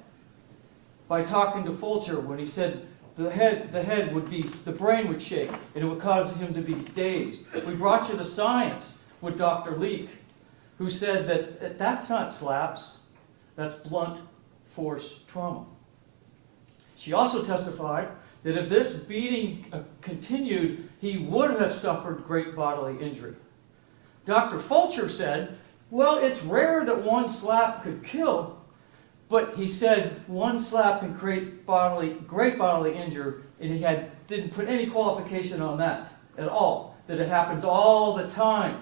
by talking to Fulcher when he said the head would be, the brain would shake, and it would cause him to be dazed. We brought you the science with Dr. Leak, who said that that's not slaps, that's blunt force trauma. She also testified that if this beating continued, he would have suffered great bodily injury. Dr. Fulcher said, well, it's rare that one slap could kill, but he said one slap can create great bodily injury, and he didn't put any qualification on that at all, that it happens all the time,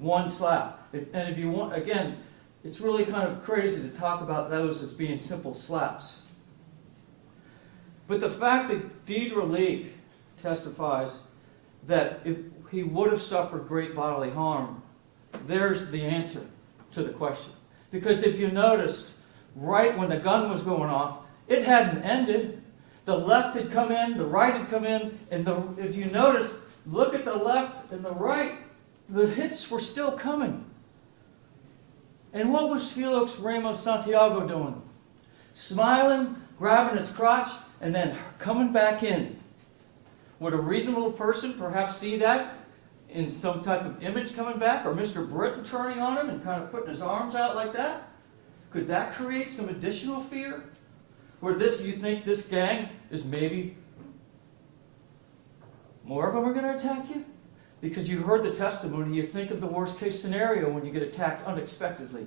one slap. And if you want, again, it's really kind of crazy to talk about those as being simple slaps. But the fact that Deidre Leak testifies that if he would have suffered great bodily harm, there's the answer to the question. Because if you noticed, right when the gun was going off, it hadn't ended. The left had come in, the right had come in, and if you notice, look at the left and the right, the hits were still coming. And what was Felix Ramos Santiago doing? Smiling, grabbing his crotch, and then coming back in. Would a reasonable person perhaps see that in some type of image coming back, or Mr. Britton turning on him and kind of putting his arms out like that? Could that create some additional fear? Where you think this gang is maybe more of them are going to attack you? Because you heard the testimony, you think of the worst case scenario when you get attacked unexpectedly.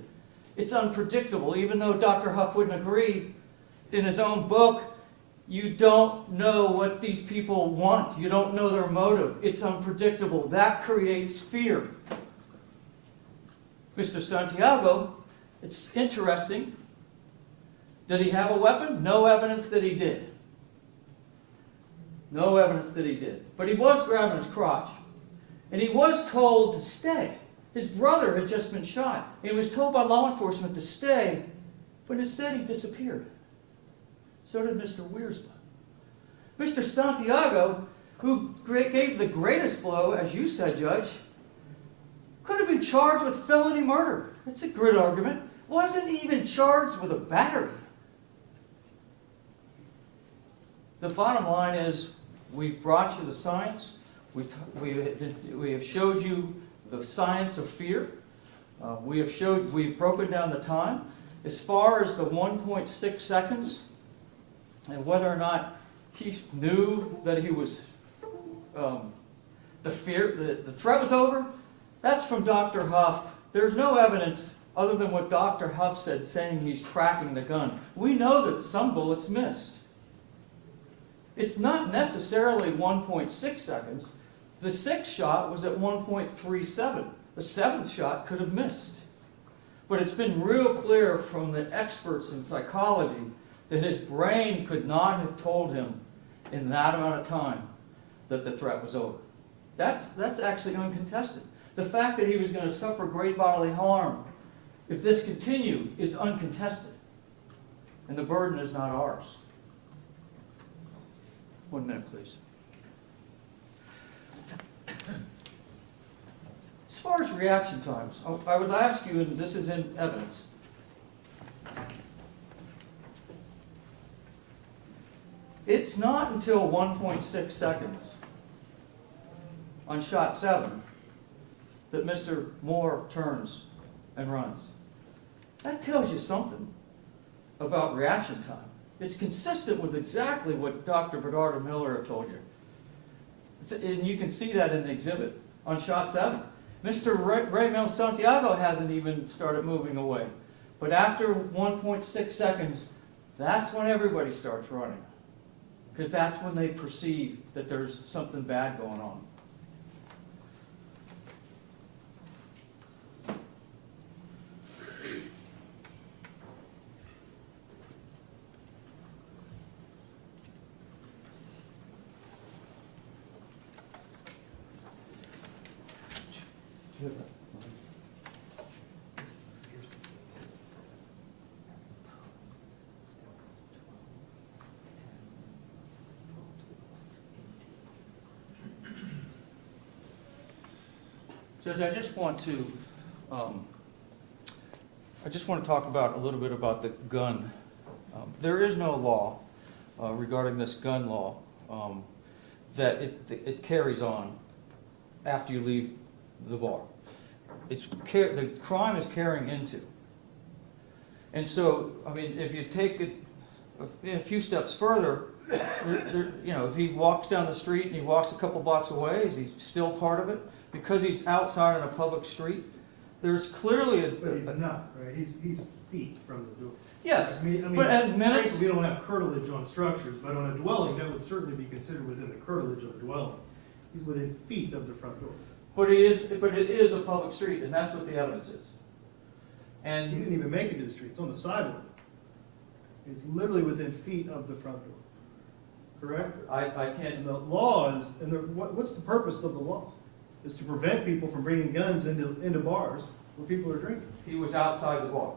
It's unpredictable, even though Dr. Huff wouldn't agree. In his own book, you don't know what these people want. You don't know their motive. It's unpredictable. That creates fear. Mr. Santiago, it's interesting. Did he have a weapon? No evidence that he did. No evidence that he did. But he was grabbing his crotch. And he was told to stay. His brother had just been shot. He was told by law enforcement to stay, but instead he disappeared. So did Mr. Wiersma. Mr. Santiago, who gave the greatest blow, as you said, Judge, could have been charged with felony murder. That's a good argument. Wasn't even charged with a battery. The bottom line is, we've brought you the science. We have showed you the science of fear. We've broken down the time. As far as the 1.6 seconds, and whether or not he knew that he was, the threat was over, that's from Dr. Huff. There's no evidence other than what Dr. Huff said, saying he's tracking the gun. We know that some bullets missed. It's not necessarily 1.6 seconds. The sixth shot was at 1.37. The seventh shot could have missed. But it's been real clear from the experts in psychology that his brain could not have told him in that amount of time that the threat was over. That's actually uncontested. The fact that he was going to suffer great bodily harm, if this continued, is uncontested. And the burden is not ours. 1 minute, please. As far as reaction times, I would ask you, and this is in evidence, it's not until 1.6 seconds on shot 7 that Mr. Moore turns and runs. That tells you something about reaction time. It's consistent with exactly what Dr. Bedard and Miller have told you. And you can see that in the exhibit on shot 7. Mr. Raymond Santiago hasn't even started moving away. But after 1.6 seconds, That's when everybody starts running. Because that's when they perceive that there's something bad going on. Judge, I just want to talk about a little bit about the gun. There is no law regarding this gun law that it carries on after you leave the bar. The crime is carrying into. And so, I mean, if you take it a few steps further, you know, if he walks down the street and he walks a couple blocks away, is he still part of it? Because he's outside on a public street, there's clearly a... But he's not, right? He's feet from the door. Yes, I mean, but at minutes... we don't have curtilage on structures, but on a dwelling, that would certainly be considered within the curtilage of a dwelling. He's within feet of the front door. But it is a public street, and that's what the evidence is. He And didn't even make it to the street, it's on the sidewalk. He's literally within feet of the front door, correct? I And can't... the law is, what's the purpose of the law? Is to prevent people from bringing guns into bars where people are drinking. He was outside the bar.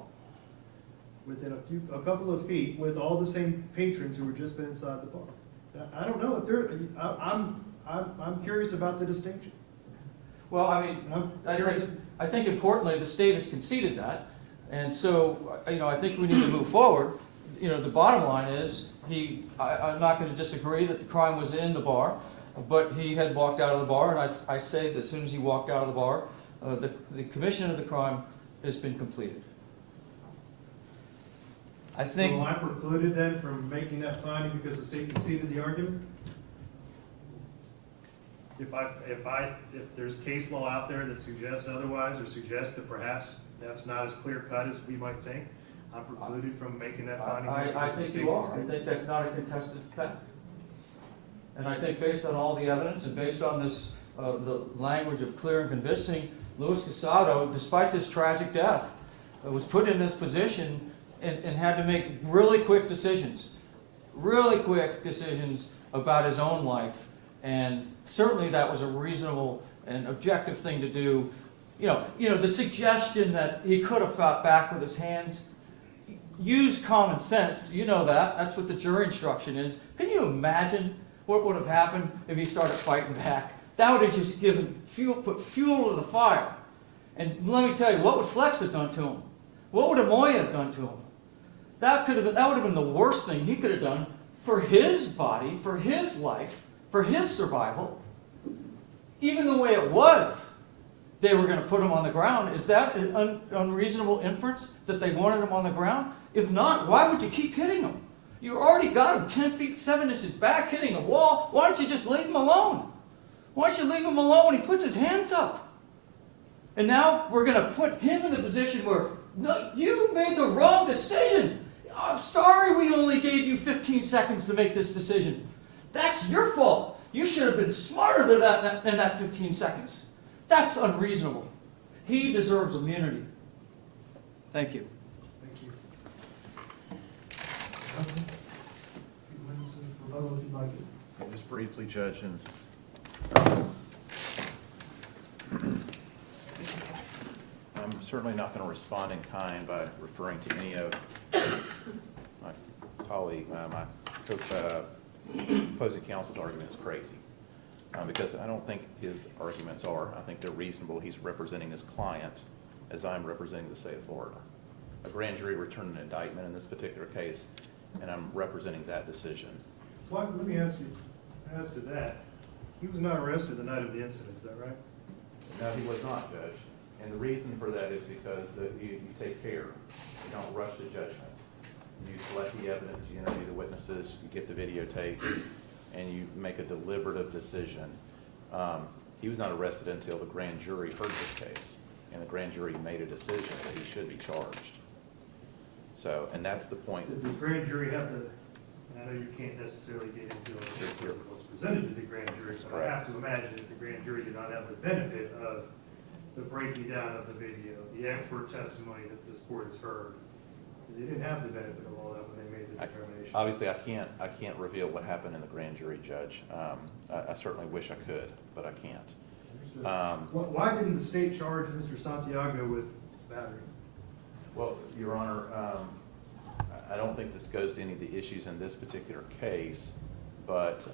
Within a couple of feet with all the same patrons who were just been inside the bar. Now, I don't know if I'm curious about the distinction. Well, I mean, I'm curious. I think importantly, the state has conceded that. And so, you know, I think we need to move forward. You know, the bottom line is, I'm not going to disagree that the crime was in the bar, but he had walked out of the bar, and I say that as soon as he walked out of the bar, the commission of the crime has been completed. I think... So am I precluded then from making that finding because the state conceded the argument? If there's case law out there that suggests otherwise, or suggests that perhaps that's not as clear cut as we might think, I'm precluded from making that finding. I think you are. I think that's not a contested fact. And I think based on all the evidence and based on this, the language of clear and convincing, Luis Casado, despite this tragic death, was put in this position and had to make really quick decisions about his own life. And certainly that was a reasonable and objective thing to do. You know, the suggestion that he could have fought back with his hands, use common sense. You know that. That's what the jury instruction is. Can you imagine what would have happened if he started fighting back? That would have just put fuel to the fire. And let me tell you, what would Flex have done to him? What would Amoia have done to him? That would have been the worst thing he could have done for his body, for his life, for his survival. Even the way it was, they were going to put him on the ground. Is that an unreasonable inference that they wanted him on the ground? If not, why would you keep hitting him? You already got him 10 feet, 7 inches back, hitting a wall. Why don't you just leave him alone? Why don't you leave him alone when he puts his hands up? And now we're going to put him in the position where, no, you made the wrong decision. I'm sorry we only gave you 15 seconds to make this decision. That's your fault. You should have been smarter than that 15 seconds. That's unreasonable. He deserves immunity. Thank you. Thank you. Rebuttal if you'd like it. Just briefly, Judge, and I'm certainly not going to respond in kind by referring to any of my colleague, my opposing counsel's argument is crazy. Because I don't think his arguments are. I think they're reasonable. He's representing his client as I'm representing the state of Florida. A grand jury returned an indictment in this particular case, and I'm representing that decision. Well, let me ask you, as to that, he was not arrested the night of the incident, is that right? No, he was not, Judge. And the reason for that is because you take care. You don't rush to judgment. You collect the evidence, you interview the witnesses, you get the videotape, and you make a deliberative decision. He was not arrested until the grand jury heard this case, and the grand jury made a decision that he should be charged. So, and that's the point. Did the grand jury have the, I know you can't necessarily get into what's presented to the grand jury, but I have to imagine that the grand jury did not have the benefit of the breaking down of the video, the expert testimony that this court has heard. They didn't have the benefit of all that when they made the determination. Obviously, I can't reveal what happened in the grand jury, Judge. I certainly wish I could, but I can't. Why didn't the state charge Mr. Santiago with battery? Well, Your Honor, I don't think this goes to any of the issues in this particular case, but,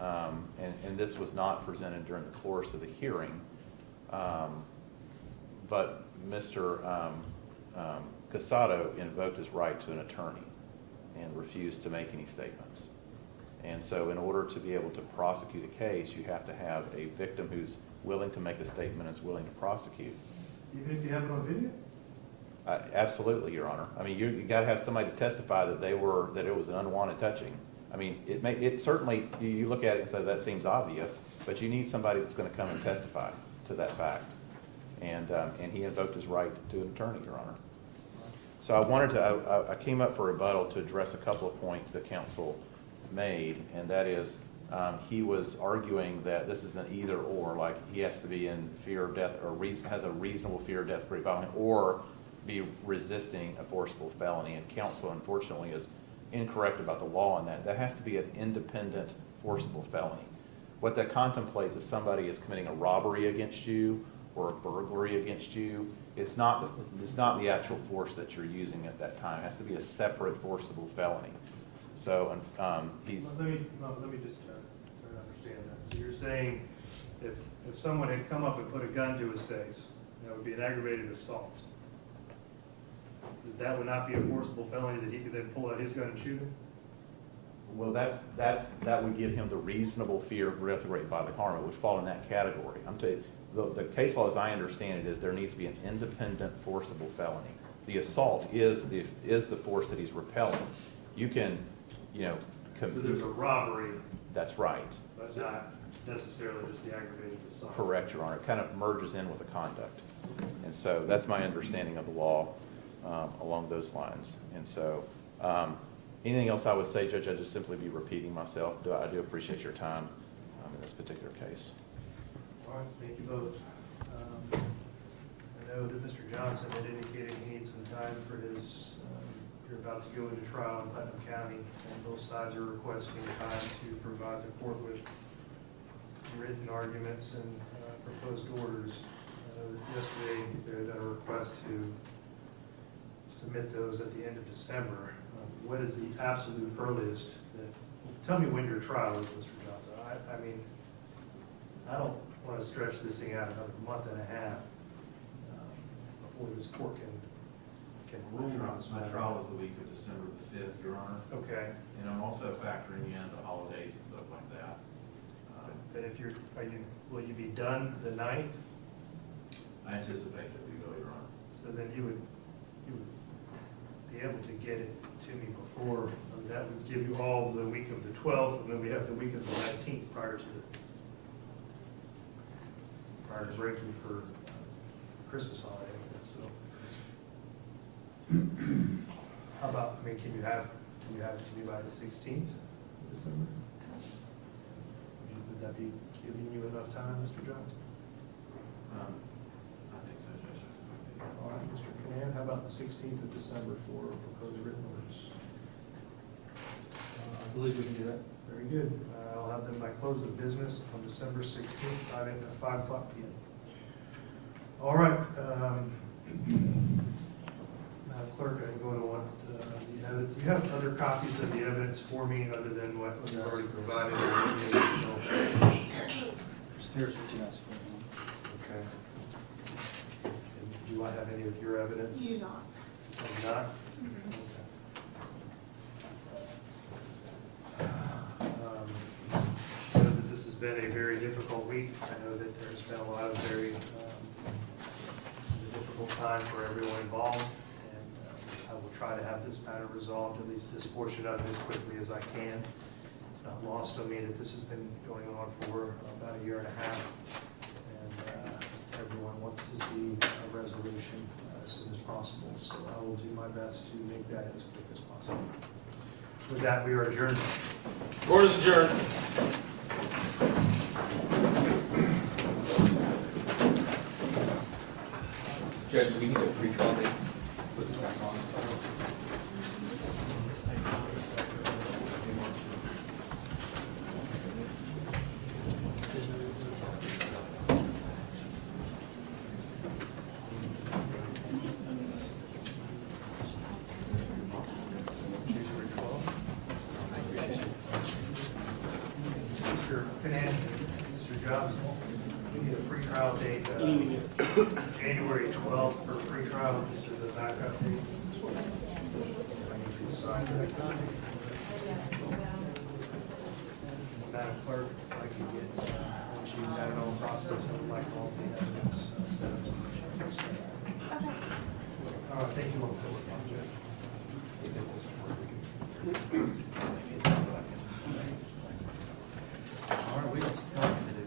and this was not presented during the course of the hearing, but Mr. Casado invoked his right to an attorney and refused to make any statements. And so in order to be able to prosecute a case, you have to have a victim who's willing to make a statement and is willing to prosecute. Even if you have it on video? Absolutely, Your Honor. I mean, you gotta have somebody to testify that that it was an unwanted touching. I mean, it certainly, you look at it and say, that seems obvious, but you need somebody that's gonna come and testify to that fact. And he invoked his right to an attorney, Your Honor. So I came up for rebuttal to address a couple of points that counsel made, and that is, he was arguing that this is an either or, like he has to be in fear of death or has a reasonable fear of death, pre-violent, or be resisting a forcible felony. And counsel, unfortunately, is incorrect about the law on that. That has to be an independent forcible felony. What that contemplates is somebody is committing a robbery against you or a burglary against you. It's not the actual force that you're using at that time. It has to be a separate forcible felony. So he's. Let me just try to understand that. So you're saying if someone had come up and put a gun to his face, that would be an aggravated assault. That would not be a forcible felony that he could then pull out his gun and shoot him? Well, that would give him the reasonable fear of death or great bodily harm. It would fall in that category. I'm telling you, the case law, as I understand it, is there needs to be an independent forcible felony. The assault is the force that he's repelling. You can, So there's a robbery. That's right. But not necessarily just the aggravated assault. Correct, Your Honor. It kind of merges in with the conduct. And so that's my understanding of the law along those lines. And so anything else I would say, Judge, I'd just simply be repeating myself. I do appreciate your time in this particular case. All right, thank you both. I know that Mr. Johnson had indicated he needs some time for his, you're about to go into trial in Putnam County, and both sides are requesting time to provide the court with written arguments and proposed orders. I know that yesterday there had been a request to submit those at the end of December. What is the absolute earliest that, tell me when your trial is, Mr. Johnson. I mean, I don't want to stretch this thing out another month and a half before this court can rule on this My matter. trial is the week of December the 5th, Your Honor. Okay. And I'm also factoring in the holidays and stuff like that. But if will you be done the 9th? I anticipate that we will, Your Honor. So then you would be able to get it to me before, that would give you all the week of the 12th, and then we have the week of the 19th prior to breaking for Christmas holiday. So, how about, can you have it to me by the 16th of December? Would that be giving you enough time, Mr. Johnson? I think so, Judge. All right, Mr. Command, how about the 16th of December for proposed written orders? I believe we can do that. Very good. I'll have them by close of business on December 16th, 5 o'clock p.m. All right. Madam Clerk, I'm going to want the evidence. Do you have other copies of the evidence for me other than what you've already provided? Here's what you asked for. Okay. And do I have any of your evidence? You not. I do not? I know that this has been a very difficult week. I know that there's been a lot of very difficult time for everyone involved, and I will try to have this matter resolved, at least this portion of it, as quickly as I can. It's not lost on me that this has been going on for about a year and a half, and everyone wants to see a resolution as soon as possible. So I will do my best to make that as quick as possible. With that, we are adjourned. Court is adjourned. Judge, we need a pre-trial date. Put this back on. January 12th. Mr. Finan, Mr. Johnson, we need a pretrial date, January 12th for pretrial. This is the backup date. I need to sign that. Madam Clerk, if I could get, once you've got it all processed, I would like all the evidence set up. Thank you all for working on it. All right, we got some talking to do.